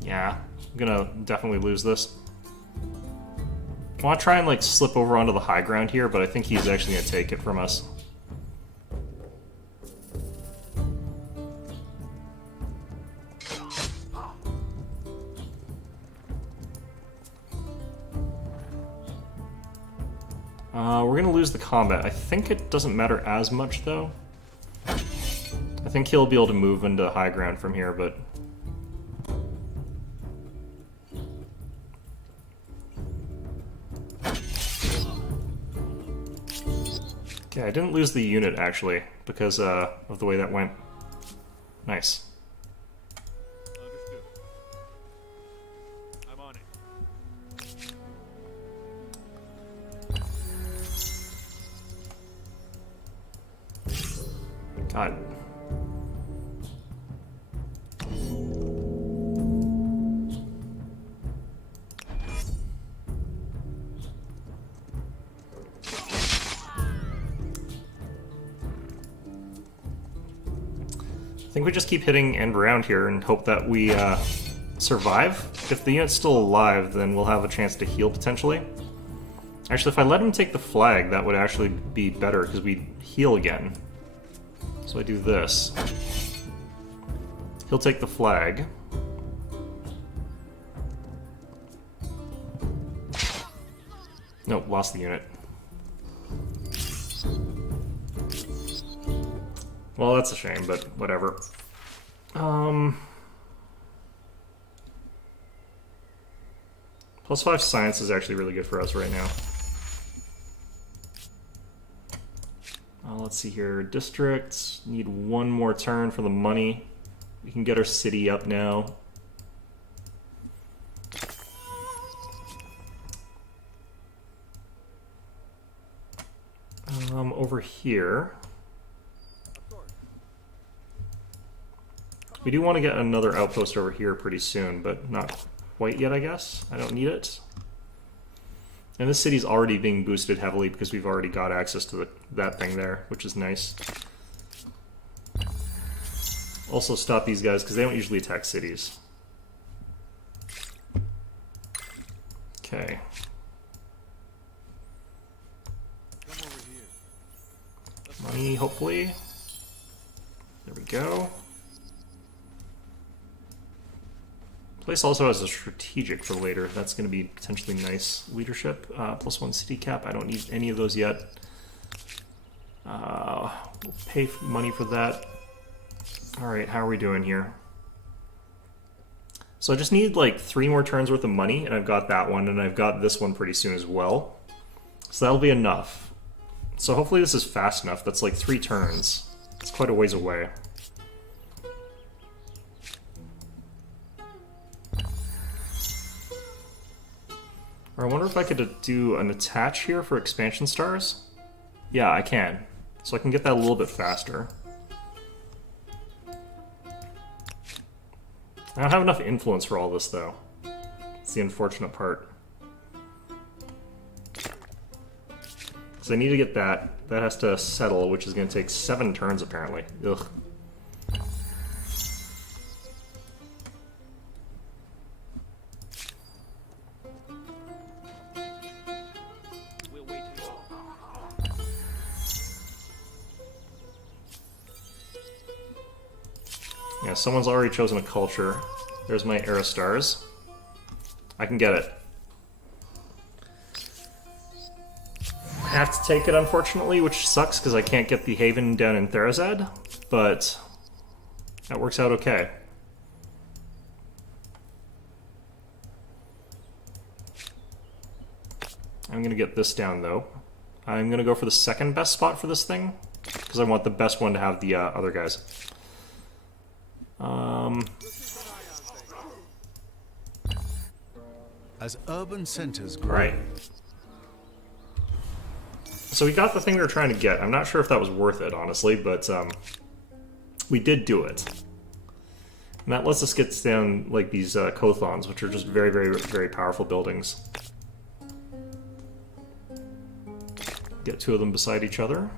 Yeah, I'm gonna definitely lose this. I want to try and like slip over onto the high ground here, but I think he's actually gonna take it from us. We're gonna lose the combat. I think it doesn't matter as much, though. I think he'll be able to move into high ground from here, but... Okay, I didn't lose the unit, actually, because of the way that went. Nice. Understood. I'm on it. God. I think we just keep hitting end round here and hope that we survive. If the unit's still alive, then we'll have a chance to heal potentially. Actually, if I let him take the flag, that would actually be better because we'd heal again. So I do this. He'll take the flag. Nope, lost the unit. Well, that's a shame, but whatever. +5 science is actually really good for us right now. Let's see here. Districts need one more turn for the money. We can get our city up now. Over here. We do want to get another outpost over here pretty soon, but not quite yet, I guess. I don't need it. And this city's already being boosted heavily because we've already got access to that thing there, which is nice. Also stop these guys because they don't usually attack cities. Okay. Come over here. Come money, hopefully. There we go. Place also has a strategic for later. That's going to be potentially nice. Leadership, +1 city cap. I don't need any of those yet. We'll pay money for that. Alright, how are we doing here? So I just need like 3 more turns worth of money, and I've got that one, and I've got this one pretty soon as well. So that'll be enough. So hopefully this is fast enough. That's like 3 turns. It's quite a ways away. Or I wonder if I could do an attach here for expansion stars? Yeah, I can. So I can get that a little bit faster. I don't have enough influence for all this, though. It's the unfortunate part. So I need to get that. That has to settle, which is going to take 7 turns, apparently. Ugh. We'll wait here. Yeah, someone's already chosen a culture. There's my era stars. I can get it. I have to take it, unfortunately, which sucks because I can't get the Haven down in Therazad, but that works out okay. I'm going to get this down, though. I'm going to go for the second best spot for this thing, because I want the best one to have the other guys. As urban centers grow, Right. So we got the thing we were trying to get. I'm not sure if that was worth it, honestly, but we did do it. And that lets us get down like these Kothons, which are just very, very, very powerful buildings. Get 2 of them beside each other.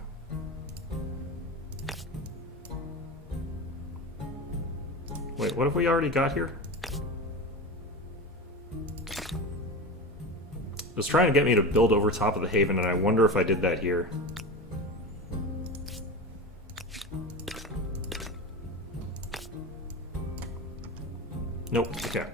Wait, what have we already got here? It was trying to get me to build over top of the Haven, and I wonder if I did that here. Nope, okay.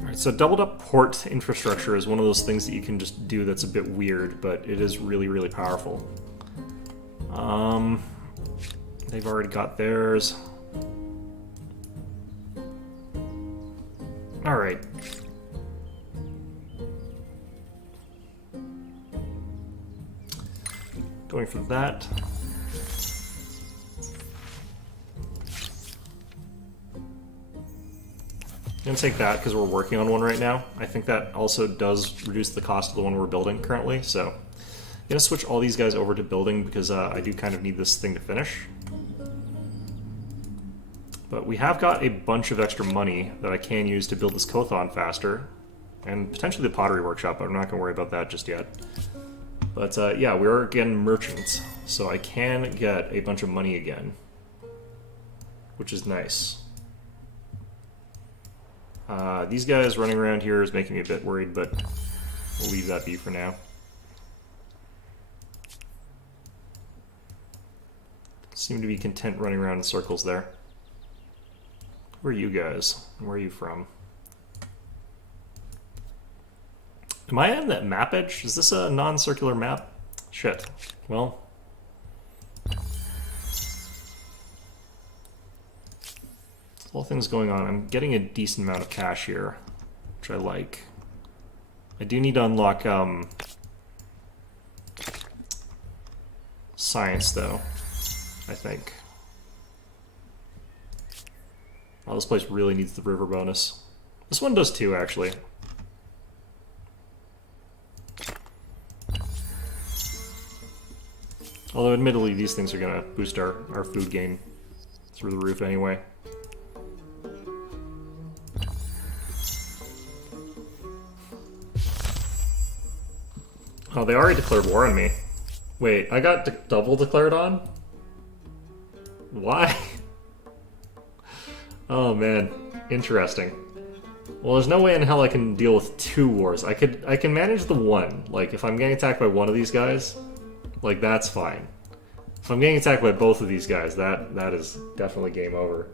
Alright, so doubled up port infrastructure is one of those things that you can just do that's a bit weird, but it is really, really powerful. They've already got theirs. Alright. Going for that. I'm gonna take that because we're working on one right now. I think that also does reduce the cost of the one we're building currently, so I'm gonna switch all these guys over to building because I do kind of need this thing to finish. But we have got a bunch of extra money that I can use to build this Kothon faster, and potentially the pottery workshop, but I'm not gonna worry about that just yet. But yeah, we are again merchants, so I can get a bunch of money again, which is nice. These guys running around here is making me a bit worried, but we'll leave that be for now. Seem to be content running around in circles there. Who are you guys? Where are you from? Am I on that map edge? Is this a non-circular map? Shit. Well. All things going on. I'm getting a decent amount of cash here, which I like. I do need to unlock science, though, I think. Oh, this place really needs the river bonus. This one does too, actually. Although, admittedly, these things are going to boost our food gain through the roof anyway. Oh, they already declared war on me. Wait, I got double declared on? Why? Oh man, interesting. Well, there's no way in hell I can deal with 2 wars. I can manage the one. Like, if I'm getting attacked by one of these guys, like, that's fine. If I'm getting attacked by both of these guys, that is definitely game over.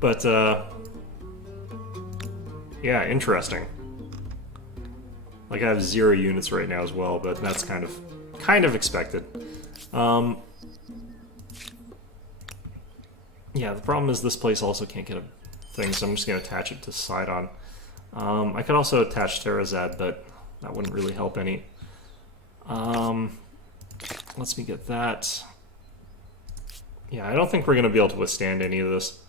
But, yeah, interesting. Like, I have 0 units right now as well, but that's kind of expected. Yeah, the problem is this place also can't get a thing, so I'm just going to attach it to Sidon. I could also attach Terrazad, but that wouldn't really help any. Let's me get that. Yeah, I don't think we're going to be able to withstand any of this.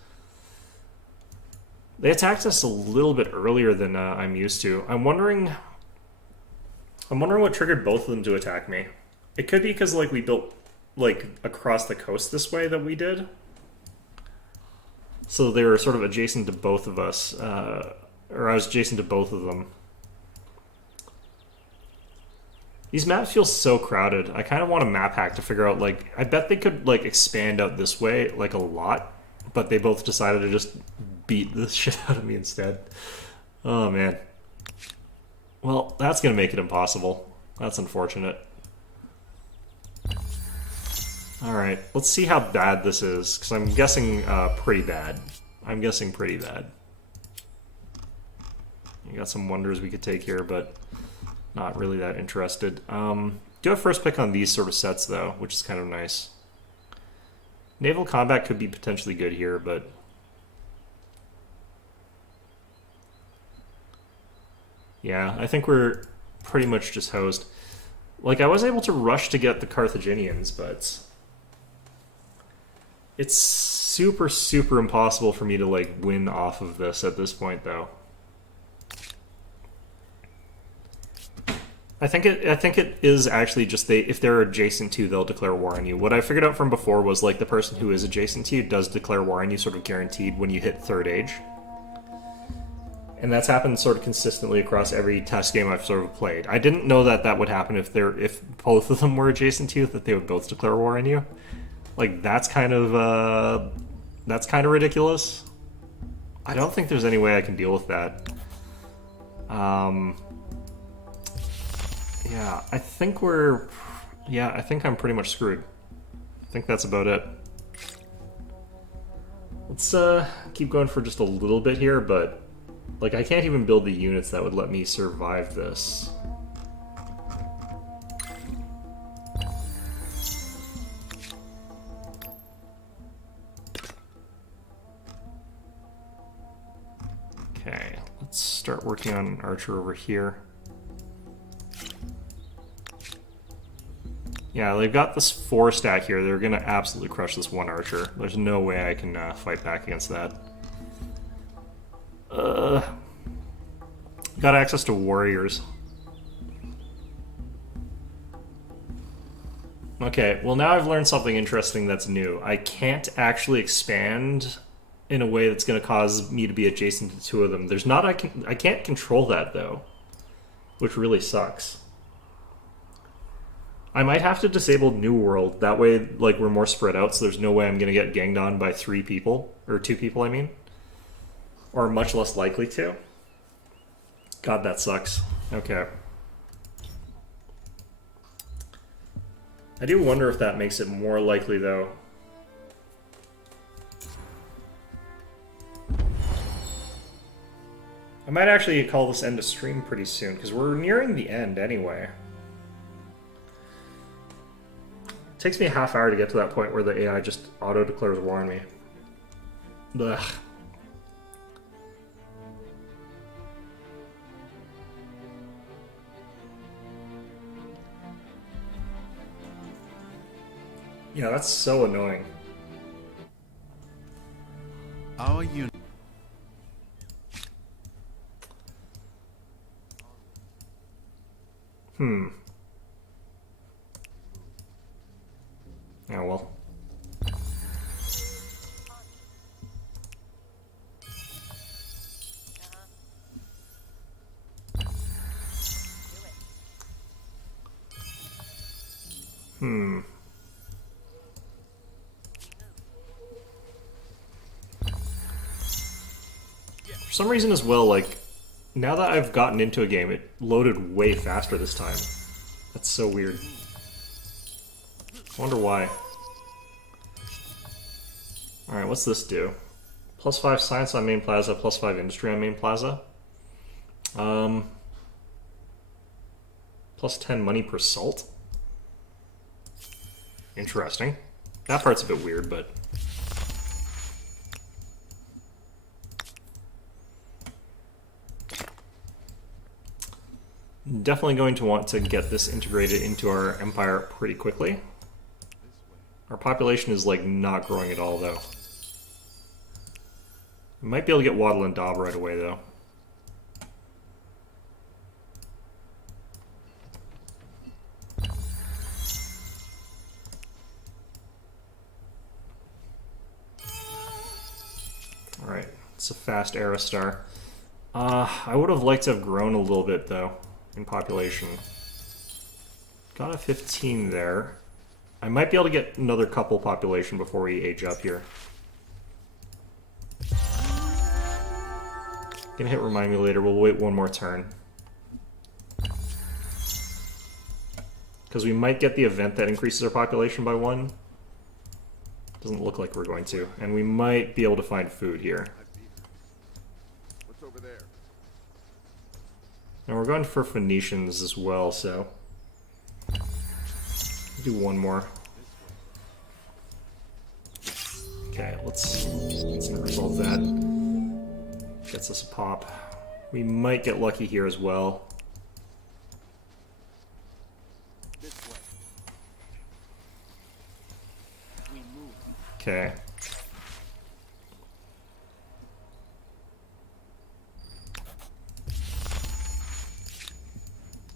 They attacked us a little bit earlier than I'm used to. I'm wondering what triggered both of them to attack me. It could be because, like, we built, like, across the coast this way that we did. So they were sort of adjacent to both of us, or I was adjacent to both of them. These maps feel so crowded. I kind of want a map hack to figure out, like, I bet they could, like, expand out this way, like, a lot, but they both decided to just beat the shit out of me instead. Oh, man. Well, that's going to make it impossible. That's unfortunate. Alright, let's see how bad this is, because I'm guessing pretty bad. I'm guessing pretty bad. You got some wonders we could take here, but not really that interested. Do have first pick on these sort of sets, though, which is kind of nice. Naval combat could be potentially good here, but... yeah, I think we're pretty much just hosed. Like, I was able to rush to get the Carthaginians, but... it's super, super impossible for me to, like, win off of this at this point, though. I think it is actually just if they're adjacent to, they'll declare war on you. What I figured out from before was, like, the person who is adjacent to you does declare war on you, sort of guaranteed when you hit 3rd age. And that's happened sort of consistently across every test game I've sort of played. I didn't know that that would happen if both of them were adjacent to you, that they would both declare war on you. Like, that's kind of ridiculous. I don't think there's any way I can deal with that. Yeah, I think I'm pretty much screwed. I think that's about it. Let's keep going for just a little bit here, but like, I can't even build the units that would let me survive this. Okay, let's start working on an archer over here. Yeah, they've got this 4 stack here. They're gonna absolutely crush this 1 archer. There's no way I can fight back against that. Got access to warriors. Okay, well now I've learned something interesting that's new. I can't actually expand in a way that's going to cause me to be adjacent to 2 of them. I can't control that, though, which really sucks. I might have to disable New World. That way, like, we're more spread out, so there's no way I'm going to get ganged on by 3 people. Or 2 people, I mean. Or much less likely to. God, that sucks. Okay. I do wonder if that makes it more likely, though. I might actually call this end of stream pretty soon, because we're nearing the end anyway. It takes me a half hour to get to that point where the AI just auto-declares war on me. Ugh. Yeah, that's so annoying. Our unit. Yeah, well. some reason as well, like, now that I've gotten into a game, it loaded way faster this time. That's so weird. I wonder why. Alright, what's this do? +5 science on main plaza, +5 industry on main plaza. +10 money per salt. Interesting. That part's a bit weird, but... Definitely going to want to get this integrated into our empire pretty quickly. Our population is, like, not growing at all, though. We might be able to get Waddle and Daub right away, though. Alright, it's a fast Aerostar. I would have liked to have grown a little bit, though, in population. Got a 15 there. I might be able to get another couple population before we age up here. Gonna hit remind me later, we'll wait one more turn. Because we might get the event that increases our population by 1. Doesn't look like we're going to. And we might be able to find food here. What's over there? And we're going for Phoenicians as well, so... do one more. Okay, let's resolve that. Gets us a pop. We might get lucky here as well. This way. We move. Okay.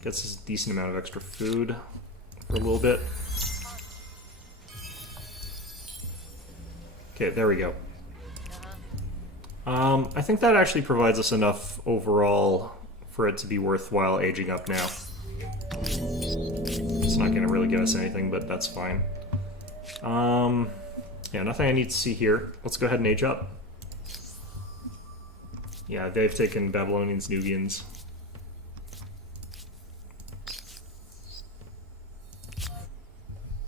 Gets us a decent amount of extra food for a little bit. Okay, there we go. I think that actually provides us enough overall for it to be worthwhile aging up now. It's not going to really give us anything, but that's fine. Yeah, nothing I need to see here. Let's go ahead and age up. Yeah, they've taken Babylonians, Nubians.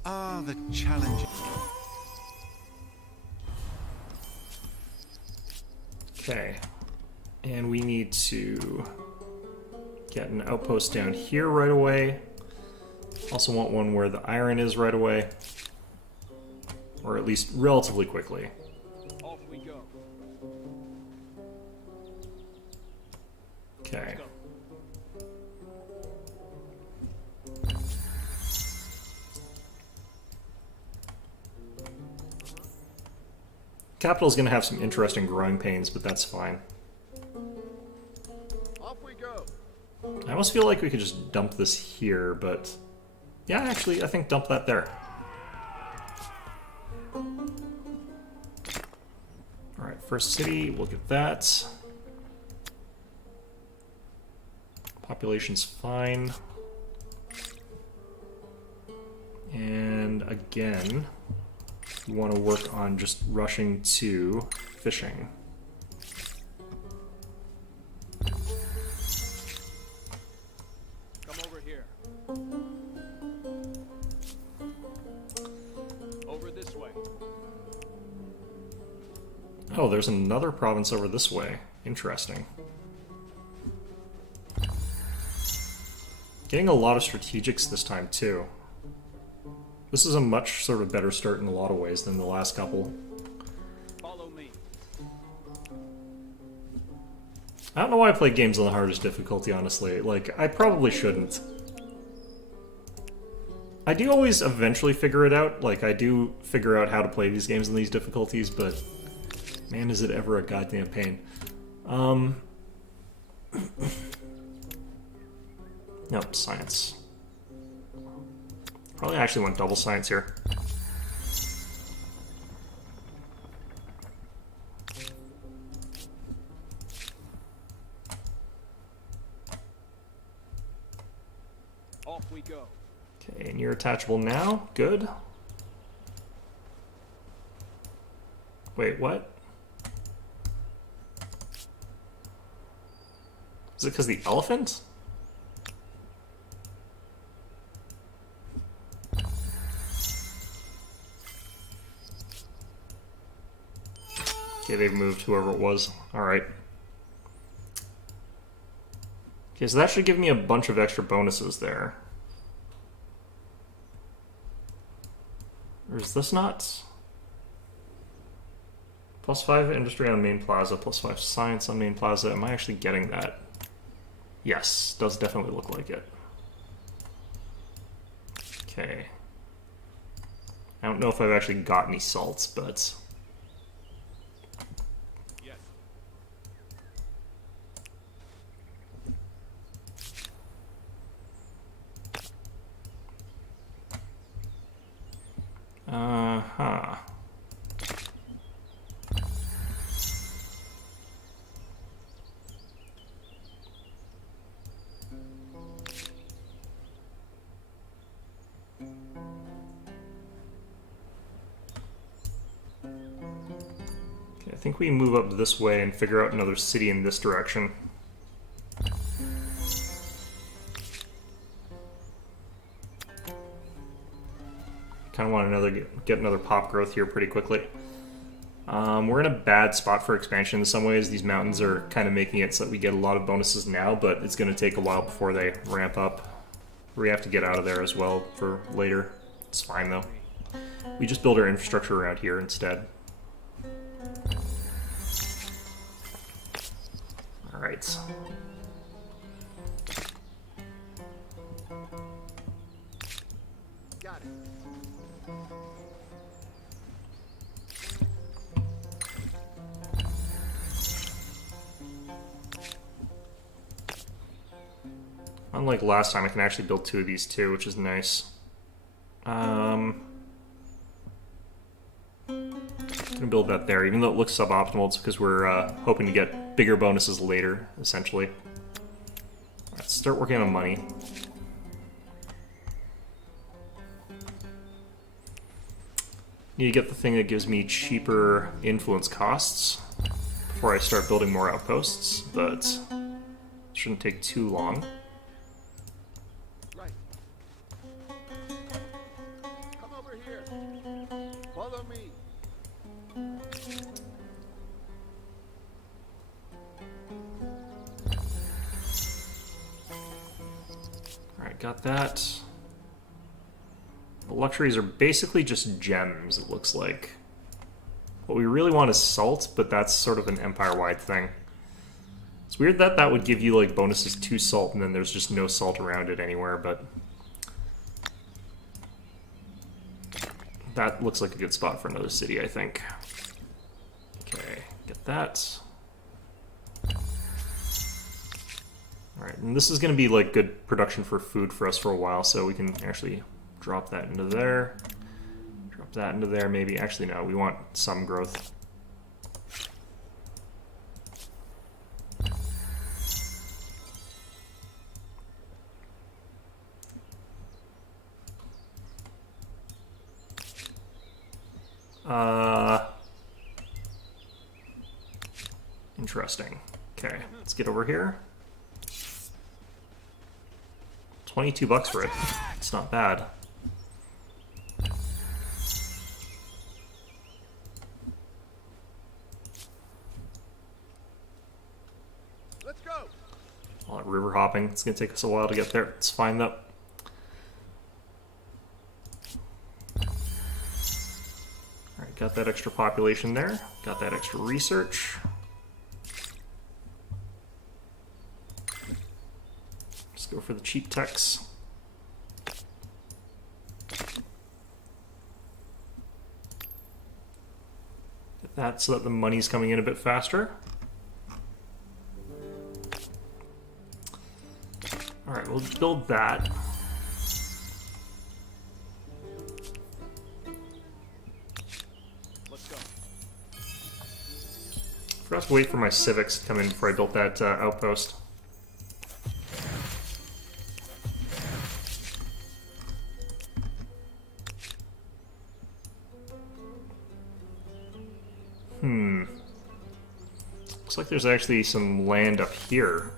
Ah, the challenge. Okay, and we need to get an outpost down here right away. Also want one where the iron is right away, or at least relatively quickly. Off we go. Okay. Capital's going to have some interesting growing pains, but that's fine. Off we go. I almost feel like we could just dump this here, but... yeah, actually, I think dump that there. Alright, first city, we'll get that. Population's fine. And again... we want to work on just rushing to fishing. Come over here. Over this way. Oh, there's another province over this way. Interesting. Getting a lot of strategics this time, too. This is a much sort of better start in a lot of ways than the last couple. Follow me. I don't know why I play games on the hardest difficulty, honestly. Like, I probably shouldn't. I do always eventually figure it out. Like, I do figure out how to play these games in these difficulties, but... man, is it ever a goddamn pain. Nope, science. Probably actually went double science here. Off we go. Okay, and you're attachable now. Good. Wait, what? Is it because the elephant? Okay, they've moved whoever it was. Alright. Okay, so that should give me a bunch of extra bonuses there. Or is this not? +5 industry on main plaza, +5 science on main plaza. Am I actually getting that? Yes, does definitely look like it. Okay. I don't know if I've actually got any salts, but... Yes. Uh-huh. Okay, I think we move up this way and figure out another city in this direction. Kind of want to get another pop growth here pretty quickly. We're in a bad spot for expansion in some ways. These mountains are kind of making it so that we get a lot of bonuses now, but it's going to take a while before they ramp up. We have to get out of there as well for later. It's fine though. We just build our infrastructure around here instead. Alright. Got it. Unlike last time, I can actually build 2 of these too, which is nice. I'm gonna build that there, even though it looks suboptimal. It's because we're hoping to get bigger bonuses later, essentially. Let's start working on money. Need to get the thing that gives me cheaper influence costs before I start building more outposts, but it shouldn't take too long. Right. Come over here. Follow me. Alright, got that. The luxuries are basically just gems, it looks like. What we really want is salt, but that's sort of an empire-wide thing. It's weird that that would give you like bonuses to salt and then there's just no salt around it anywhere, but that looks like a good spot for another city, I think. Okay, get that. Alright, and this is going to be like good production for food for us for a while, so we can actually drop that into there. Drop that into there, maybe. Actually, no, we want some growth. Interesting. Okay, let's get over here. 22 bucks for it. It's not bad. Let's go. All that river hopping. It's gonna take us a while to get there. It's fine though. Alright, got that extra population there. Got that extra research. Just go for the cheap techs. Get that so that the money's coming in a bit faster. Alright, we'll build that. Let's go. Forgot to wait for my civics to come in before I built that outpost. Looks like there's actually some land up here.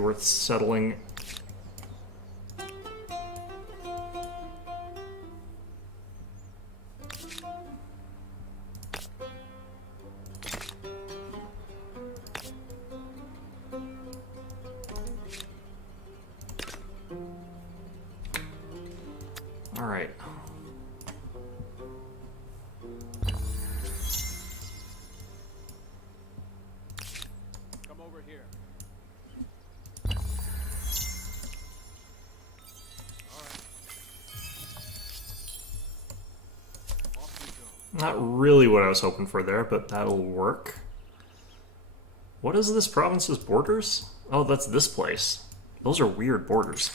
be worth settling. All right. Come over here. All right. Off we go. Not really what I was hoping for there, but that'll work. What is this province's borders? Oh, that's this place. Those are weird borders.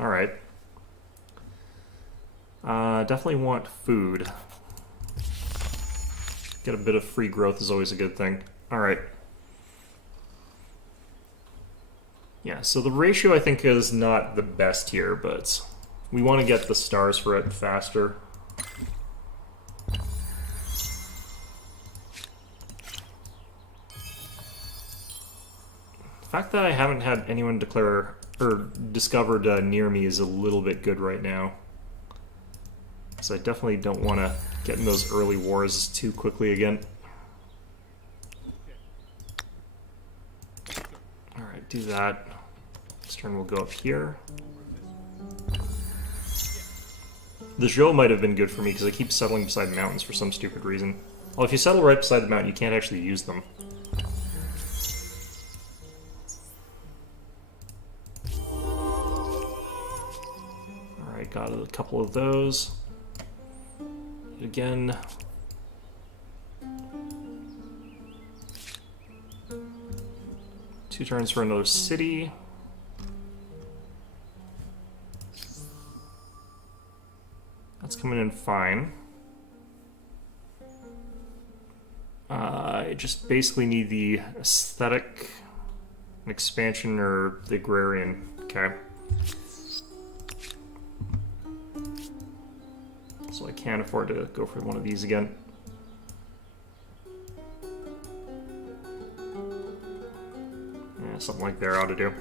Alright. Definitely want food. Get a bit of free growth is always a good thing. Alright. Yeah, so the ratio I think is not the best here, but we want to get the stars for it faster. The fact that I haven't had anyone declare or discovered near me is a little bit good right now. So I definitely don't want to get in those early wars too quickly again. Alright, do that. This turn we'll go up here. The Zhou might have been good for me because I keep settling beside mountains for some stupid reason. Well, if you settle right beside the mountain, you can't actually use them. Alright, got a couple of those. Again. Two turns for another city. That's coming in fine. I just basically need the aesthetic expansion or the agrarian. Okay. So I can't afford to go for one of these again. Yeah, something like there ought to do.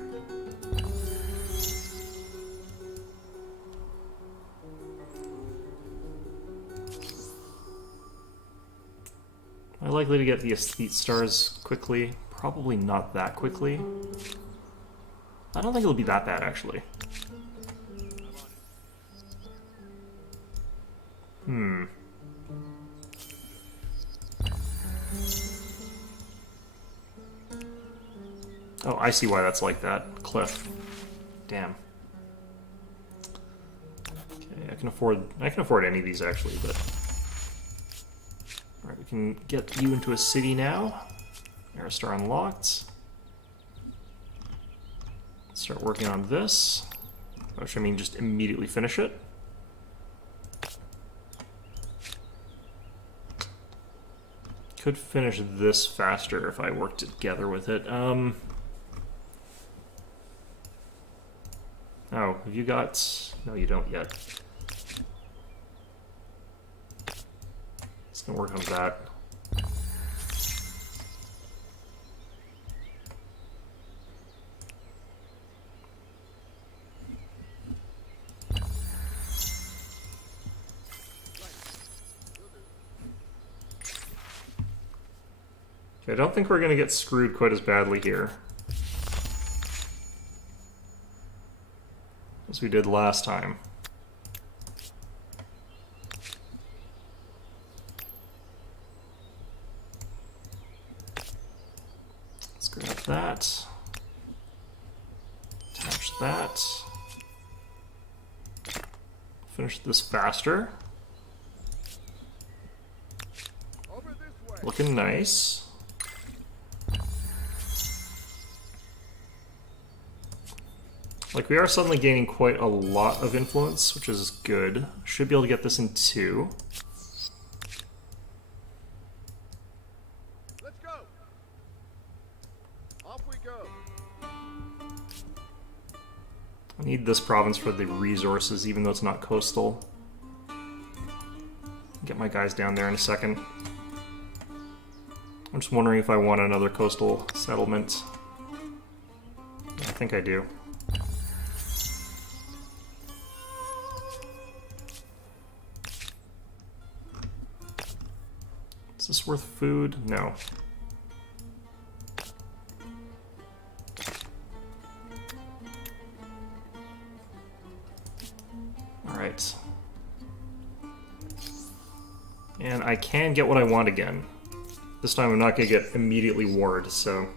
Am I likely to get the Aesthete Stars quickly? Probably not that quickly. I don't think it'll be that bad, actually. Oh, I see why that's like that. Cliff. Damn. Okay, I can afford any of these actually, but alright, we can get you into a city now. Aerostar unlocked. Start working on this. Which I mean just immediately finish it. Could finish this faster if I worked together with it. Oh, have you got... No, you don't yet. It's gonna work on that. Okay, I don't think we're gonna get screwed quite as badly here as we did last time. Let's grab that. Attach that. Finish this faster. Over this way. Looking nice. Like, we are suddenly gaining quite a lot of influence, which is good. Should be able to get this in 2. Let's go. Off we go. I need this province for the resources, even though it's not coastal. Get my guys down there in a second. I'm just wondering if I want another coastal settlement. think I do. Is this worth food? No. Alright. And I can get what I want again. This time I'm not going to get immediately warred, so...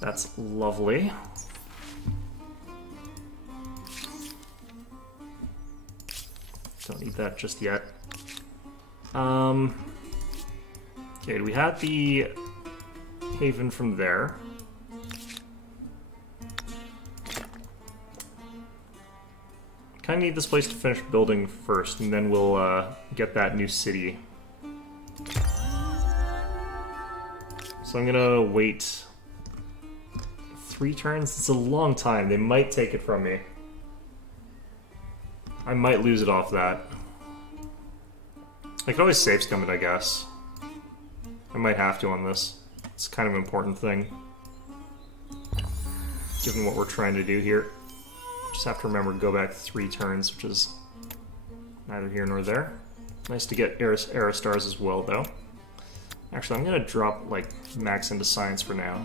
That's lovely. Don't need that just yet. Okay, we had the haven from there. Kind of need this place to finish building first, and then we'll get that new city. So I'm gonna wait 3 turns. It's a long time. They might take it from me. I might lose it off that. I could always save scum it, I guess. I might have to on this. It's kind of an important thing, given what we're trying to do here. Just have to remember to go back 3 turns, which is neither here nor there. Nice to get era stars as well, though. Actually, I'm gonna drop, like, max into science for now.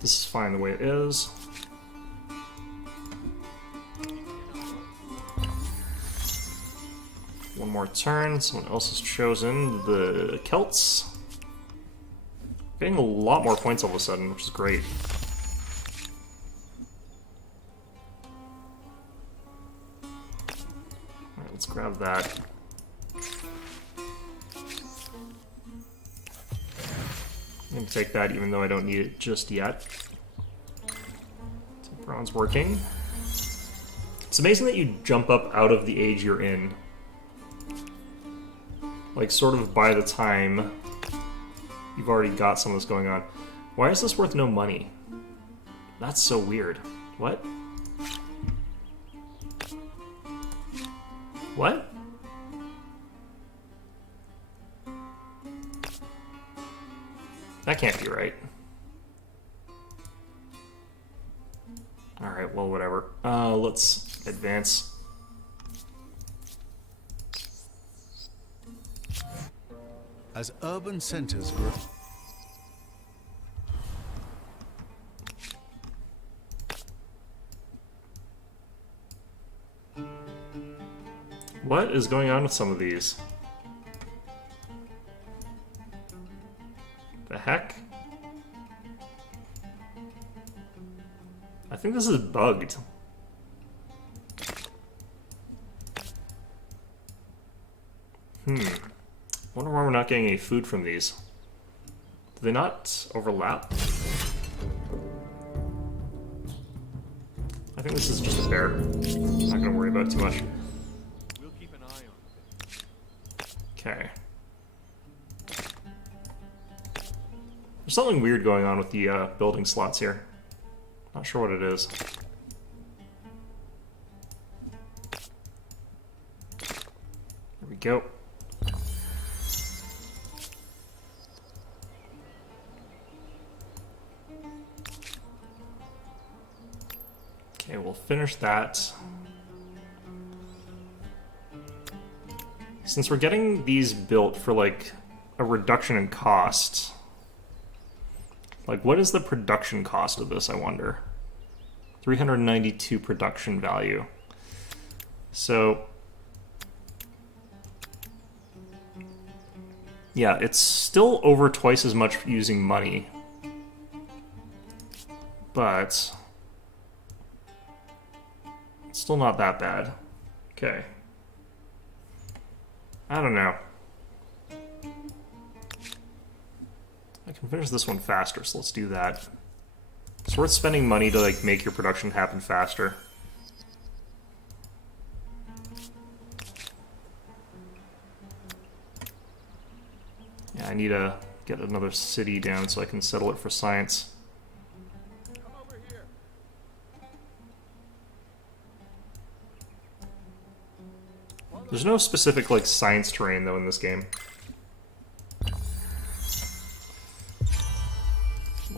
This is fine the way it is. One more turn, someone else has chosen the Celts. Getting a lot more points all of a sudden, which is great. Alright, let's grab that. I'm gonna take that even though I don't need it just yet. Bronze working. It's amazing that you jump up out of the age you're in. Like, sort of by the time you've already got some of this going on. Why is this worth no money? That's so weird. What? What? That can't be right. Alright, well, whatever. Let's advance. As urban centers grow. What is going on with some of these? The heck? I think this is bugged. Wonder why we're not getting any food from these. Do they not overlap? I think this is just a bear. Not gonna worry about it too much. We'll keep an eye on it. Okay. There's something weird going on with the building slots here. Not sure what it is. There we go. Okay, we'll finish that. Since we're getting these built for, like, a reduction in cost, like, what is the production cost of this, I wonder? 392 production value. So, yeah, it's still over twice as much using money. But it's still not that bad. Okay. I don't know. I can finish this one faster, so let's do that. It's worth spending money to, like, make your production happen faster. Yeah, I need to get another city down so I can settle it for science. Come over here. There's no specific, like, science terrain, though, in this game.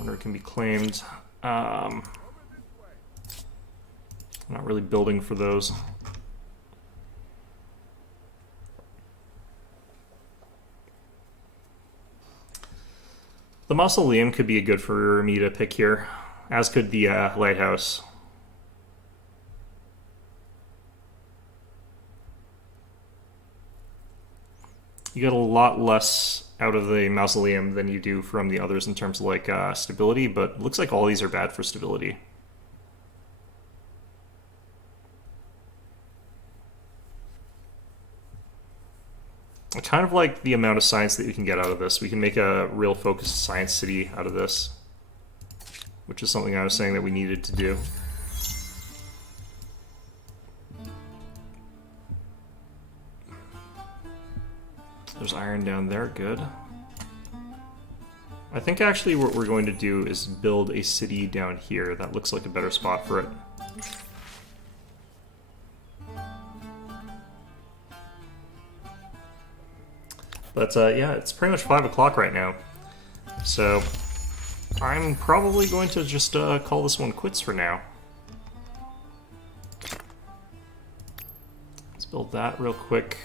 Plunder can be claimed. I'm not really building for those. The Mausoleum could be good for me to pick here, as could the Lighthouse. You get a lot less out of the Mausoleum than you do from the others in terms of like stability, but it looks like all these are bad for stability. I kind of like the amount of science that you can get out of this. We can make a real focused science city out of this, which is something I was saying that we needed to do. There's iron down there, good. I think actually what we're going to do is build a city down here. That looks like a better spot for it. But yeah, it's pretty much 5 o'clock right now. So I'm probably going to just call this one quits for now. Let's build that real quick.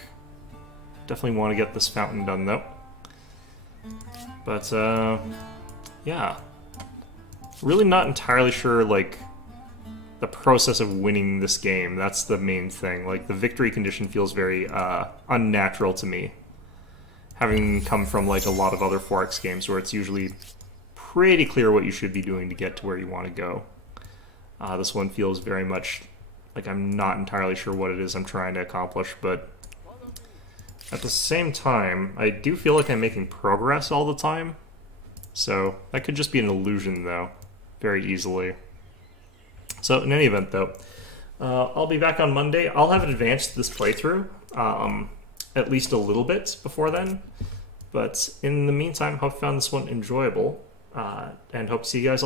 Definitely want to get this fountain done though. But yeah, really not entirely sure like the process of winning this game. That's the main thing. Like the victory condition feels very unnatural to me, having come from like a lot of other 4X games where it's usually pretty clear what you should be doing to get to where you want to go. This one feels very much like I'm not entirely sure what it is I'm trying to accomplish, but at the same time, I do feel like I'm making progress all the time. So that could just be an illusion though, very easily. So in any event though, I'll be back on Monday. I'll have advanced this playthrough at least a little bit before then. But in the meantime, hope you found this one enjoyable, and hope to see you guys all